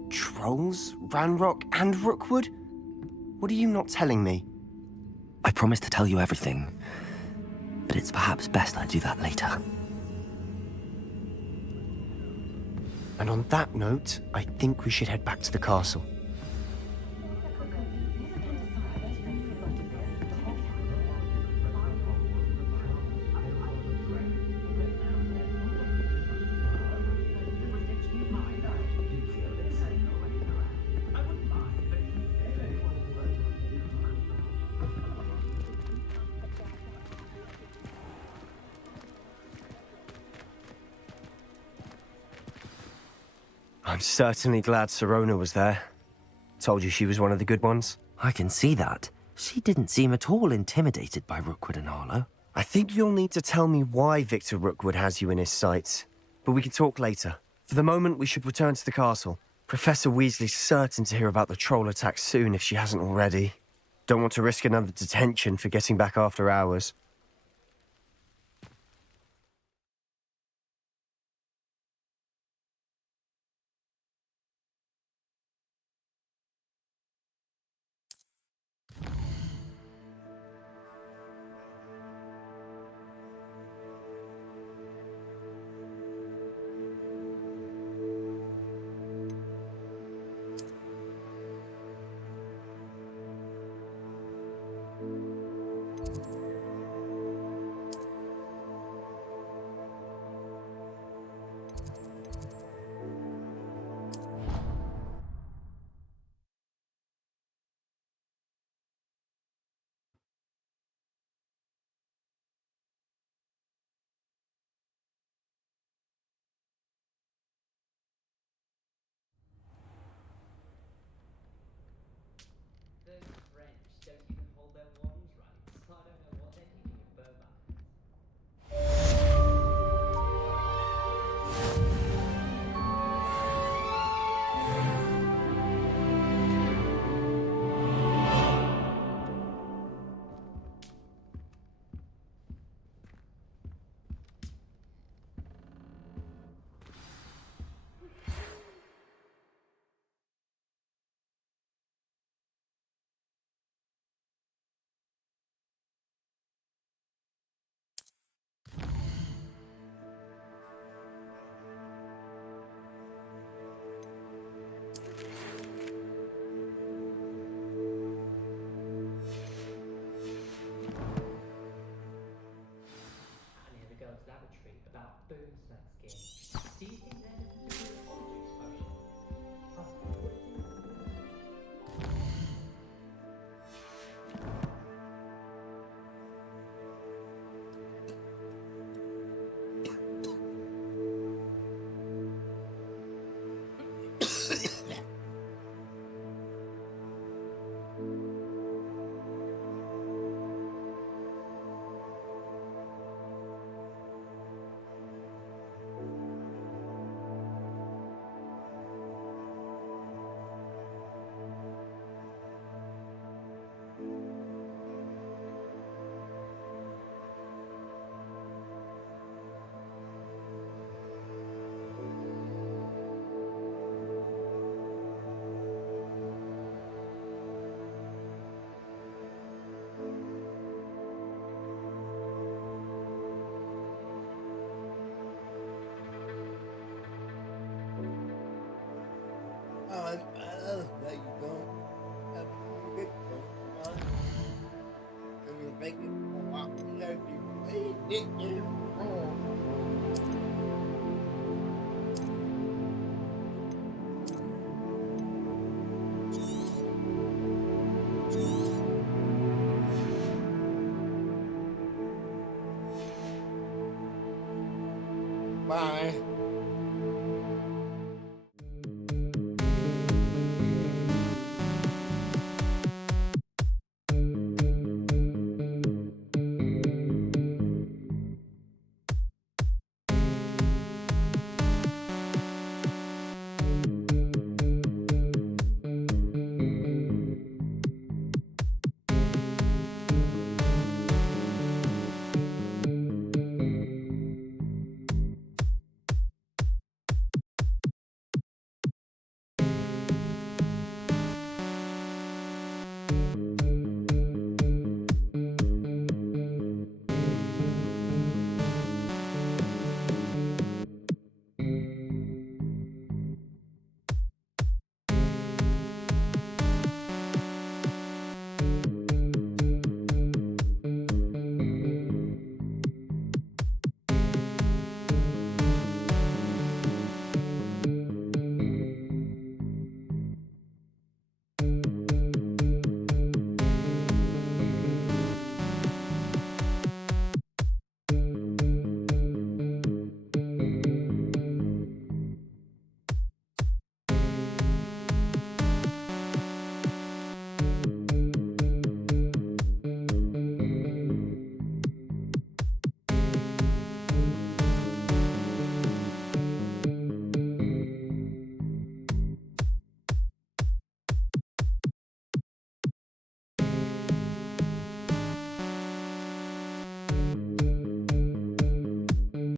Trolls? Ranrock and Rookwood? What are you not telling me? I promised to tell you everything, but it's perhaps best I do that later. And on that note, I think we should head back to the castle. I'm certainly glad Sirona was there. Told you she was one of the good ones. I can see that. She didn't seem at all intimidated by Rookwood and Harlow. I think you'll need to tell me why Victor Rookwood has you in his sights. But we can talk later. For the moment, we should return to the castle. Professor Weasley's certain to hear about the troll attack soon if she hasn't already. Don't want to risk another detention for getting back after hours. Bye.